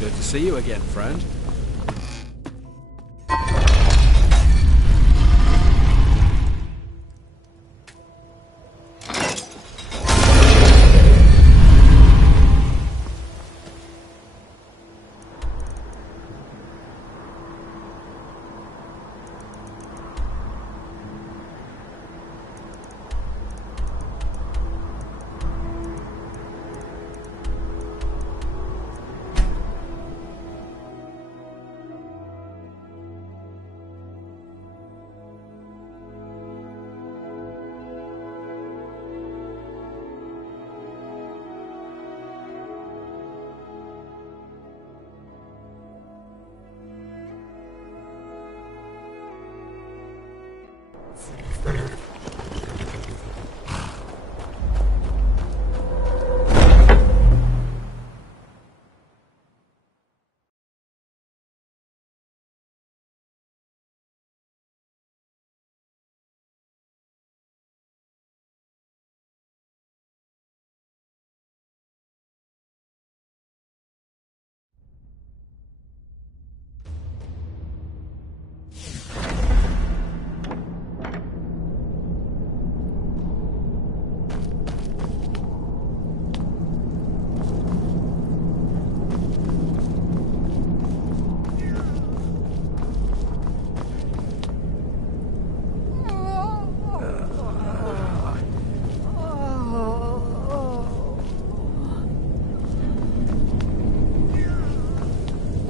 Good to see you again, friend.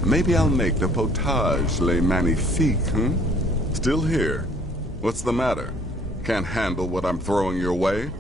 Maybe I'll make the potage le magnifique, Still here. What's the matter? Can't handle what I'm throwing your way?